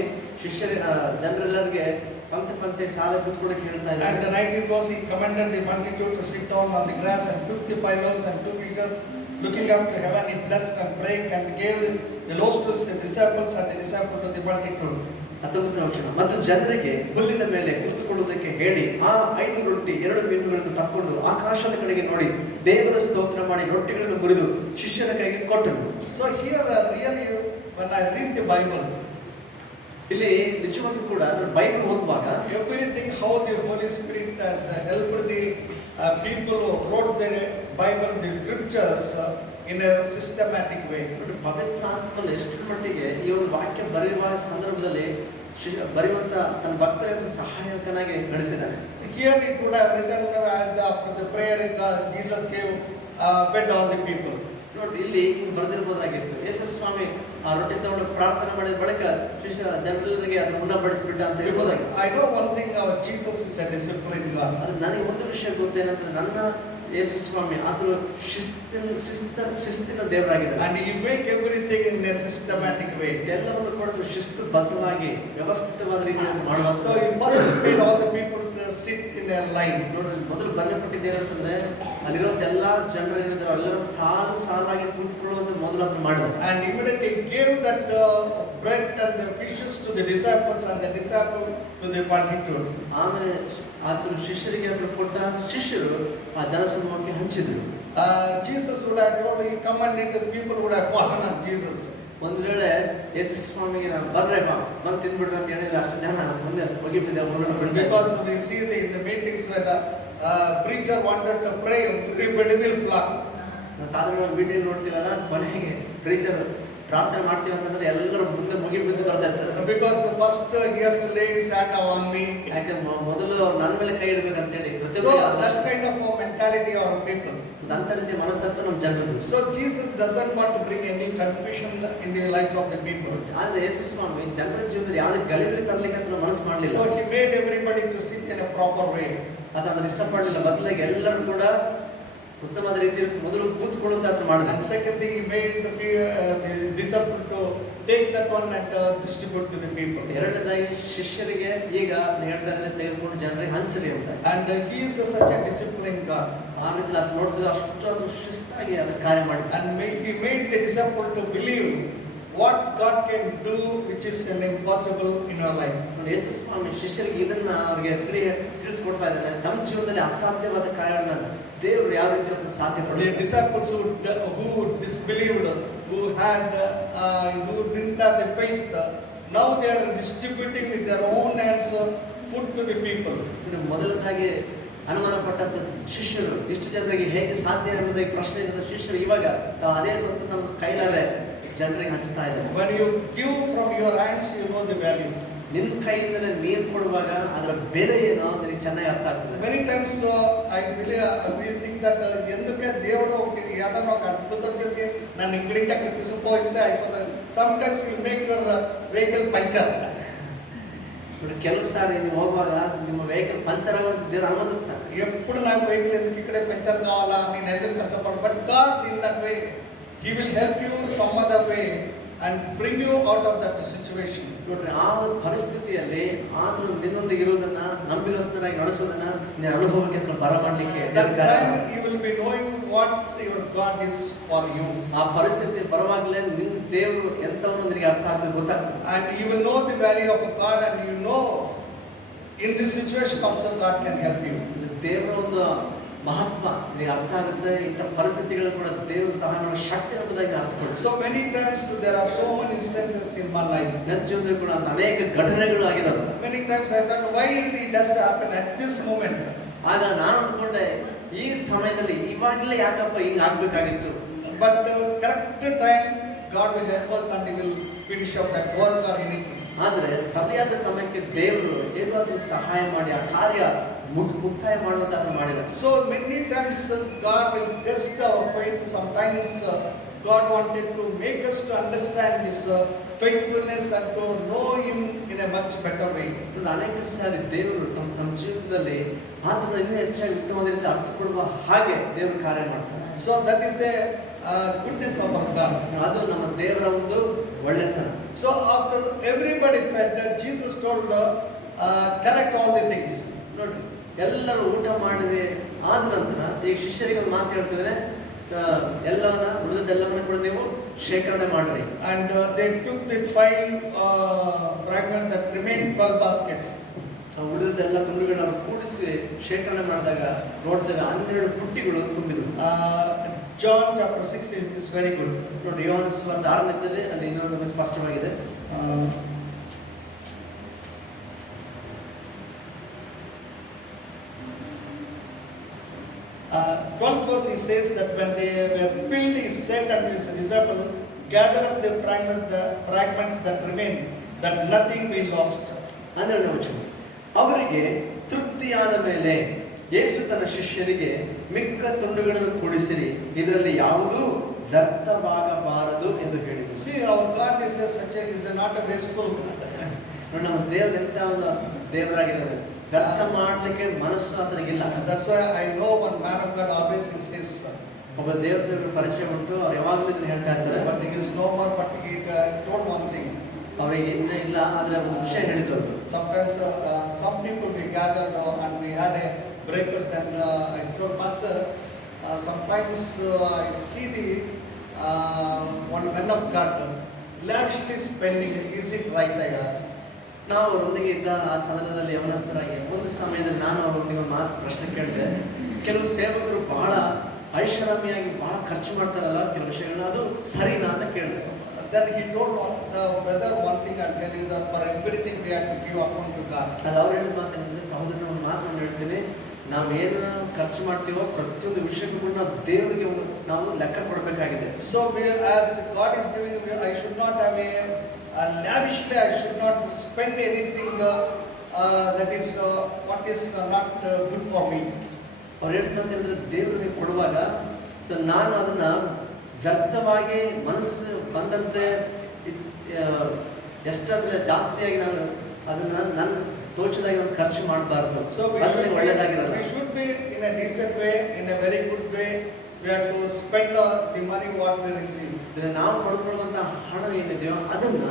ಜನರೆಲ್ಲರಿಗೆ ಪಂಕ್ತಿ ಸಾಲ ಕೂತ್ಕೊಳ್ಳಕ್ಕೆ ಹೇಳ್ತಾ ಇದ್ದಾರೆ. And the 19th verse, he commanded the multitude to sit down on the grass and took the 5 loaves and 2 fishes, looking up to heaven, he blessed and brake and gave the loaves to his disciples and the disciples to the multitude. 19ನೇ ವಚನ, ಮತ್ತು ಜನರಿಗೆ ಹುಲ್ಲಿನ ಮೇಲೆ ಕುಳಿತುಕೊಳ್ಳುವುದಕ್ಕೆ ಹೇಳಿ ಆ 5 ರೊಟ್ಟಿ 2 ಮೀನುಗಳನ್ನು ತಕ್ಕೊಂಡು ಆಕಾಶದ ಕಡೆಗೆ ನೋಡಿ ದೇವರ ಸ್ತೋತ್ರ ಮಾಡಿ ರೊಟ್ಟಿಗಳನ್ನು ಮುರಿದು ಶಿಷ್ಯರ ಕೈಗೆ ಕೊಟ್ಟನು. So here really when I read the Bible, ಇಲ್ಲಿ ನಿಜವಾಗ್ಲೂ ಕೂಡ ಬೈಬಲ್ ಓದುವಾಗ everything how the Holy Spirit has helped the people who wrote the Bible, the scriptures in a systematic way. ಪವಿತ್ರ ಆತ್ಮನು ಎಷ್ಟು ಮಟ್ಟಿಗೆ ಈ ಒಂದು ವಾಕ್ಯ ಬರೆಯುವ ಸಂದರ್ಭದಲ್ಲಿ ಬರೆಯುವಂತ ತನ್ನ ಭಕ್ತರಿಗೆ ಸಹಾಯಕನಾಗಿ ನಡೆಸಿದ್ದಾನೆ. Here it would have written as after the prayer Jesus gave fed all the people. ನೋಡಿ, ಇಲ್ಲಿ ಬರೆದಿರಬಹುದಾಗಿತ್ತು, ಯೇಸು ಸ್ವಾಮಿ ಆ ರೊಟ್ಟಿ ತಗೊಂಡು ಪ್ರಾರ್ಥನೆ ಮಾಡಿದ ಬಳಿಕ ಜನರಿಗೆ ಅದನ್ನು ಉಣ್ಣಬಡಿಸ್ಬಿಟ್ಟ ಅಂತ ಹೇಳ್ಬೋದಾಗಿತ್ತು. I know one thing, Jesus is a disciplined God. ಅದು ನನಗೆ ಒಂದು ವಿಷಯ ಗೊತ್ತೇನಂದ್ರೆ ನನ್ನ ಯೇಸು ಸ್ವಾಮಿ ಆತನು ಶಿಸ್ತಿನ ದೇವರಾಗಿದ್ದಾರೆ. And he make everything in a systematic way. ಎಲ್ಲವನ್ನು ಕೂಡ ಶಿಸ್ತುಬದ್ಧವಾಗಿ ವ್ಯವಸ್ಥಿತವಾದ ರೀತಿಯಲ್ಲಿ ಮಾಡುವ. So he first made all the people to sit in a line. ನೋಡಿ, ಮೊದಲು ಬರೆಯಲ್ಪಟ್ಟಿದ್ದೇನಂತಂದ್ರೆ ಅಲ್ಲಿರುವಂತ ಎಲ್ಲಾ ಜನರು ಏನಿದ್ದಾರೆ ಎಲ್ಲರೂ ಸಾಲಾಗಿ ಕೂತ್ಕೊಳ್ಳುವಂತ ಮೊದಲು ಅದನ್ನು ಮಾಡಿದ್ರು. And immediately gave that bread and the fishes to the disciples and the disciples to the multitude. ಆಮೇಲೆ ಆತನು ಶಿಷ್ಯರಿಗೆ ಅದನ್ನು ಕೊಟ್ಟ, ಶಿಷ್ಯರು ಆ ಜನಸಮೂಹಕ್ಕೆ ಹಂಚಿದ್ರು. Jesus would have told, he commanded, the people would have fallen on Jesus. ಒಂದು ವೇಳೆ ಯೇಸು ಸ್ವಾಮಿಗೆ ನಾನು ಬರ್ರಪ್ಪ ಬಂದು ತಿಂದ್ಬಿಡ್ರಿ ಅಂತ ಹೇಳಿದ್ರೆ ಅಷ್ಟು ಜನ ಮುಂದೆ ಹೋಗಿಬಿಟ್ಟಿದೆ. Because we see in the meetings when the preacher wanted to pray, everybody will flock. ನಾವು ಸಾಧಾರಣವಾಗಿ ವಿಡಿಯೋ ನೋಡ್ತೀವಲ್ಲ, ಕೊನೆಗೆ ಪ್ರೀಚರ್ ಪ್ರಾರ್ಥನೆ ಮಾಡ್ತೀವಿ ಅಂತಂದ್ರೆ ಎಲ್ಲರೂ ಮುಂದೆ ಮುಗಿಬಿದ್ದು ಬರ್ತಾ ಇರ್ತಾರೆ. Because first he has to lay his hand on me. ಯಾಕೆ ಮೊದಲು ನನ್ನ ಮೇಲೆ ಕೈ ಇಡಬೇಕಂತ ಹೇಳಿ. So that kind of mentality of people. ಅಂತ ರೀತಿಯ ಮನಸ್ತತ್ವ ನಮ್ಮ ಜನರದ್ದು. So Jesus doesn't want to bring any confusion in the life of the people. ಆದ್ರೆ ಯೇಸು ಸ್ವಾಮಿ ಜನರ ಜೀವನದಲ್ಲಿ ಯಾವುದೇ ಗಲಿಬಿಲಿ ತರಲಿಕ್ಕೆ ಅಂತ ಮನಸ್ಸು ಮಾಡಲಿಲ್ಲ. So he made everybody to sit in a proper way. ಅದನ್ನು ಇಷ್ಟಪಡಲಿಲ್ಲ, ಬದಲಾಗಿ ಎಲ್ಲರೂ ಕೂಡ ಉತ್ತಮವಾದ ರೀತಿಯಲ್ಲಿ ಮೊದಲು ಕೂತ್ಕೊಳ್ಳುವಂತ ಅಂತ ಮಾಡಿದ. And second thing, he made the disciple to take that one and distribute to the people. ಎರಡನೇದಾಗಿ ಶಿಷ್ಯರಿಗೆ ಈಗ ಹೇಳ್ತಾರೆ ತೆಗೆದುಕೊಂಡು ಜನರಿಗೆ ಹಂಚಲಿ ಅಂತ. And he is such a disciplined God. ಆಮೇಲೆ ಅದು ನೋಡಿದ್ರೆ ಅಷ್ಟು ಶಿಸ್ತಾಗಿ ಅದನ್ನು ಕಾರ್ಯ ಮಾಡಿದ. And he made the disciple to believe what God can do which is impossible in your life. ಯೇಸು ಸ್ವಾಮಿ ಶಿಷ್ಯರಿಗೆ ಇದನ್ನ ಅವರಿಗೆ ತಿಳಿಸ್ಕೊಡ್ತಾ ಇದ್ದಾನೆ, ನಮ್ಮ ಜೀವನದಲ್ಲಿ ಅಸಾಧ್ಯವಾದ ಕಾರ್ಯಗಳನ್ನ ದೇವರು ಯಾವ ರೀತಿ ಅದನ್ನು ಸಾಧ್ಯಪಡಿಸ್ತಾರೆ. The disciples who disbelieved, who didn't have the faith, now they are distributing with their own hands food to the people. ಮೊದಲದಾಗಿ ಅನುಮಾನ ಪಟ್ಟಂತ ಶಿಷ್ಯರು ಇಷ್ಟು ಜನರಿಗೆ ಹೇಗೆ ಸಾಧ್ಯ ಎಂಬುದಾಗಿ ಪ್ರಶ್ನೆ ಇದ್ದ ಶಿಷ್ಯರು ಇವಾಗ ಅದೇ ಸ್ವಲ್ಪ ನಮ್ಮ ಕೈಲಾರೆ ಜನರಿಗೆ ಹಂಚ್ತಾ ಇದ್ದಾರೆ. When you give from your hands, you know the value. ನಿನ್ನ ಕೈಯಿಂದಲೇ ನೀರು ಕೊಡುವಾಗ ಅದರ ಬೆಲೆ ಏನೋ ನಿನಗೆ ಚೆನ್ನಾಗಿ ಅರ್ಥ ಆಗ್ತದೆ. Many times we think that ಎಂದಕ್ಕೆ ದೇವರು ಯಾವ್ದನ್ನ ಅದ್ಭುತಕ್ಕೆ ನಾನು ಇಂಗ್ರೀಡಿಯಂಟ್ ತಿಳಿಸಿపోయితే అయిపోతుంది. Sometimes you make your vehicle puncture. ಕೆಲವು ಸಾರಿ ನೀವು ಹೋಗುವಾಗ ನಿಮ್ಮ ವೆಹಿಕಲ್ ಪಂಚರ್ ಆಗುವಂತ ದೇವರು ಅನುಮತಿಸ್ತಾರೆ. ఎప్పుడు నాకు వెహికల్ ఎందుకు ఇక్కడే పంచర్ కావాలా, నేను ఎందుకు కష్టపడ, but God in that way he will help you some other way and bring you out of that situation. ನೋಡ್ರಿ, ಆ ಒಂದು ಪರಿಸ್ಥಿತಿಯಲ್ಲಿ ಆದ್ರೂ ನಿನ್ನೊಂದಿಗೆ ಇರೋದನ್ನ, ನಂಬಿಗಸ್ತನಾಗಿ ನಡೆಸೋದನ್ನ ನೀನು ಅನುಭವಕ್ಕೆ ಬರಮಾಡ್ಲಿಕ್ಕೆ That time you will be knowing what your God is for you. ಆ ಪರಿಸ್ಥಿತಿ ಬರುವಾಗಲೇ ನಿನ್ನ ದೇವರು ಎಂತವನು ನಿನಗೆ ಅರ್ಥ ಆಗ್ತದೆ, ಗೊತ್ತಾಗ್ತದೆ. And you will know the value of God, and you know in this situation also God can help you. ದೇವರ ಒಂದು ಮಹತ್ವ ನಿನಗೆ ಅರ್ಥ ಆಗುತ್ತೆ. ಇಂಥ ಪರಿಸ್ಥಿತಿಗಳು ಕೂಡ ದೇವರು ಸಹಾಯ ಮಾಡೋ ಶಕ್ತಿ ಎಂಬುದಾಗಿ ಅರ್ಥ ಕೊಡುತ್ತೆ. So many times there are so many instances in my life. ನನ್ನ ಜೀವನದಲ್ಲಿ ಕೂಡ ಅನೇಕ ಘಟನೆಗಳು ಆಗಿದಾವೆ. Many times I thought, why it has to happen at this moment? ಆಗ ನಾನು ಅಂದ್ಕೊಂಡೆ, ಈ ಸಮಯದಲ್ಲಿ ಇವಾಗಲೇ ಯಾಕಪ್ಪ ಹಿಂಗ್ ಆಗ್ಬೇಕಾಗಿತ್ತು. But the correct time God will help us and He will finish up that work or anything. ಆದ್ರೆ ಸರಿಯಾದ ಸಮಯಕ್ಕೆ ದೇವರು ಹೇಗಾದ್ರೂ ಸಹಾಯ ಮಾಡಿ ಆ ಕಾರ್ಯ ಮುಕ್ತಾಯ ಮಾಡುವಂತ ಮಾಡಿದ. So many times God will test our faith. Sometimes God wanted to make us to understand His faithfulness and to know Him in a much better way. ಅನೇಕ ಸಾರಿ ದೇವರು ನಮ್ಮ ಜೀವಿತದಲ್ಲಿ ಆತನ ಇನ್ನೂ ಹೆಚ್ಚಾಗಿ ಉತ್ತಮದಿಂದ ಅರ್ಥ ಕೊಡುವ ಹಾಗೆ ದೇವರು ಕಾರ್ಯ ಮಾಡ್ತಾರೆ. So that is the goodness of our God. ಅದು ನಮ್ಮ ದೇವರ ಒಂದು ಒಳ್ಳೆತನ. So after everybody fed, Jesus told, correct all the things. ನೋಡ್ರಿ, ಎಲ್ಲರೂ ಊಟ ಮಾಡಿದೆ ಆದ ನಂತರ ಈಗ ಶಿಷ್ಯರಿಗೆ ಒಂದು ಮಾತು ಹೇಳ್ತಿದ್ರೆ, ಎಲ್ಲವನ್ನ ಉಳಿದೆಲ್ಲವನ್ನ ಕೂಡ ನೀವು ಶೇಖರಣೆ ಮಾಡ್ರಿ. And they took the 5 fragments that remained, 12 baskets. ಉಳಿದೆಲ್ಲ ತುಂಡುಗಳನ್ನ ಕೂಡಿಸಿ ಶೇಖರಣೆ ಮಾಡಿದಾಗ ನೋಡಿದಾಗ 12 ಪುಟ್ಟಿಗಳು ತುಂಬಿದವು. John chapter 6 is very good. ನೋಡಿ, ಯೋಹಾನ ಸುವಾರ್ತೆ 6ನೇದಲ್ಲಿ ಅಲ್ಲಿ ಇನ್ನೂ ನಮಗೆ ಸ್ಪಷ್ಟವಾಗಿದೆ. 12th verse he says that when they were filled, he said unto his disciples, gather up the fragments that remain, that nothing be lost. 12ನೇ ವಚನ, ಅವರಿಗೆ ತೃಪ್ತಿಯಾದ ಮೇಲೆ ಯೇಸು ತನ್ನ ಶಿಷ್ಯರಿಗೆ ಮಿಕ್ಕ ತುಂಡುಗಳನ್ನು ಕೂಡಿಸಿರಿ, ಇದರಲ್ಲಿ ಯಾವುದೂ ವ್ಯರ್ಥವಾಗಬಾರದು ಎಂದು ಹೇಳಿದರು. See, our God is not a wasteful God. ನಮ್ಮ ದೇವರು ಎಂತ ಒಂದು ದೇವರಾಗಿದ್ದಾರೆ, ವ್ಯರ್ಥ ಮಾಡ್ಲಿಕ್ಕೆ ಮನಸ್ಸು ಆತನಿಗಿಲ್ಲ. That's why I know one man of God always says, ಒಬ್ಬ ದೇವರ ಸೇವಕರ ಪರಿಚಯ ಉಂಟು, ಅವ್ರು ಯಾವಾಗಲೂ ಇದನ್ನ ಹೇಳ್ತಾ ಇರ್ತಾರೆ. but he is no more, but he told one thing. ಅವರಿಗೆ ಇನ್ನೂ ಇಲ್ಲ, ಆದ್ರೆ ಒಂದು ವಿಷಯ ಹೇಳಿದ್ರು. Sometimes some people we gathered and we had a breakfast, and I told Pastor, sometimes I see the one men of God lavishly spending. Is it right? I asked. ನಾವು ಅವರೊಂದಿಗೆ ಇದ್ದ ಆ ಸದನದಲ್ಲಿ ಯಮನಸ್ಥರಾಗಿ ಒಂದು ಸಮಯದಲ್ಲಿ ನಾನು ಅವರೊಂದಿಗೆ ಒಂದು ಮಾತು ಪ್ರಶ್ನೆ ಕೇಳಿದೆ. ಕೆಲವು ಸೇವಕರು ಬಹಳ ಐಷಾರಾಮಿಯಾಗಿ ಬಹಳ ಖರ್ಚು ಮಾಡ್ತಾರಲ್ಲ ಕೆಲವು ವಿಷಯಗಳನ್ನ, ಅದು ಸರಿನಾ ಅಂತ ಕೇಳಿದೆ. Then he told the brother one thing, and tell you that for everything we have to give account to God. ಅದು ಅವ್ರು ಹೇಳಿದ ಮಾತೇನಂದ್ರೆ, ಸಹೋದರನ ಒಂದು ಮಾತನ್ನು ಹೇಳ್ತೀನಿ, ನಾವು ಏನು ಖರ್ಚು ಮಾಡ್ತೀವೋ ಪ್ರತಿಯೊಂದು ವಿಷಯಕ್ಕೂ ಕೂಡ ನಾವು ದೇವರಿಗೆ ನಾವು ಲೆಕ್ಕ ಕೊಡಬೇಕಾಗಿದೆ. So as God is giving, I should not have lavishly, I should not spend anything that is what is not good for me. ಅವ್ರು ಹೇಳ್ತಂದ್ರೆ, ದೇವರಿಗೆ ಕೊಡುವಾಗ ನಾನು ಅದನ್ನ ವ್ಯರ್ಥವಾಗಿ ಮನಸ್ಸು ಬಂದಂತೆ ಎಷ್ಟಾದ್ರೆ ಜಾಸ್ತಿಯಾಗಿ ನಾನು ಅದನ್ನ ನನ್ನ ತೋಚದಾಗಿ ನಾನು ಖರ್ಚು ಮಾಡಬಾರ್ದು. So ಒಳ್ಳೆದಾಗಿರಲ್ಲ. we should be in a decent way, in a very good way. We have to spend the money what we receive. ನಾವು ಪಡ್ಕೊಳ್ಳುವಂತ ಹಣ ಏನಿದೆಯೋ ಅದನ್ನ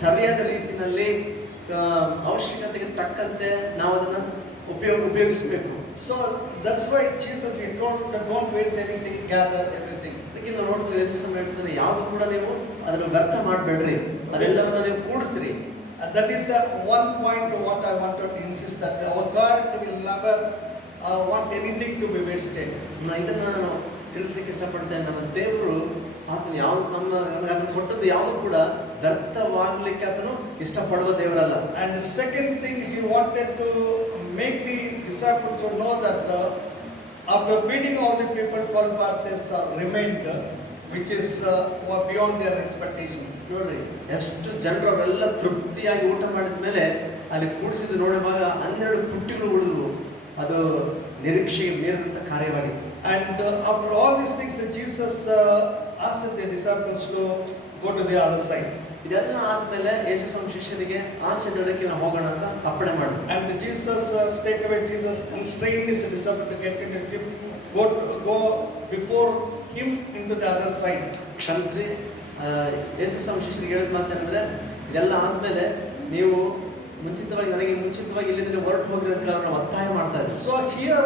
ಸರಿಯಾದ ರೀತಿಯಲ್ಲಿ ಅವಶ್ಯಕತೆಗೆ ತಕ್ಕಂತೆ ನಾವು ಅದನ್ನ ಉಪಯೋಗಿಸಬೇಕು. So that's why Jesus he told that don't waste anything, gather everything. ಇದಕ್ಕೆ ನಾವು ನೋಡ್ತೀವಿ, ಯೇಸು ಹೇಳ್ತಾನೆ, ಯಾವುದು ಕೂಡ ನೀವು ಅದನ್ನು ವ್ಯರ್ಥ ಮಾಡಬೇಡ್ರಿ, ಅದೆಲ್ಲವನ್ನ ನೀವು ಕೂಡಿಸ್ರಿ. That is one point what I wanted to insist, that our God will never want anything to be wasted. ಇದನ್ನ ನಾನು ತಿಳಿಸ್ಲಿಕ್ಕೆ ಇಷ್ಟಪಡ್ತೇನೆ. ನಮ್ಮ ದೇವರು ಆತನು ಯಾವ ಅದನ್ನು ಕೊಟ್ಟದ್ದು ಯಾವುದು ಕೂಡ ವ್ಯರ್ಥವಾಗಲಿಕ್ಕೆ ಆತನು ಇಷ್ಟಪಡುವ ದೇವರಲ್ಲ. And the second thing, he wanted to make the disciples to know that after feeding all the people, 12 baskets remained, which is beyond their expectation. ನೋಡ್ರಿ, ಎಷ್ಟು ಜನರು ಅವರೆಲ್ಲ ತೃಪ್ತಿಯಾಗಿ ಊಟ ಮಾಡಿದ ಮೇಲೆ ಅಲ್ಲಿ ಕೂಡಿಸಿದ್ದು ನೋಡುವಾಗ 12 ಪುಟ್ಟಿಗಳು ಉಳಿದವು. ಅದು ನಿರೀಕ್ಷೆಗೆ ಮೀರಿದಂತ ಕಾರ್ಯವಾಗಿತ್ತು. And after all these things, Jesus asked the disciples to go to the other side. ಇದೆಲ್ಲ ಆದ್ಮೇಲೆ ಯೇಸು ತಮ್ಮ ಶಿಷ್ಯರಿಗೆ ಆಚೆ ದಡಕ್ಕೆ ನಾವು ಹೋಗೋಣ ಅಂತ ಅಪ್ಪಣೆ ಮಾಡಿದ್ರು. And Jesus straightway Jesus constrained his disciples to get into the ship, go before him into the other side. ಕ್ಷಮಿಸ್ರಿ, ಯೇಸು ತಮ್ಮ ಶಿಷ್ಯರಿಗೆ ಹೇಳಿದ ಮಾತೇನಂದ್ರೆ, ಇದೆಲ್ಲ ಆದ್ಮೇಲೆ ನೀವು ಮುಂಚಿತವಾಗಿ ಇಲ್ಲಿಂದ ಹೊರಟು ಹೋಗ್ರಿ ಅಂತ ಅವ್ರನ್ನ ಒತ್ತಾಯ ಮಾಡ್ತಾ ಇದ್ದಾರೆ. So here,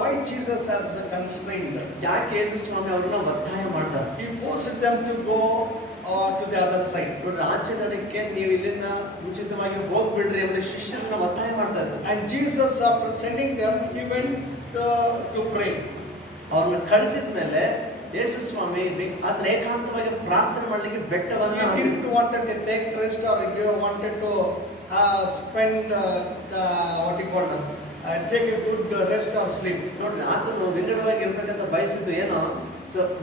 why Jesus has constrained? ಯಾಕೆ ಯೇಸು ಸ್ವಾಮಿ ಅವ್ರನ್ನ ಒತ್ತಾಯ ಮಾಡ್ತಾರೆ? He forced them to go to the other side. ನೋಡ್ರಿ, ಆಚೆ ನಡಕ್ಕೆ ನೀವು ಇಲ್ಲಿಂದ ಮುಂಚಿತವಾಗಿ ಹೋಗ್ಬಿಡ್ರಿ ಅಂತ ಶಿಷ್ಯರನ್ನ ಒತ್ತಾಯ ಮಾಡ್ತಾ ಇದ್ದಾರೆ. And Jesus, after sending them, he went to pray. ಅವ್ರನ್ನ ಕಳಿಸಿದ ಮೇಲೆ ಯೇಸು ಸ್ವಾಮಿ ಆತನ ಏಕಾಂತವಾಗಿ ಪ್ರಾರ್ಥನೆ ಮಾಡ್ಲಿಕ್ಕೆ ಬೆಟ್ಟವನ್ನು He didn't wanted to take rest, or he wanted to spend what you call them, take a good rest or sleep. ನೋಡ್ರಿ, ಆತನು ವಿಂಗಡವಾಗಿ ಇರ್ತಕ್ಕಂಥ ಬಯಸಿದ್ದು ಏನೋ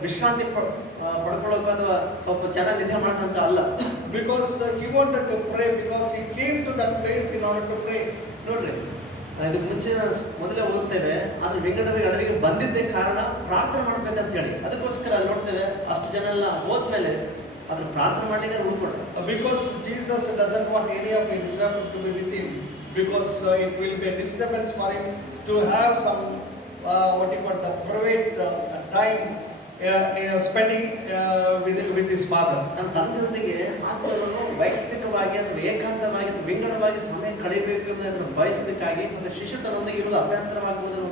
ವಿಶ್ರಾಂತಿ ಪಡ್ಕೊಳ್ಳೋಕೆ ಅಥವಾ ಸ್ವಲ್ಪ ಚೆನ್ನಾಗಿ ನಿದ್ದೆ ಮಾಡೋಣ ಅಲ್ಲ. Because he wanted to pray, because he came to that place in order to pray. ನೋಡ್ರಿ, ಇದು ಮುಂಚೆ ಮೊದಲೇ ಓದ್ತೇವೆ, ಆದ್ರೆ ವಿಂಗಡವಾಗಿ ಅಡವಿಗೆ ಬಂದಿದ್ದೇ ಕಾರಣ ಪ್ರಾರ್ಥನೆ ಮಾಡ್ಬೇಕಂತ ಹೇಳಿ. ಅದಕ್ಕೋಸ್ಕರ ಅಲ್ಲಿ ನೋಡ್ತೇವೆ, ಅಷ್ಟು ಜನ ಎಲ್ಲ ಹೋದ್ಮೇಲೆ ಅದ್ರ ಪ್ರಾರ್ಥನೆ ಮಾಡ್ಲಿಕ್ಕೆ ಉಳ್ಕೊಡ್ತಾರೆ. Because Jesus doesn't want any of his disciples to be with him, because it will be a disturbance for him to have some what you call the private time spending with his father. ನನ್ನ ತಂದೆಯೊಂದಿಗೆ ಆತ್ಮವನ್ನು ವೈಯಕ್ತಿಕವಾಗಿ ಅಥವಾ ಏಕಾಂತವಾಗಿ ಅಥವಾ ವಿಂಗಡವಾಗಿ ಸಮಯ ಕಳೆಯಬೇಕು ಅನ್ನೋದನ್ನು ಬಯಸೋದಕ್ಕಾಗಿ ಮತ್ತು ಶಿಷ್ಯತನೊಂದಿಗೆ ಇರೋದು ಅಭ್ಯಂತರವಾಗುವುದರ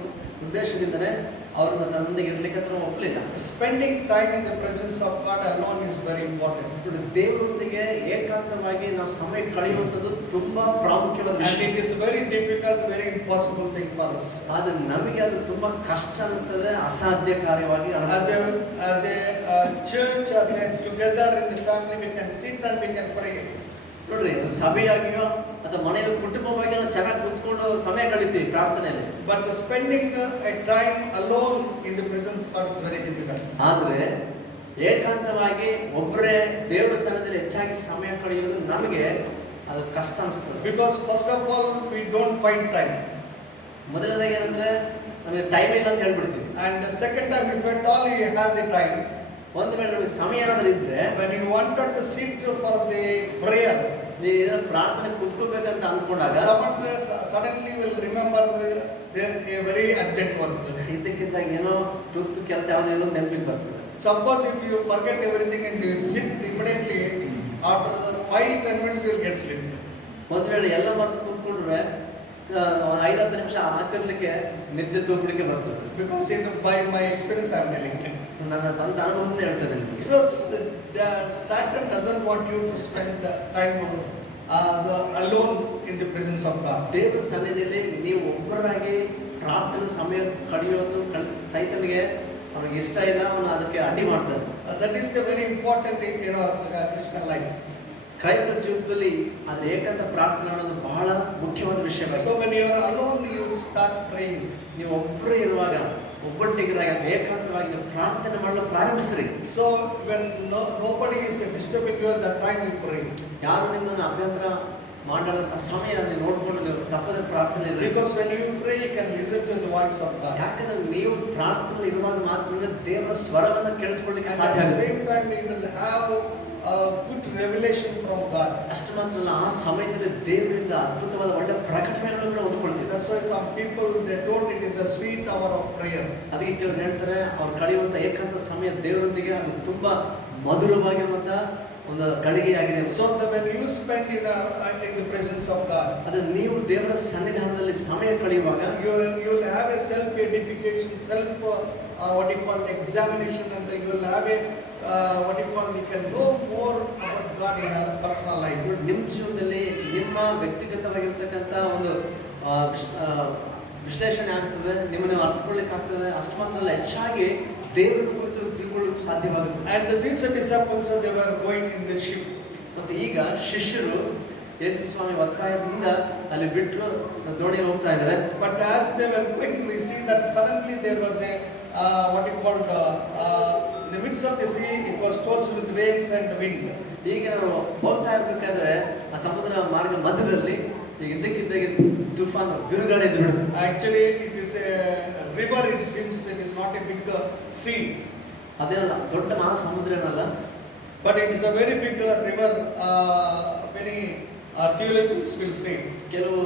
ಉದ್ದೇಶದಿಂದಲೇ ಅವ್ರನ್ನ ತನ್ನೊಂದಿಗೆ ಇರಲಿಕ್ಕೆ ಒಪ್ಪಲಿಲ್ಲ. Spending time in the presence of God alone is very important. ದೇವರೊಂದಿಗೆ ಏಕಾಂತವಾಗಿ ನಾವು ಸಮಯ ಕಳೆಯುವಂಥದ್ದು ತುಂಬಾ ಪ್ರಾಮುಖ್ಯವಾದ And it is very difficult, very impossible thing for us. ಆದ್ರೆ ನಮಗೆ ಅದು ತುಂಬಾ ಕಷ್ಟ ಅನಿಸ್ತದೆ, ಅಸಾಧ್ಯ ಕಾರ್ಯವಾಗಿ as a church, as a together in the family, we can sit and we can pray. ನೋಡ್ರಿ, ಸಭೆಯಾಗಿಯೋ ಅಥವಾ ಮನೆಯಲ್ಲಿ ಕುಟುಂಬವಾಗಿ ನಾವು ಚೆನ್ನಾಗಿ ಕೂತ್ಕೊಂಡು ಸಮಯ ಕಳೀತೀವಿ ಪ್ರಾರ್ಥನೆಯಲ್ಲಿ. But spending a time alone in the presence of God is very difficult. ಆದ್ರೆ ಏಕಾಂತವಾಗಿ ಒಬ್ಬರೇ ದೇವರ ಸನ್ನಿಧಿಯಲ್ಲಿ ಹೆಚ್ಚಾಗಿ ಸಮಯ ಕಳೆಯೋದು ನಮಗೆ ಅದು ಕಷ್ಟ ಅನಿಸ್ತದೆ. Because first of all, we don't find time. ಮೊದಲನೇದಾಗಿ ಏನಂದ್ರೆ ನಮಗೆ ಟೈಮ್ ಇಲ್ಲ ಅಂತ ಹೇಳ್ಬಿಡ್ತೀವಿ. And the second time, if at all you have the time, ಒಂದು ವೇಳೆ ನಮಗೆ ಸಮಯ ಏನಾದ್ರೂ ಇದ್ರೆ, when you wanted to sit for the prayer, ನೀವು ಪ್ರಾರ್ಥನೆ ಕೂತ್ಕೋಬೇಕಂತ ಅಂದ್ಕೊಂಡಾಗ suddenly you will remember a very urgent work. ಇದಕ್ಕಿಂತ ಏನೋ ತುರ್ತು ಕೆಲಸ ಯಾವುದೇನೋ ನೆನಪಿಗೆ ಬರ್ತದೆ. Suppose if you forget everything and you sit immediately, after 5-10 minutes you will get sleep. ಒಂದು ವೇಳೆ ಎಲ್ಲ ಮರೆತು ಕೂತ್ಕೊಂಡ್ರೆ 5-10 ನಿಮಿಷ ಹಾಕಿರ್ಲಿಕ್ಕೆ ನಿದ್ದೆ ತೂಗ್ಲಿಕ್ಕೆ ಬರ್ತದೆ. Because by my experience I am telling you. ನನ್ನ ಸ್ವಂತ ಅನುಭವದಿಂದ ಹೇಳ್ತೇನೆ. So Satan doesn't want you to spend time alone in the presence of God. ದೇವರ ಸನ್ನಿಧಿಯಲ್ಲಿ ನೀವು ಒಬ್ಬರಾಗಿ ಪ್ರಾರ್ಥನೆ ಸಮಯ ಕಳೆಯೋದು ಸೈತನಿಗೆ ಅವನಿಗೆ ಇಷ್ಟ ಇಲ್ಲ, ಅವನು ಅದಕ್ಕೆ ಅಡ್ಡಿ ಮಾಡ್ತಾನೆ. That is a very important in our Christian life. ಕ್ರೈಸ್ತ ಜೀವಿತದಲ್ಲಿ ಅದು ಏಕಾಂತ ಪ್ರಾರ್ಥನೆ ಅನ್ನೋದು ಬಹಳ ಮುಖ್ಯವಾದ ವಿಷಯವಾಗಿದೆ. So when you are alone, you start praying. ನೀವು ಒಬ್ಬರೇ ಇರುವಾಗ, ಒಬ್ಬಟ್ಟಿಗಿರಾಗ ಏಕಾಂತವಾಗಿ ಪ್ರಾರ್ಥನೆ ಮಾಡಲು ಪ್ರಾರಂಭಿಸ್ರಿ. So when nobody is disturbing you at that time, you pray. ಯಾರು ನಿಮ್ಮನ್ನು ಅಭ್ಯಂತರ ಮಾಡದಂತ ಸಮಯ ನೀವು ನೋಡ್ಕೊಂಡು ನೀವು ತಪ್ಪದೆ ಪ್ರಾರ್ಥನೆ. Because when you pray, you can listen to the voice of God. ಯಾಕಂದ್ರೆ ನೀವು ಪ್ರಾರ್ಥನೆ ಇರುವಾಗ ಮಾತ್ರ ದೇವರ ಸ್ವರವನ್ನು ಕೇಳಿಸ್ಕೊಳ್ಳಿಕ್ಕೆ And ಸಾಧ್ಯ. at the same time, you will have a good revelation from God. ಅಷ್ಟು ಮಾತ್ರ ಅಲ್ಲ, ಆ ಸಮಯದಲ್ಲಿ ದೇವರಿಂದ ಅದ್ಭುತವಾದ ಒಳ್ಳೆ ಪ್ರಕಟಣೆಗಳನ್ನು ಓದಿಕೊಳ್ತೀವಿ. That's why some people, they told it is a sweet hour of prayer. ಅದಕ್ಕೆ ಕೆಲವರು ಹೇಳ್ತಾರೆ, ಅವ್ರು ಕಳೆಯುವಂತ ಏಕಾಂತ ಸಮಯ ದೇವರೊಂದಿಗೆ ಅದು ತುಂಬಾ ಮಧುರವಾಗಿರುವಂತ ಒಂದು ಗಳಿಗೆಯಾಗಿದೆ. So that when you spend in the presence of God, ಅದನ್ನು ನೀವು ದೇವರ ಸನ್ನಿಧಾನದಲ್ಲಿ ಸಮಯ ಕಳೆಯುವಾಗ you will have a self edification, self what you call examination, and you will have a what you call, you can know more about God in our personal life. ನಿಮ್ಮ ಜೀವನದಲ್ಲಿ ನಿಮ್ಮ ವ್ಯಕ್ತಿಗತವಾಗಿರ್ತಕ್ಕಂಥ ಒಂದು ವಿಶ್ಲೇಷಣೆ ಆಗ್ತದೆ, ನಿಮ್ಮನ್ನು ಅರ್ಥಕೊಳ್ಳಿಕ್ಕೆ ಆಗ್ತದೆ. ಅಷ್ಟು ಮಾತ್ರ ಅಲ್ಲ, ಹೆಚ್ಚಾಗಿ ದೇವರ ಕುರಿತು ತಿಳ್ಕೊಳ್ಳಿಕ್ಕೆ ಸಾಧ್ಯವಾಗುತ್ತೆ. And these disciples, they were going in the ship. ಮತ್ತು ಈಗ ಶಿಷ್ಯರು ಯೇಸು ಸ್ವಾಮಿ ಒತ್ತಾಯದಿಂದ ಅಲ್ಲಿ ಬಿಟ್ಟು ದೋಣಿಯಲ್ಲಿ ಹೋಗ್ತಾ ಇದ್ದಾರೆ. But as they were going, we see that suddenly there was a what you called in the midst of the sea, it was tossed with waves and wind. ಈಗ ನಾವು ಹೋಗ್ತಾ ಇರ್ಬೇಕಾದ್ರೆ ಆ ಸಮುದ್ರ ಮಾರ್ಗ ಮಧ್ಯದಲ್ಲಿ ಈಗ ಇದ್ದಕ್ಕಿದ್ದಾಗೆ ತುಫಾನ್ ಬಿರುಗಾಳಿ ಎದ್ದು ಬಿಡುತ್ತೆ. Actually, it is a river. It seems it is not a big sea. ಅದೇನಲ್ಲ, ದೊಡ್ಡ ಮಹಾಸಮುದ್ರ ಏನಲ್ಲ, but it is a very big river. Many theologians will say. ಕೆಲವು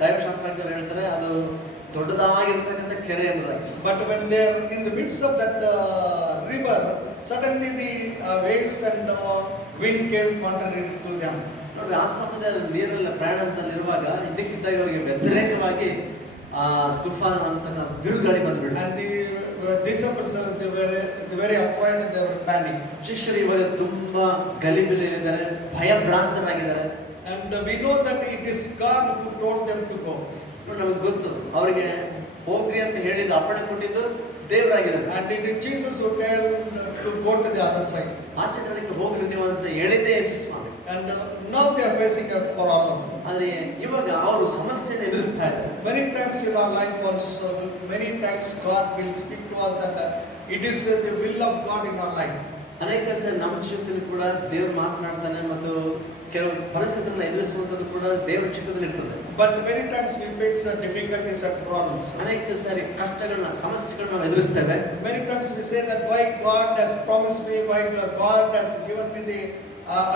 ದೈವಶಾಸ್ತ್ರಜ್ಞರು ಹೇಳ್ತಾರೆ ಅದು ದೊಡ್ಡದಾಗಿರ್ತಕ್ಕಂಥ ಕೆರೆ ಅನ್ನೋದು. But when they are in the midst of that river, suddenly the waves and wind came contrary to them. ನೋಡಿ ಆ ಸಮಯದಲ್ಲಿ ನೀರೆಲ್ಲ ಪ್ರಯಾಣದಲ್ಲಿರುವಾಗ ಇದಕ್ಕಿದ್ದಾಗ ಅವರಿಗೆ ವ್ಯತಿರೇಕವಾಗಿ ಆ ತುಫಾನ್ ಅಂತ ಬಿರುಗಾಳಿ ಬಂದ್ಬಿಟ್ಟು And the disciples they were very afraid and they were panic. ಶಿಷ್ಯರು ಇವಾಗ ತುಂಬಾ ಗಲಿಬಿಲಿದ್ದಾರೆ, ಭಯಭ್ರಾಂತರಾಗಿದ್ದಾರೆ. And we know that it is God who told them to go. ನಮಗೆ ಗೊತ್ತು ಅವರಿಗೆ ಹೋಗ್ರಿ ಅಂತ ಹೇಳಿದ ಅಪ್ಪಣೆ ಕೊಟ್ಟಿದ್ದು ದೇವರಾಗಿದ್ದಾರೆ. And it is Jesus who told to go to the other side. ಆಚೆ ಕಡೆಗೆ ಹೋಗ್ರಿ ನೀವು ಅಂತ ಹೇಳಿದ್ದೇ ಯೇಸು ಸ್ವಾಮಿ. And now they are facing a problem. ಆದ್ರೆ ಇವಾಗ ಅವರು ಸಮಸ್ಯೆಯನ್ನು ಎದುರಿಸ್ತಾ ಇದ್ದಾರೆ. Many times in our life also, many times God will speak to us and it is the will of God in our life. ಅನೇಕ ಸಲ ನಮ್ಮ ಜೀವಿತದಲ್ಲಿ ಕೂಡ ದೇವರು ಮಾತನಾಡ್ತಾನೆ ಮತ್ತು ಕೆಲವು ಪರಿಸ್ಥಿತಿಗಳನ್ನು ಎದುರಿಸುವಂಥದ್ದು ಕೂಡ ದೇವರ ಚಿತ್ತದಲ್ಲಿ ಇರ್ತದೆ. But many times we face difficulties and problems. ಅನೇಕ ಸಾರಿ ಕಷ್ಟಗಳನ್ನ ಸಮಸ್ಯೆಗಳನ್ನ ನಾವು ಎದುರಿಸ್ತೇವೆ. Many times we say that why God has promised me, why God has given me the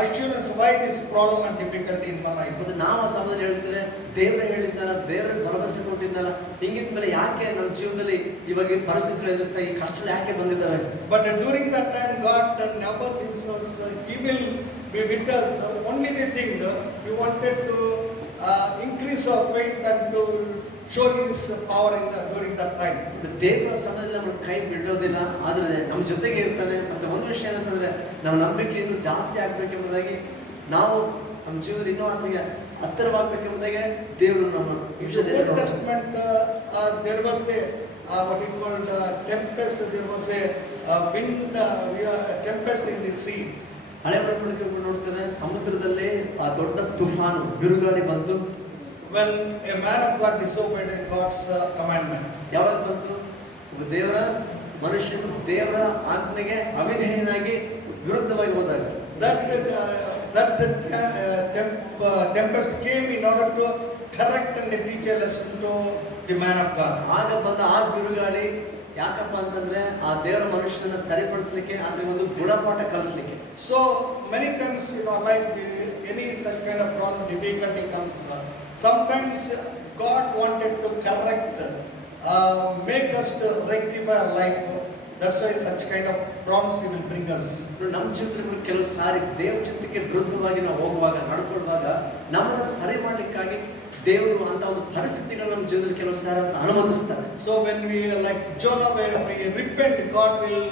assurance, why this problem and difficulty in my life. ಮತ್ತು ನಾವು ಆ ಸಮಯದಲ್ಲಿ ಹೇಳ್ತೇವೆ ದೇವರೇ ಹೇಳಿದ್ದಾನ, ದೇವರ ಭರವಸೆ ಕೊಟ್ಟಿದ್ದಾನ, ಹಿಂಗಿದ ಮೇಲೆ ಯಾಕೆ ನಮ್ಮ ಜೀವನದಲ್ಲಿ ಇವಾಗ ಈ ಪರಿಸ್ಥಿತಿಗಳು ಎದುರಿಸ್ತಾ ಈ ಕಷ್ಟಗಳು ಯಾಕೆ ಬಂದಿದ್ದಾವೆ? But during that time God never leaves us. He will be with us. Only the thing we wanted to increase our faith and to show His power during that time. ದೇವರ ಸಮಯದಲ್ಲಿ ನಮ್ಮ ಕೈ ಬಿಡೋದಿಲ್ಲ, ಆದರೆ ನಮ್ಮ ಜೊತೆಗೆ ಇರ್ತಾನೆ. ಮತ್ತೆ ಒಂದು ವಿಷಯ ಏನಂತಂದ್ರೆ ನಮ್ಮ ನಂಬಿಕೆ ಇನ್ನೂ ಜಾಸ್ತಿ ಆಗ್ಬೇಕೆಂಬುದಾಗಿ, ನಾವು ನಮ್ಮ ಜೀವನ ಇನ್ನೂ ಆತನಿಗೆ ಹತ್ತಿರವಾಗಬೇಕೆಂಬುದಾಗಿ ದೇವರು ನಮ್ಮ Old Testament there was a what we called tempest. There was a wind, tempest in the sea. ಹಳೆ ಒಡಂಬಡಿಕೆ ನೋಡ್ತೇವೆ, ಸಮುದ್ರದಲ್ಲಿ ಆ ದೊಡ್ಡ ತುಫಾನು ಬಿರುಗಾಳಿ ಬಂತು. When a man of God disobeyed God's commandment. ಯಾವಾಗ ಬಂತು? ದೇವರ ಮನುಷ್ಯನು ದೇವರ ಆಜ್ಞೆಗೆ ಅವಿಧೇಯನಾಗಿ ವಿರುದ್ಧವಾಗಿ ಹೋದಾಗ that tempest came in order to correct and teach a lesson to the man of God. ಆಗ ಬಂದ ಆ ಬಿರುಗಾಳಿ ಯಾಕಪ್ಪ ಅಂತಂದ್ರೆ ಆ ದೇವರ ಮನುಷ್ಯನನ್ನ ಸರಿಪಡಿಸಲಿಕ್ಕೆ, ಅಂದ್ರೆ ಒಂದು ಗುಣಪಾಠ ಕಲಿಸಲಿಕ್ಕೆ. So many times in our life any such kind of problem, difficulty comes. Sometimes God wanted to correct, make us to rectify our life. That's why such kind of problems He will bring us. ನಮ್ಮ ಜೀವಿತದಲ್ಲಿ ಕೆಲವು ಸಾರಿ ದೇವರ ಚಿತ್ತಕ್ಕೆ ವಿರುದ್ಧವಾಗಿ ನಾವು ಹೋಗುವಾಗ, ನಡ್ಕೊಳ್ಳುವಾಗ ನಮ್ಮನ್ನು ಸರಿ ಮಾಡಲಿಕ್ಕಾಗಿ ದೇವರು ಅಂತ ಒಂದು ಪರಿಸ್ಥಿತಿಗಳು ನಮ್ಮ ಜೀವನದಲ್ಲಿ ಕೆಲವು ಸಾರಿ ಅನುಮತಿಸ್ತಾರೆ. So when we like Jonah, when we repent, God will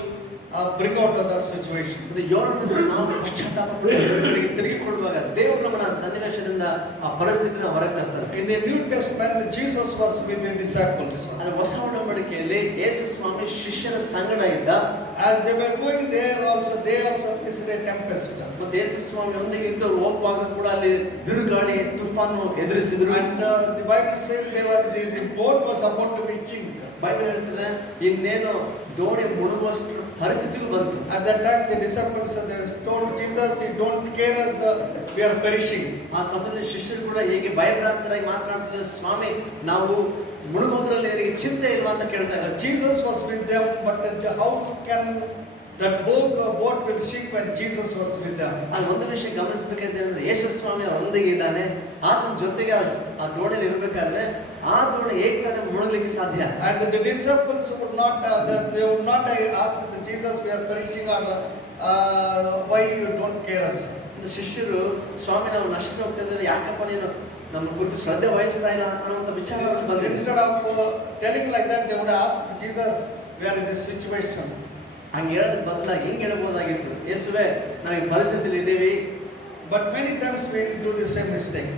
bring out of that situation. ನಾವು ಪಶ್ಚಾತ್ತಾಪಪಟ್ಟು ತಿರುಗಿಕೊಳ್ಳುವಾಗ ದೇವರು ನಮ್ಮನ್ನ ಸನ್ನಿವೇಶದಿಂದ ಆ ಪರಿಸ್ಥಿತಿಯಿಂದ ಹೊರಗೆ ತರ್ತಾರೆ. In the New Testament, Jesus was with the disciples. ಅಂದ್ರೆ ಹೊಸ ಒಡಂಬಡಿಕೆಯಲ್ಲಿ ಯೇಸು ಸ್ವಾಮಿ ಶಿಷ್ಯರ ಸಂಗಡ ಇದ್ದ. As they were going there also, they also faced a tempest. ಮತ್ತೆ ಯೇಸು ಸ್ವಾಮಿ ಒಂದಿಗೆ ಇದ್ದು ಹೋಗುವಾಗ ಕೂಡ ಅಲ್ಲಿ ಬಿರುಗಾಳಿ ತುಫಾನು ಎದುರಿಸಿದ್ರು. And the Bible says the boat was about to be sink. Bible ಹೇಳ್ತದೆ ಇನ್ನೇನು ದೋಣಿ ಮುಳುಗುವಷ್ಟು ಪರಿಸ್ಥಿತಿಗೂ ಬಂತು. At that time the disciples they told Jesus, "You don't care us, we are perishing." ಆ ಸಮಯದಲ್ಲಿ ಶಿಷ್ಯರು ಕೂಡ ಹೇಗೆ ಭಯಭ್ರಾಂತರಾಗಿ ಮಾತನಾಡ್ತಿದ್ದಾರೆ, ಸ್ವಾಮಿ ನಾವು ಮುಳುಗೋದ್ರಲ್ಲಿ ಅವರಿಗೆ ಚಿಂತೆ ಇಲ್ವಾ ಅಂತ ಕೇಳ್ತಾರೆ. Jesus was with them, but how can that boat will sink when Jesus was with them? ಅಲ್ಲಿ ಒಂದು ವಿಷಯ ಗಮನಿಸಬೇಕಾದ್ರೆ ಅಂದ್ರೆ ಯೇಸು ಸ್ವಾಮಿ ಅವರೊಂದಿಗೆ ಇದ್ದಾನೆ, ಆತನ ಜೊತೆಗೆ ಆ ದೋಣಿಯಲ್ಲಿ ಇರಬೇಕಾದ್ರೆ ಆ ದೋಣಿ ಹೇಗೆ ತಾನೇ ಮುಳುಗಲಿಕ್ಕೆ ಸಾಧ್ಯ? And the disciples would not ask Jesus, "We are perishing," or why you don't care us? ಶಿಷ್ಯರು ಸ್ವಾಮಿ ನಾವು ನಶಿಸಿ ಹೋಗ್ತಾ ಇದ್ದಾರೆ, ಯಾಕಪ್ಪ ನೀನು ನಮ್ಮ ಕುರಿತು ಶ್ರದ್ಧೆ ವಹಿಸ್ತಾ ಇಲ್ಲ ಅನ್ನುವಂಥ ವಿಚಾರಗಳು ಬಂದಿದೆ. Instead of telling like that, they would ask Jesus, "We are in this situation." ಹಂಗೆ ಹೇಳೋದ್ ಬದಲಾಗಿ ಹಿಂಗೆ ಹೇಳ್ಬೋದಾಗಿತ್ತು, ಯೇಸುವೆ ನಾವು ಈ ಪರಿಸ್ಥಿತಿಯಲ್ಲಿ ಇದ್ದೀವಿ. But many times we do the same mistake.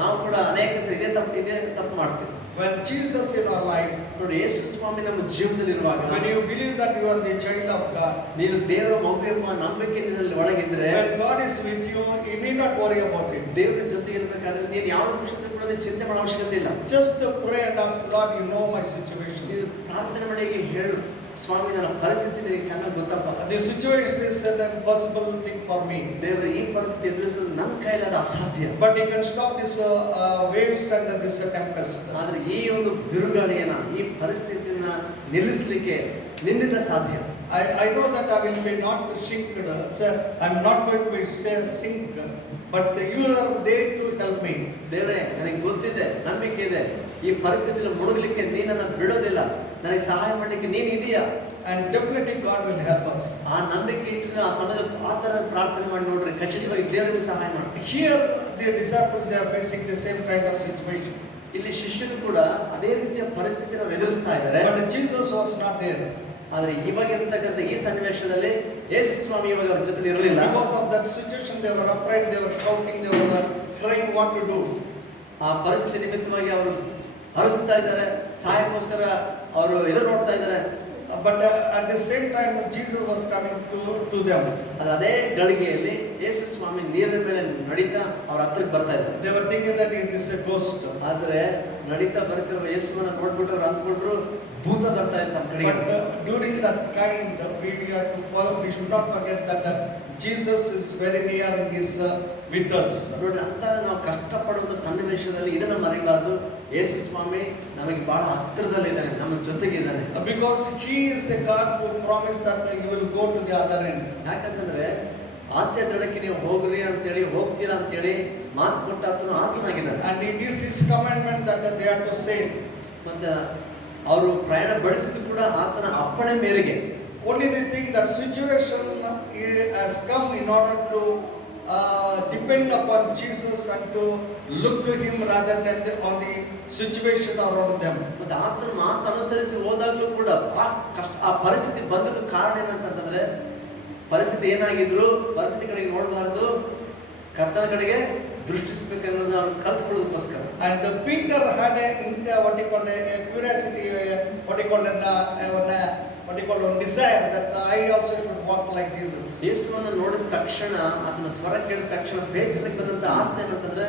ನಾವು ಕೂಡ ಅನೇಕ ಸರಿ ಇದೇ ತಪ್ಪು ಮಾಡ್ತೀವಿ. When Jesus in our life, ನೋಡಿ ಯೇಸು ಸ್ವಾಮಿ ನಮ್ಮ ಜೀವನದಲ್ಲಿ ಇರುವಾಗ, when you believe that you are the child of God, ನೀನು ದೇವರ ಮಗು ಎಂಬ ನಂಬಿಕೆ ನಿನ್ನಲ್ಲಿ ಒಳಗಿದ್ರೆ, when God is with you, you need not worry about it. ದೇವರ ಜೊತೆ ಇರಬೇಕಾದ್ರೆ ನೀನು ಯಾವ ವಿಷಯದಲ್ಲಿ ಕೂಡ ಚಿಂತೆ ಮಾಡೋ ಅವಶ್ಯಕತೆ ಇಲ್ಲ. Just pray and ask God, "You know my situation." ನೀನು ಪ್ರಾರ್ಥನೆ ಮಾಡಿ ಹೇಳು, ಸ್ವಾಮಿ ನನ್ನ ಪರಿಸ್ಥಿತಿ ನಿನಗೆ ಚೆನ್ನಾಗಿ ಗೊತ್ತಪ್ಪ. The situation is an impossible thing for me. ದೇವರ ಈ ಪರಿಸ್ಥಿತಿ ಎದುರಿಸೋದು ನನ್ನ ಕೈಲಾದ ಅಸಾಧ್ಯ. But He can stop this waves and this tempest. ಆದ್ರೆ ಈ ಒಂದು ಬಿರುಗಾಳಿಯನ್ನ, ಈ ಪರಿಸ್ಥಿತಿಯನ್ನ ನಿಲ್ಲಿಸಲಿಕ್ಕೆ ನಿನ್ನಿಂದ ಸಾಧ್ಯ. I know that I will be not sink. Sir, I am not going to be sink, but you are there to help me. ದೇವರೇ ನನಗೆ ಗೊತ್ತಿದೆ, ನಂಬಿಕೆ ಇದೆ, ಈ ಪರಿಸ್ಥಿತಿಯಲ್ಲಿ ಮುಳುಗಲಿಕ್ಕೆ ನೀನನ್ನ ಬಿಡೋದಿಲ್ಲ, ನನಗೆ ಸಹಾಯ ಮಾಡಲಿಕ್ಕೆ ನೀನು ಇದೆಯಾ. and definitely God will help us. ಆ ನಂಬಿಕೆ ಇಟ್ಟು ಆ ಸಮಯದಲ್ಲಿ ಆ ತರ ಪ್ರಾರ್ಥನೆ ಮಾಡಿ ನೋಡ್ರಿ, ಖಚಿತವಾಗಿ ದೇವರು ಸಹಾಯ ಮಾಡ್ತಾರೆ. Here the disciples, they are facing the same kind of situation. ಇಲ್ಲಿ ಶಿಷ್ಯರು ಕೂಡ ಅದೇ ರೀತಿಯ ಪರಿಸ್ಥಿತಿಯನ್ನು ಎದುರಿಸ್ತಾ ಇದ್ದಾರೆ. But Jesus was not there. ಆದ್ರೆ ಇವಾಗ ಇರ್ತಕ್ಕಂಥ ಈ ಸನ್ನಿವೇಶದಲ್ಲಿ ಯೇಸು ಸ್ವಾಮಿ ಇವಾಗ ಅವ್ರ ಜೊತೆ ಇರಲಿಲ್ಲ. Because of that situation, they were afraid, they were shouting, they were trying what to do. ಆ ಪರಿಸ್ಥಿತಿ ನಿಮಿತ್ತವಾಗಿ ಅವರು ಹರಿಸ್ತಾ ಇದ್ದಾರೆ, ಸಹಾಯಕ್ಕೋಸ್ಕರ ಅವರು ಎದುರು ನೋಡ್ತಾ ಇದ್ದಾರೆ. But at the same time, Jesus was coming to them. ಅದೇ ಗಳಿಗೆಯಲ್ಲಿ ಯೇಸು ಸ್ವಾಮಿ ನೀರಿನ ಮೇಲೆ ನಡೀತಾ ಅವ್ರ ಹತ್ರಕ್ಕೆ ಬರ್ತಾ ಇದ್ದಾರೆ. They were thinking that it is a ghost. ಆದ್ರೆ ನಡೀತಾ ಬರ್ತಿರುವ ಯೇಸುವನ್ನ ನೋಡ್ಬಿಟ್ಟು ಅವ್ರು ಅಂದ್ಕೊಂಡ್ರು ಭೂತ ಬರ್ತಾ ಇತ್ತು ನಮ್ಮ ಕಡೆಗೆ. But during that kind, we should not forget that Jesus is very near and is with us. ನೋಡಿ, ಅಂತ ನಾವು ಕಷ್ಟಪಡುವ ಸನ್ನಿವೇಶದಲ್ಲಿ ಇದನ್ನ ಮರೆಯಬಾರ್ದು. ಯೇಸು ಸ್ವಾಮಿ ನಮಗೆ ಬಹಳ ಹತ್ತಿರದಲ್ಲಿ ಇದ್ದಾನೆ, ನಮ್ಮ ಜೊತೆಗೆ ಇದ್ದಾನೆ. Because he is the God who promised that you will go to the other end. ಯಾಕಂತಂದ್ರೆ ಆಚೆ ದಡಕ್ಕೆ ನೀವು ಹೋಗ್ರಿ ಅಂತೇಳಿ, ಹೋಗ್ತೀರಾ ಅಂತೇಳಿ ಮಾತು ಕೊಟ್ಟ ಆತನಾಗಿದ್ದಾನೆ. And it is his commandment that they are to say. ಮತ್ತೆ ಅವರು ಪ್ರಯಾಣ ಬೆಳೆಸಿದ್ದು ಕೂಡ ಆತನ ಅಪ್ಪಣೆ ಮೇರೆಗೆ. Only the thing that situation has come in order to depend upon Jesus and to look to him rather than on the situation around them. ಮತ್ತೆ ಆತನ ಮಾತು ಅನುಸರಿಸಿ ಹೋದಾಗ್ಲೂ ಕೂಡ ಆ ಪರಿಸ್ಥಿತಿ ಬಂದದ ಕಾರಣ ಏನಂತಂದ್ರೆ, ಪರಿಸ್ಥಿತಿ ಏನಾಗಿದ್ರು ಪರಿಸ್ಥಿತಿ ಕಡೆಗೆ ನೋಡಬಾರ್ದು, ಕರ್ತನ ಕಡೆಗೆ ದೃಷ್ಟಿಸಬೇಕನ್ನೋದು ಅವ್ರು ಕಲ್ತ್ಕೊಳ್ಳೋದಕ್ಕೋಸ್ಕರ. And Peter had a curiosity, desire that I also should walk like Jesus. ಯೇಸುವನ್ನು ನೋಡಿದ ತಕ್ಷಣ, ಆತನ ಸ್ವರ ಕೇಳಿದ ತಕ್ಷಣ ಪೇತ್ರನಿಗೆ ಬಂದಂತ ಆಸೆ ಏನಂತಂದ್ರೆ,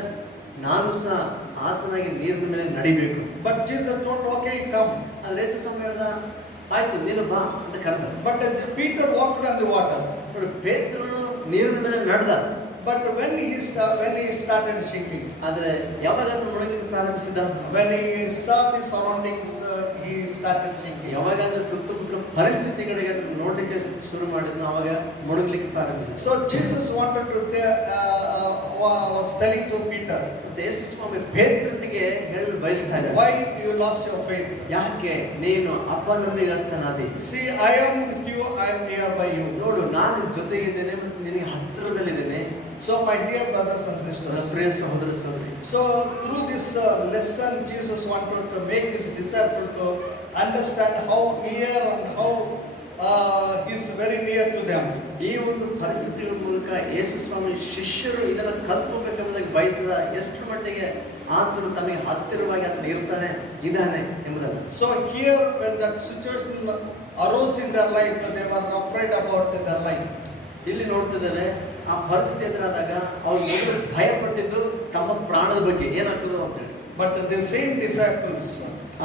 ನಾನು ಸಹ ಆತನಾಗಿ ನೀರಿನ ಮೇಲೆ ನಡಿಬೇಕು. But Jesus told, okay, come. ಆದ್ರೆ ಯೇಸು ಸ್ವಾಮಿ ಹೇಳ್ದ, ಆಯ್ತು ನೀನು ಬಾ ಅಂತ ಕರೆದ. But Peter walked on the water. ನೋಡಿ, ಪೇತ್ರನು ನೀರಿನ ಮೇಲೆ ನಡೆದ. But when he started sinking, ಆದ್ರೆ ಯಾವಾಗ ಮುಳುಗಲಿಕ್ಕೆ ಪ್ರಾರಂಭಿಸಿದ, when he saw the surroundings, he started sinking. ಯಾವಾಗಾದ್ರೂ ಸುತ್ತಮುತ್ತಲ ಪರಿಸ್ಥಿತಿಗಳಿಗೆ ನೋಡ್ಲಿಕ್ಕೆ ಶುರು ಮಾಡಿದ್ನು, ಅವಾಗ ಮುಳುಗಲಿಕ್ಕೆ ಪ್ರಾರಂಭಿಸಿದ. So Jesus wanted to was telling to Peter, ಯೇಸು ಸ್ವಾಮಿ ಪೇತ್ರನಿಗೆ ಹೇಳಲು ಬಯಸ್ತಾ ಇದ್ದಾರೆ, why you lost your faith? ಯಾಕೆ ನೀನು ಅಪನಂಬಿಗಸ್ತನಾದಿ? See, I am with you, I am nearby you. ನೋಡು, ನಾನು ಜೊತೆಗಿದ್ದೇನೆ ಮತ್ತು ನಿನಗೆ ಹತ್ತಿರದಲ್ಲಿದ್ದೇನೆ. So my dear brothers and sisters, ಪ್ರಿಯ ಸಹೋದರ ಸಹೋದರಿ, so through this lesson, Jesus wanted to make his disciples to understand how near and how he is very near to them. ಈ ಒಂದು ಪರಿಸ್ಥಿತಿಗಳ ಮೂಲಕ ಯೇಸು ಸ್ವಾಮಿ ಶಿಷ್ಯರು ಇದನ್ನು ಕಲ್ತ್ಕೋಬೇಕೆಂಬುದಾಗಿ ಬಯಸಿದ, ಎಷ್ಟು ಮಟ್ಟಿಗೆ ಆತನು ತಮಗೆ ಹತ್ತಿರವಾಗಿ ಆತನು ಇದ್ದಾನೆ ಎಂಬುದನ್ನು. So here, when that situation arose in their life, they were afraid about their life. ಇಲ್ಲಿ ನೋಡ್ತಿದ್ದಾರೆ, ಆ ಪರಿಸ್ಥಿತಿ ಎದುರಾದಾಗ ಅವ್ರು ಮೊದಲು ಭಯ ಪಟ್ಟಿದ್ದು ತಮ್ಮ ಪ್ರಾಣದ ಬಗ್ಗೆ ಏನಾಗ್ತದೋ ಅಂತ ಹೇಳಿ. But the same disciples,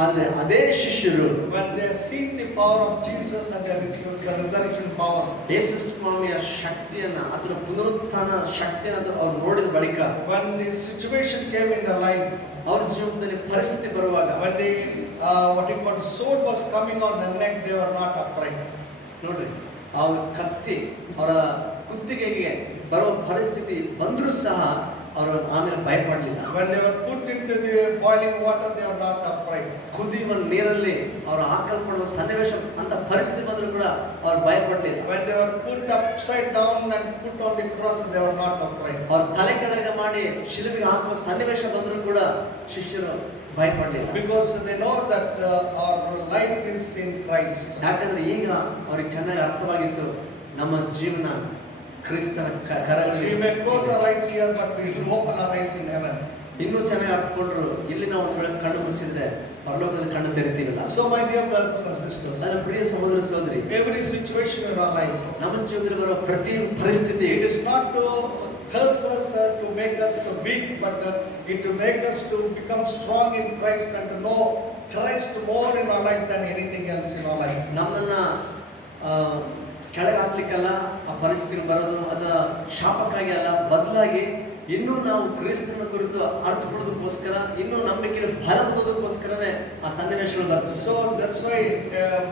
ಆದ್ರೆ ಅದೇ ಶಿಷ್ಯರು, when they see the power of Jesus and the resurrection power, ಯೇಸು ಸ್ವಾಮಿಯ ಶಕ್ತಿಯನ್ನ, ಅದರ ಪುನರುತ್ಥಾನ ಶಕ್ತಿಯನ್ನ ಅವ್ರು ನೋಡಿದ ಬಳಿಕ, when the situation came in their life, ಅವ್ರ ಜೀವನದಲ್ಲಿ ಪರಿಸ್ಥಿತಿ ಬರುವಾಗ, when the sword was coming on their neck, they were not afraid. ನೋಡ್ರಿ, ಅವ್ರ ಕತ್ತಿ ಅವರ ಕುತ್ತಿಗೆಗೆ ಬರುವ ಪರಿಸ್ಥಿತಿ ಬಂದರೂ ಸಹ ಅವರು ಆಮೇಲೆ ಭಯಪಡಲಿಲ್ಲ. When they were put into the boiling water, they were not afraid. ಕುದಿಯುವ ನೀರಲ್ಲಿ ಅವರು ಹಾಕಲ್ಪಡುವ ಸನ್ನಿವೇಶ ಅಂತ ಪರಿಸ್ಥಿತಿ ಬಂದರೂ ಕೂಡ ಅವರು ಭಯಪಡಲಿಲ್ಲ. When they were put upside down and put on the cross, they were not afraid. ಅವರು ತಲೆ ಕೆಳಗೆ ಮಾಡಿ ಶಿಲುಬೆಗೆ ಹಾಕುವ ಸನ್ನಿವೇಶ ಬಂದರೂ ಕೂಡ ಶಿಷ್ಯರು ಭಯಪಡಲಿಲ್ಲ. Because they know that our life is in Christ. ಯಾಕಂದ್ರೆ ಈಗ ಅವ್ರಿಗೆ ಚೆನ್ನಾಗಿ ಅರ್ಥವಾಗಿತ್ತು, ನಮ್ಮ ಜೀವನ ಕ್ರಿಸ್ತನ ಕರಗಳಲ್ಲಿ. We may close our eyes here, but we will open our eyes in heaven. ಇನ್ನೂ ಚೆನ್ನಾಗಿ ಅರ್ಥಕೊಂಡ್ರು, ಇಲ್ಲಿ ನಾವು ಒಂದು ವೇಳೆ ಕಣ್ಣು ಮುಚ್ಚಿದ್ರೆ ಪರಲೋಕದಲ್ಲಿ ಕಣ್ಣು ತೆರಿತೀರಲ್ಲ. So my dear brothers and sisters, ನನ್ನ ಪ್ರಿಯ ಸಹೋದರ ಸಹೋದರಿ, every situation in our life, ನಮ್ಮ ಜೀವನದಲ್ಲಿ ಬರುವ ಪ್ರತಿ ಪರಿಸ್ಥಿತಿ, it is not to curse us or to make us weak, but it to make us to become strong in Christ and to know Christ more in our life than anything else in our life. ನಮ್ಮನ್ನ ಕೆಳಗೆ ಹಾಕ್ಲಿಕ್ಕಲ್ಲ ಆ ಪರಿಸ್ಥಿತಿ ಬರೋದು, ಅದ ಶಾಪಕ್ಕಾಗಿ ಅಲ್ಲ, ಬದಲಾಗಿ ಇನ್ನೂ ನಾವು ಕ್ರಿಸ್ತನ ಕುರಿತು ಅರ್ಥಕೊಳ್ಳೋದಕ್ಕೋಸ್ಕರ, ಇನ್ನೂ ನಂಬಿಕೆಯ ಬಲ ಹೊಂದೋದಕ್ಕೋಸ್ಕರನೇ ಆ ಸನ್ನಿವೇಶಗಳು ಬರ್ತದೆ. So that's why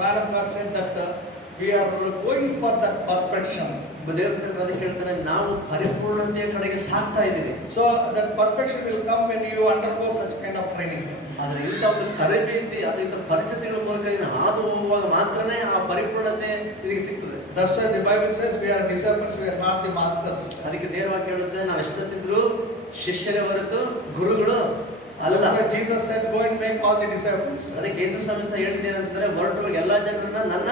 man of God said that we are going for that perfection. ದೇವರ ಸನ್ನಿಧಿಯಲ್ಲಿ ಅದಕ್ಕೆ ಹೇಳ್ತಾನೆ, ನಾವು ಪರಿಪೂರ್ಣತೆಯ ಕಡೆಗೆ ಸಾಗ್ತಾ ಇದ್ದೀವಿ. So that perfection will come when you undergo such kind of training. ಆದ್ರೆ ಇಂಥ ಒಂದು ತರಬೇತಿ ಅಥವಾ ಪರಿಸ್ಥಿತಿಗಳ ಮೂಲಕ ನೀನು ಹಾದು ಹೋಗುವಾಗ ಮಾತ್ರನೇ ಆ ಪರಿಪೂರ್ಣತೆ ನಿನಗೆ ಸಿಗ್ತದೆ. That's why the Bible says we are disciples, we are not the masters. ಅದಕ್ಕೆ ದೇವವಾಕ್ಯ ಹೇಳುತ್ತೆ ನಾವು ಎಷ್ಟೊತ್ತಿದ್ರು ಶಿಷ್ಯರೇ ಹೊರತು ಗುರುಗಳು ಅಲ್ಲ. That's why Jesus said, go and make all the disciples. ಅದಕ್ಕೆ ಯೇಸು ಸ್ವಾಮಿ ಸಹ ಹೇಳಿದ್ದೇನೆ ಅಂತಂದ್ರೆ ಹೊರಟುವಾಗ ಎಲ್ಲಾ ಜನರನ್ನ ನನ್ನ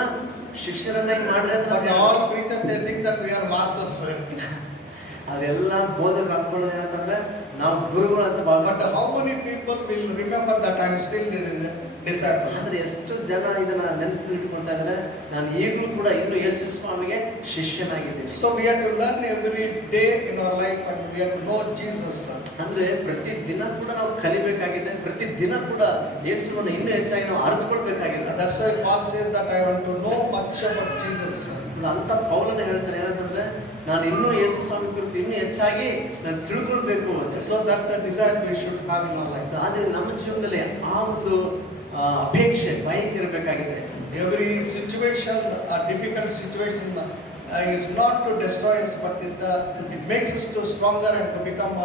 ಶಿಷ್ಯರನ್ನಾಗಿ ಮಾಡ್ರಿ ಅಂತ. But all preachers they think that we are masters. ಅದೆಲ್ಲ ಬೋಧಕರು ಅಂದ್ಕೊಳ್ಳೋದು ಏನಂತಂದ್ರೆ ನಾವು ಗುರುಗಳು ಅಂತ ಭಾವಿಸ್ತಾರೆ. But how many people will remember that I am still the disciple? ಅಂದ್ರೆ ಎಷ್ಟು ಜನ ಇದನ್ನ ನೆನಪು ಇಟ್ಕೊಳ್ತಾ ಇದ್ದಾರೆ, ನಾನು ಈಗಲೂ ಕೂಡ ಇನ್ನು ಯೇಸು ಸ್ವಾಮಿಗೆ ಶಿಷ್ಯನಾಗಿದ್ದೀನಿ. So we have to learn every day in our life and we have to know Jesus. ಅಂದ್ರೆ ಪ್ರತಿ ದಿನ ಕೂಡ ನಾವು ಕಲಿಬೇಕಾಗಿದೆ, ಪ್ರತಿ ದಿನ ಕೂಡ ಯೇಸುವನ್ನು ಇನ್ನೂ ಹೆಚ್ಚಾಗಿ ನಾವು ಅರ್ಥಕೊಳ್ಬೇಕಾಗಿದೆ. That's why Paul says that I want to know much about Jesus. ಅಂತ ಪೌಲನೇ ಹೇಳ್ತಾರೆ ಏನಂತಂದ್ರೆ ನಾನು ಇನ್ನೂ ಯೇಸು ಸ್ವಾಮಿ ಕುರಿತು ಇನ್ನೂ ಹೆಚ್ಚಾಗಿ ನಾನು ತಿಳ್ಕೊಳ್ಬೇಕು. So that the desire we should have in our life. ಆದ್ರೆ ನಮ್ಮ ಜೀವನದಲ್ಲಿ ಆ ಒಂದು ಅಪೇಕ್ಷೆ ಬಯಕೆ ಇರಬೇಕಾಗಿದೆ. Every situation, a difficult situation, is not to destroy us, but it makes us to stronger and to become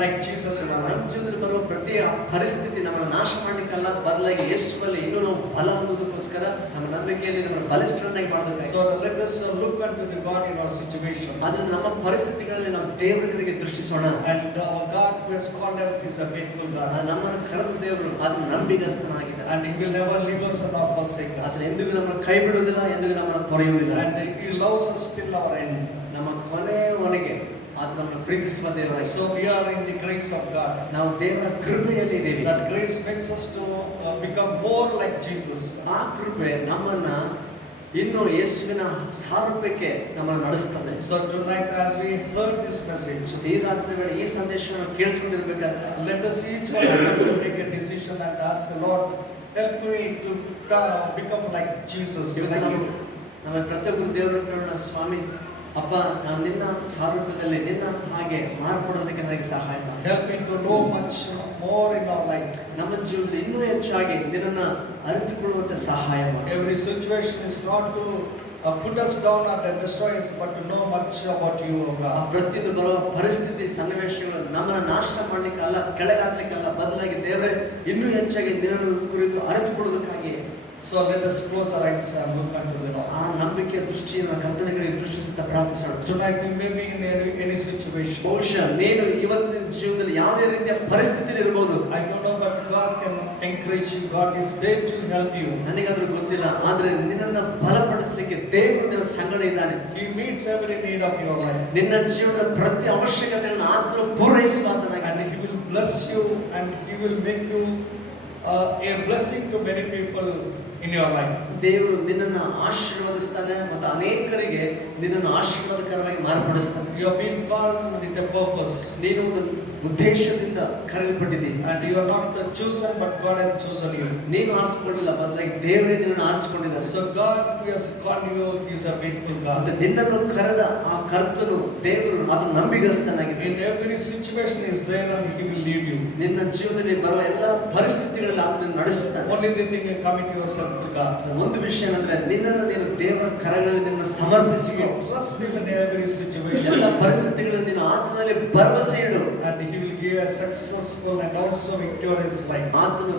like Jesus in our life. ನಮ್ಮ ಜೀವನದಲ್ಲಿ ಬರುವ ಪ್ರತಿ ಪರಿಸ್ಥಿತಿ ನಮ್ಮನ್ನು ನಾಶ ಮಾಡಲಿಕ್ಕಲ್ಲ, ಬದಲಾಗಿ ಯೇಸುವಲ್ಲಿ ಇನ್ನೂ ನಾವು ಬಲ ಹೊಂದೋದಕ್ಕೋಸ್ಕರ ನಮ್ಮ ನಂಬಿಕೆಯಲ್ಲಿ ನಮ್ಮನ್ನು ಬಲಿಷ್ಠರನ್ನಾಗಿ ಮಾಡಬೇಕು. So let us look unto the God in our situation. ಅದರಿಂದ ನಮ್ಮ ಪರಿಸ್ಥಿತಿಗಳಲ್ಲಿ ನಾವು ದೇವರ ಕಡೆಗೆ ದೃಷ್ಟಿಸೋಣ. And our God who has called us is a faithful God. ನಮ್ಮನ್ನು ಕರೆದ ದೇವರು ಅದನ್ನು ನಂಬಿಗಸ್ತನಾಗಿದ್ದಾನೆ. And He will never leave us nor forsake us. ಅದನ್ನು ಎಂದಿಗೂ ನಮ್ಮನ್ನು ಕೈ ಬಿಡುವುದಿಲ್ಲ, ಎಂದಿಗೂ ನಮ್ಮನ್ನು ತೊರೆಯುವುದಿಲ್ಲ. And He loves us till our end. ನಮ್ಮ ಕೊನೆಯವರೆಗೆ ಆತ ನಮ್ಮನ್ನು ಪ್ರೀತಿಸುವ ದೇವರಾಗಿ. So we are in the grace of God. ನಾವು ದೇವರ ಕೃಪೆಯಲ್ಲಿ ಇದ್ದೇವೆ. That grace makes us to become more like Jesus. ಆ ಕೃಪೆ ನಮ್ಮನ್ನ ಇನ್ನು ಯೇಸುವಿನ ಸಾರೂಪ್ಯಕ್ಕೆ ನಮ್ಮನ್ನು ನಡೆಸ್ತದೆ. So tonight as we heard this message, ಈ ರಾತ್ರಿ ವೇಳೆ ಈ ಸಂದೇಶವನ್ನು ಕೇಳಿಸಿಕೊಂಡಿರ್ಬೇಕಾದ್ರೆ let us each one of us take a decision and ask the Lord, help me to become like Jesus. ನಮ್ಮ ಪ್ರತಿಯೊಬ್ಬರು ದೇವರನ್ನು ಕೇಳೋಣ, ಸ್ವಾಮಿ ಅಪ್ಪ ನಾನು ನಿನ್ನ ಸಾರೂಪ್ಯದಲ್ಲಿ ನಿನ್ನ ಹಾಗೆ ಮಾರ್ಪಡೋದಕ್ಕೆ ನನಗೆ ಸಹಾಯ ಮಾಡಿ. Help me to know much more in our life. ನಮ್ಮ ಜೀವನದಲ್ಲಿ ಇನ್ನೂ ಹೆಚ್ಚಾಗಿ ನಿನ್ನನ್ನ ಅರಿತುಕೊಳ್ಳುವಂತೆ ಸಹಾಯ ಮಾಡಿ. Every situation is not to put us down or destroy us, but to know much about you, O God. ಪ್ರತಿಯೊಂದು ಬರುವ ಪರಿಸ್ಥಿತಿ ಸನ್ನಿವೇಶಗಳು ನಮ್ಮನ್ನ ನಾಶ ಮಾಡ್ಲಿಕ್ಕಲ್ಲ, ಕೆಳಗಾಗ್ಲಿಕ್ಕಲ್ಲ, ಬದಲಾಗಿ ದೇವರೇ ಇನ್ನೂ ಹೆಚ್ಚಾಗಿ ನಿನ್ನನ್ನು ಕುರಿತು ಅರಿತುಕೊಳ್ಳೋದಕ್ಕಾಗಿ. So let us close our eyes and look unto the Lord. ಆ ನಂಬಿಕೆಯ ದೃಷ್ಟಿಯನ್ನು ಕರ್ತನಿಗೆ ದೃಷ್ಟಿಸುತ್ತಾ ಪ್ರಾರ್ಥಿಸೋಣ. Tonight you may be in any situation. ಬಹುಶಃ ನೀನು ಇವತ್ತಿನ ಜೀವನದಲ್ಲಿ ಯಾವುದೇ ರೀತಿಯ ಪರಿಸ್ಥಿತಿಯಲ್ಲಿ ಇರಬಹುದು. I don't know, but God can encourage you. God is there to help you. ನನಗಾದ್ರೂ ಗೊತ್ತಿಲ್ಲ, ಆದ್ರೆ ನಿನ್ನನ್ನು ಬಲಪಡಿಸಲಿಕ್ಕೆ ದೇವರು ನಿನ್ನ ಸಂಗಡ ಇದ್ದಾನೆ. He meets every need of your life. ನಿನ್ನ ಜೀವನದ ಪ್ರತಿ ಅವಶ್ಯಕತೆಗಳನ್ನು ಆತನು ಪೂರೈಸುವ ಆತನಾಗಿ. And He will bless you and He will make you a blessing to many people in your life. ದೇವರು ನಿನ್ನನ್ನು ಆಶೀರ್ವದಿಸ್ತಾನೆ ಮತ್ತು ಅನೇಕರಿಗೆ ನಿನ್ನನ್ನು ಆಶೀರ್ವಾದಕರವಾಗಿ ಮಾರ್ಪಡಿಸ್ತಾನೆ. You have been called with a purpose. ನೀನು ಒಂದು ಉದ್ದೇಶದಿಂದ ಕರೆಯಲ್ಪಟ್ಟಿದ್ದೀನಿ. And you are not chosen, but God has chosen you. ನೀನು ಆರಿಸಿಕೊಂಡಿಲ್ಲ, ಬದಲಾಗಿ ದೇವರೇ ನಿನ್ನನ್ನು ಆರಿಸಿಕೊಂಡಿದ್ದಾನೆ. So God who has called you is a faithful God. ನಿನ್ನನ್ನು ಕರೆದ ಆ ಕರ್ತನು ದೇವರು ಅದು ನಂಬಿಗಸ್ತನಾಗಿದೆ. In every situation is there and He will lead you. ನಿನ್ನ ಜೀವನದಲ್ಲಿ ಬರುವ ಎಲ್ಲ ಪರಿಸ್ಥಿತಿಗಳಲ್ಲಿ ಆತನನ್ನು ನಡೆಸುತ್ತಾನೆ. Only the thing you commit yourself to God. ಒಂದು ವಿಷಯ ಏನಂದ್ರೆ ನಿನ್ನನ್ನು ನೀನು ದೇವರ ಕರಗಳಲ್ಲಿ ನಿನ್ನ ಸಮರ್ಪಿಸಿ Trust Him in every situation. ಎಲ್ಲ ಪರಿಸ್ಥಿತಿಗಳಲ್ಲಿ ನೀನು ಆತನಲ್ಲಿ ಭರವಸೆ ಇಡು. And He will give a successful and also victorious life. ಆತನು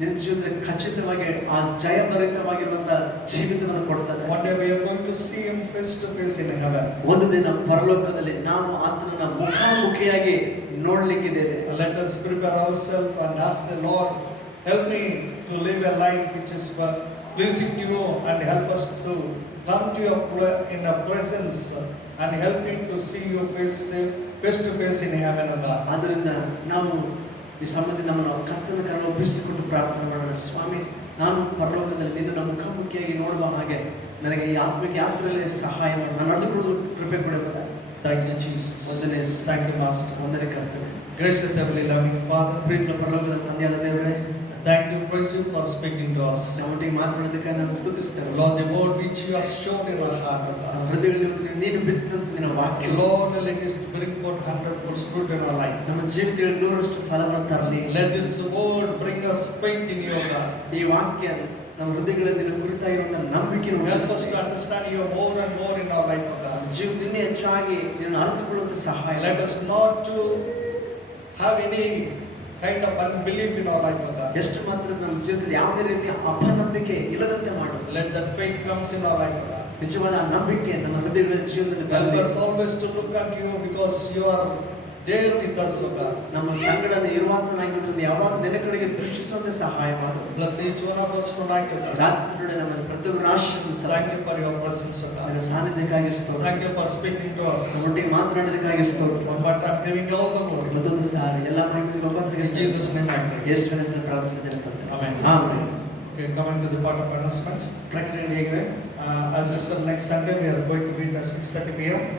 ನಿನ್ನ ಜೀವನದಲ್ಲಿ ಖಚಿತವಾಗಿ ಆ ಜಯಭರಿತವಾಗಿರುವಂತಹ ಜೀವಿತವನ್ನು ಕೊಡ್ತಾನೆ. One day we are going to see Him face to face in heaven. ಒಂದು ದಿನ ಪರಲೋಕದಲ್ಲಿ ನಾವು ಆತನನ್ನ ಮುಖಾಮುಖಿಯಾಗಿ ನೋಡ್ಲಿಕ್ಕಿದ್ದೇವೆ. Let us prepare ourselves and ask the Lord, help me to live a life which is pleasing to you, and help us to come to your in your presence and help me to see you face to face in heaven, O God. ಆದ್ದರಿಂದ ನಾವು ಈ ಸಂಬಂಧ ನಮ್ಮನ್ನು ಕರ್ತನ ಕರಣ ಒಪ್ಪಿಸಿಕೊಂಡು ಪ್ರಾರ್ಥನೆ ಮಾಡೋಣ. ಸ್ವಾಮಿ, ನಾನು ಪರಲೋಕದಲ್ಲಿ ನಿನ್ನ ಮುಖಾಮುಖಿಯಾಗಿ ನೋಡುವ ಹಾಗೆ ನನಗೆ ಈ ಆತ್ಮಿಕ ಯಾತ್ರೆಯಲ್ಲಿ ಸಹಾಯ ಮಾಡಿ ನಾನು ನಡೆದುಕೊಳ್ಳಲು ಕೃಪೆ ಕೊಡಬೇಕು. Thank you, Jesus. ವಂದನೆ. Thank you, Master. ವಂದನೆ ಕರ್ತನೆ. Gracious heavenly loving Father, ಪ್ರೀತಿಯ ಪರಲೋಕದ ತಂದೆಯಾದ ದೇವರೇ, thank you, praise you for speaking to us. ನಮ್ಮೊಟ್ಟಿಗೆ ಮಾತನಾಡೋದಕ್ಕೆ ನಾನು ಸ್ತುತಿಸ್ತೇನೆ. Lord, the word which you have shown in our heart, O God. ಹೃದಯದಲ್ಲಿ ನೀನು ಬಿತ್ತಿದಂತ ನಿನ್ನ ವಾಕ್ಯ Lord, let it bring forth 100% fruit in our life. ನಮ್ಮ ಜೀವಿತದಲ್ಲಿ 100% ಫಲವನ್ನು ತರಲಿ. Let this word bring us faith in you, O God. ಈ ವಾಕ್ಯ ನಮ್ಮ ಹೃದಯಗಳಲ್ಲಿ ಕುರಿತಾಗಿರುವಂತಹ ನಂಬಿಕೆಯನ್ನು Help us to understand you more and more in our life, O God. ಜೀವನದಲ್ಲಿ ಹೆಚ್ಚಾಗಿ ನಿನ್ನ ಅರ್ಥಕೊಳ್ಳುವಂತ ಸಹಾಯ. Let us not to have any kind of unbelief in our life, O God. ಎಷ್ಟು ಮಾತ್ರ ನಮ್ಮ ಜೀವಿತದಲ್ಲಿ ಯಾವುದೇ ರೀತಿಯ ಅಪನಂಬಿಕೆ ಇಲ್ಲದಂತೆ ಮಾಡು. Let that faith comes in our life, O God. ನಿಜವಾದ ಆ ನಂಬಿಕೆ ನಮ್ಮ ಹೃದಯಗಳ ಜೀವನದಲ್ಲಿ Help ಬರಲಿ. us always to look at you because you are there with us, O God. ನಮ್ಮ ಸಂಗಡ ಇರುವಂತನಾಗಿರೋದ್ರಿಂದ ಯಾವಾಗ ನಿನ್ನ ಕಡೆಗೆ ದೃಷ್ಟಿಸುವಂತೆ ಸಹಾಯ ಮಾಡು. Bless each one of us tonight, O God. ರಾತ್ರಿ ನಮ್ಮ ಪ್ರತಿಯೊಬ್ಬರ ಆಶೀರ್ವದಿಸು. Thank you for your presence, O God. ನಿನ್ನ ಸಾನ್ನಿಧ್ಯಕ್ಕಾಗಿ ಸ್ತೋತ್ರ. Thank you for speaking to us. ನಮ್ಮೊಟ್ಟಿಗೆ ಮಾತನಾಡಿದಕ್ಕಾಗಿ ಸ್ತೋತ್ರ. One more time, giving all the glory. ಮತ್ತೊಂದು ಸಾರಿ ಎಲ್ಲ ಮಹಿಮೆಗೆ ಒಬ್ಬನಿಗೆ In Jesus' name I pray. ಯೇಸುವಿನ ಹೆಸರಿನಲ್ಲಿ ಪ್ರಾರ್ಥಿಸಿದ್ದೇನೆ ತಂದೆ. Amen. Amen. Okay, coming to the part of announcements. ಪ್ರಕಟಣೆ ಹೇಗಿವೆ? As usual, next Sunday we are going to meet at 6:30 p.m.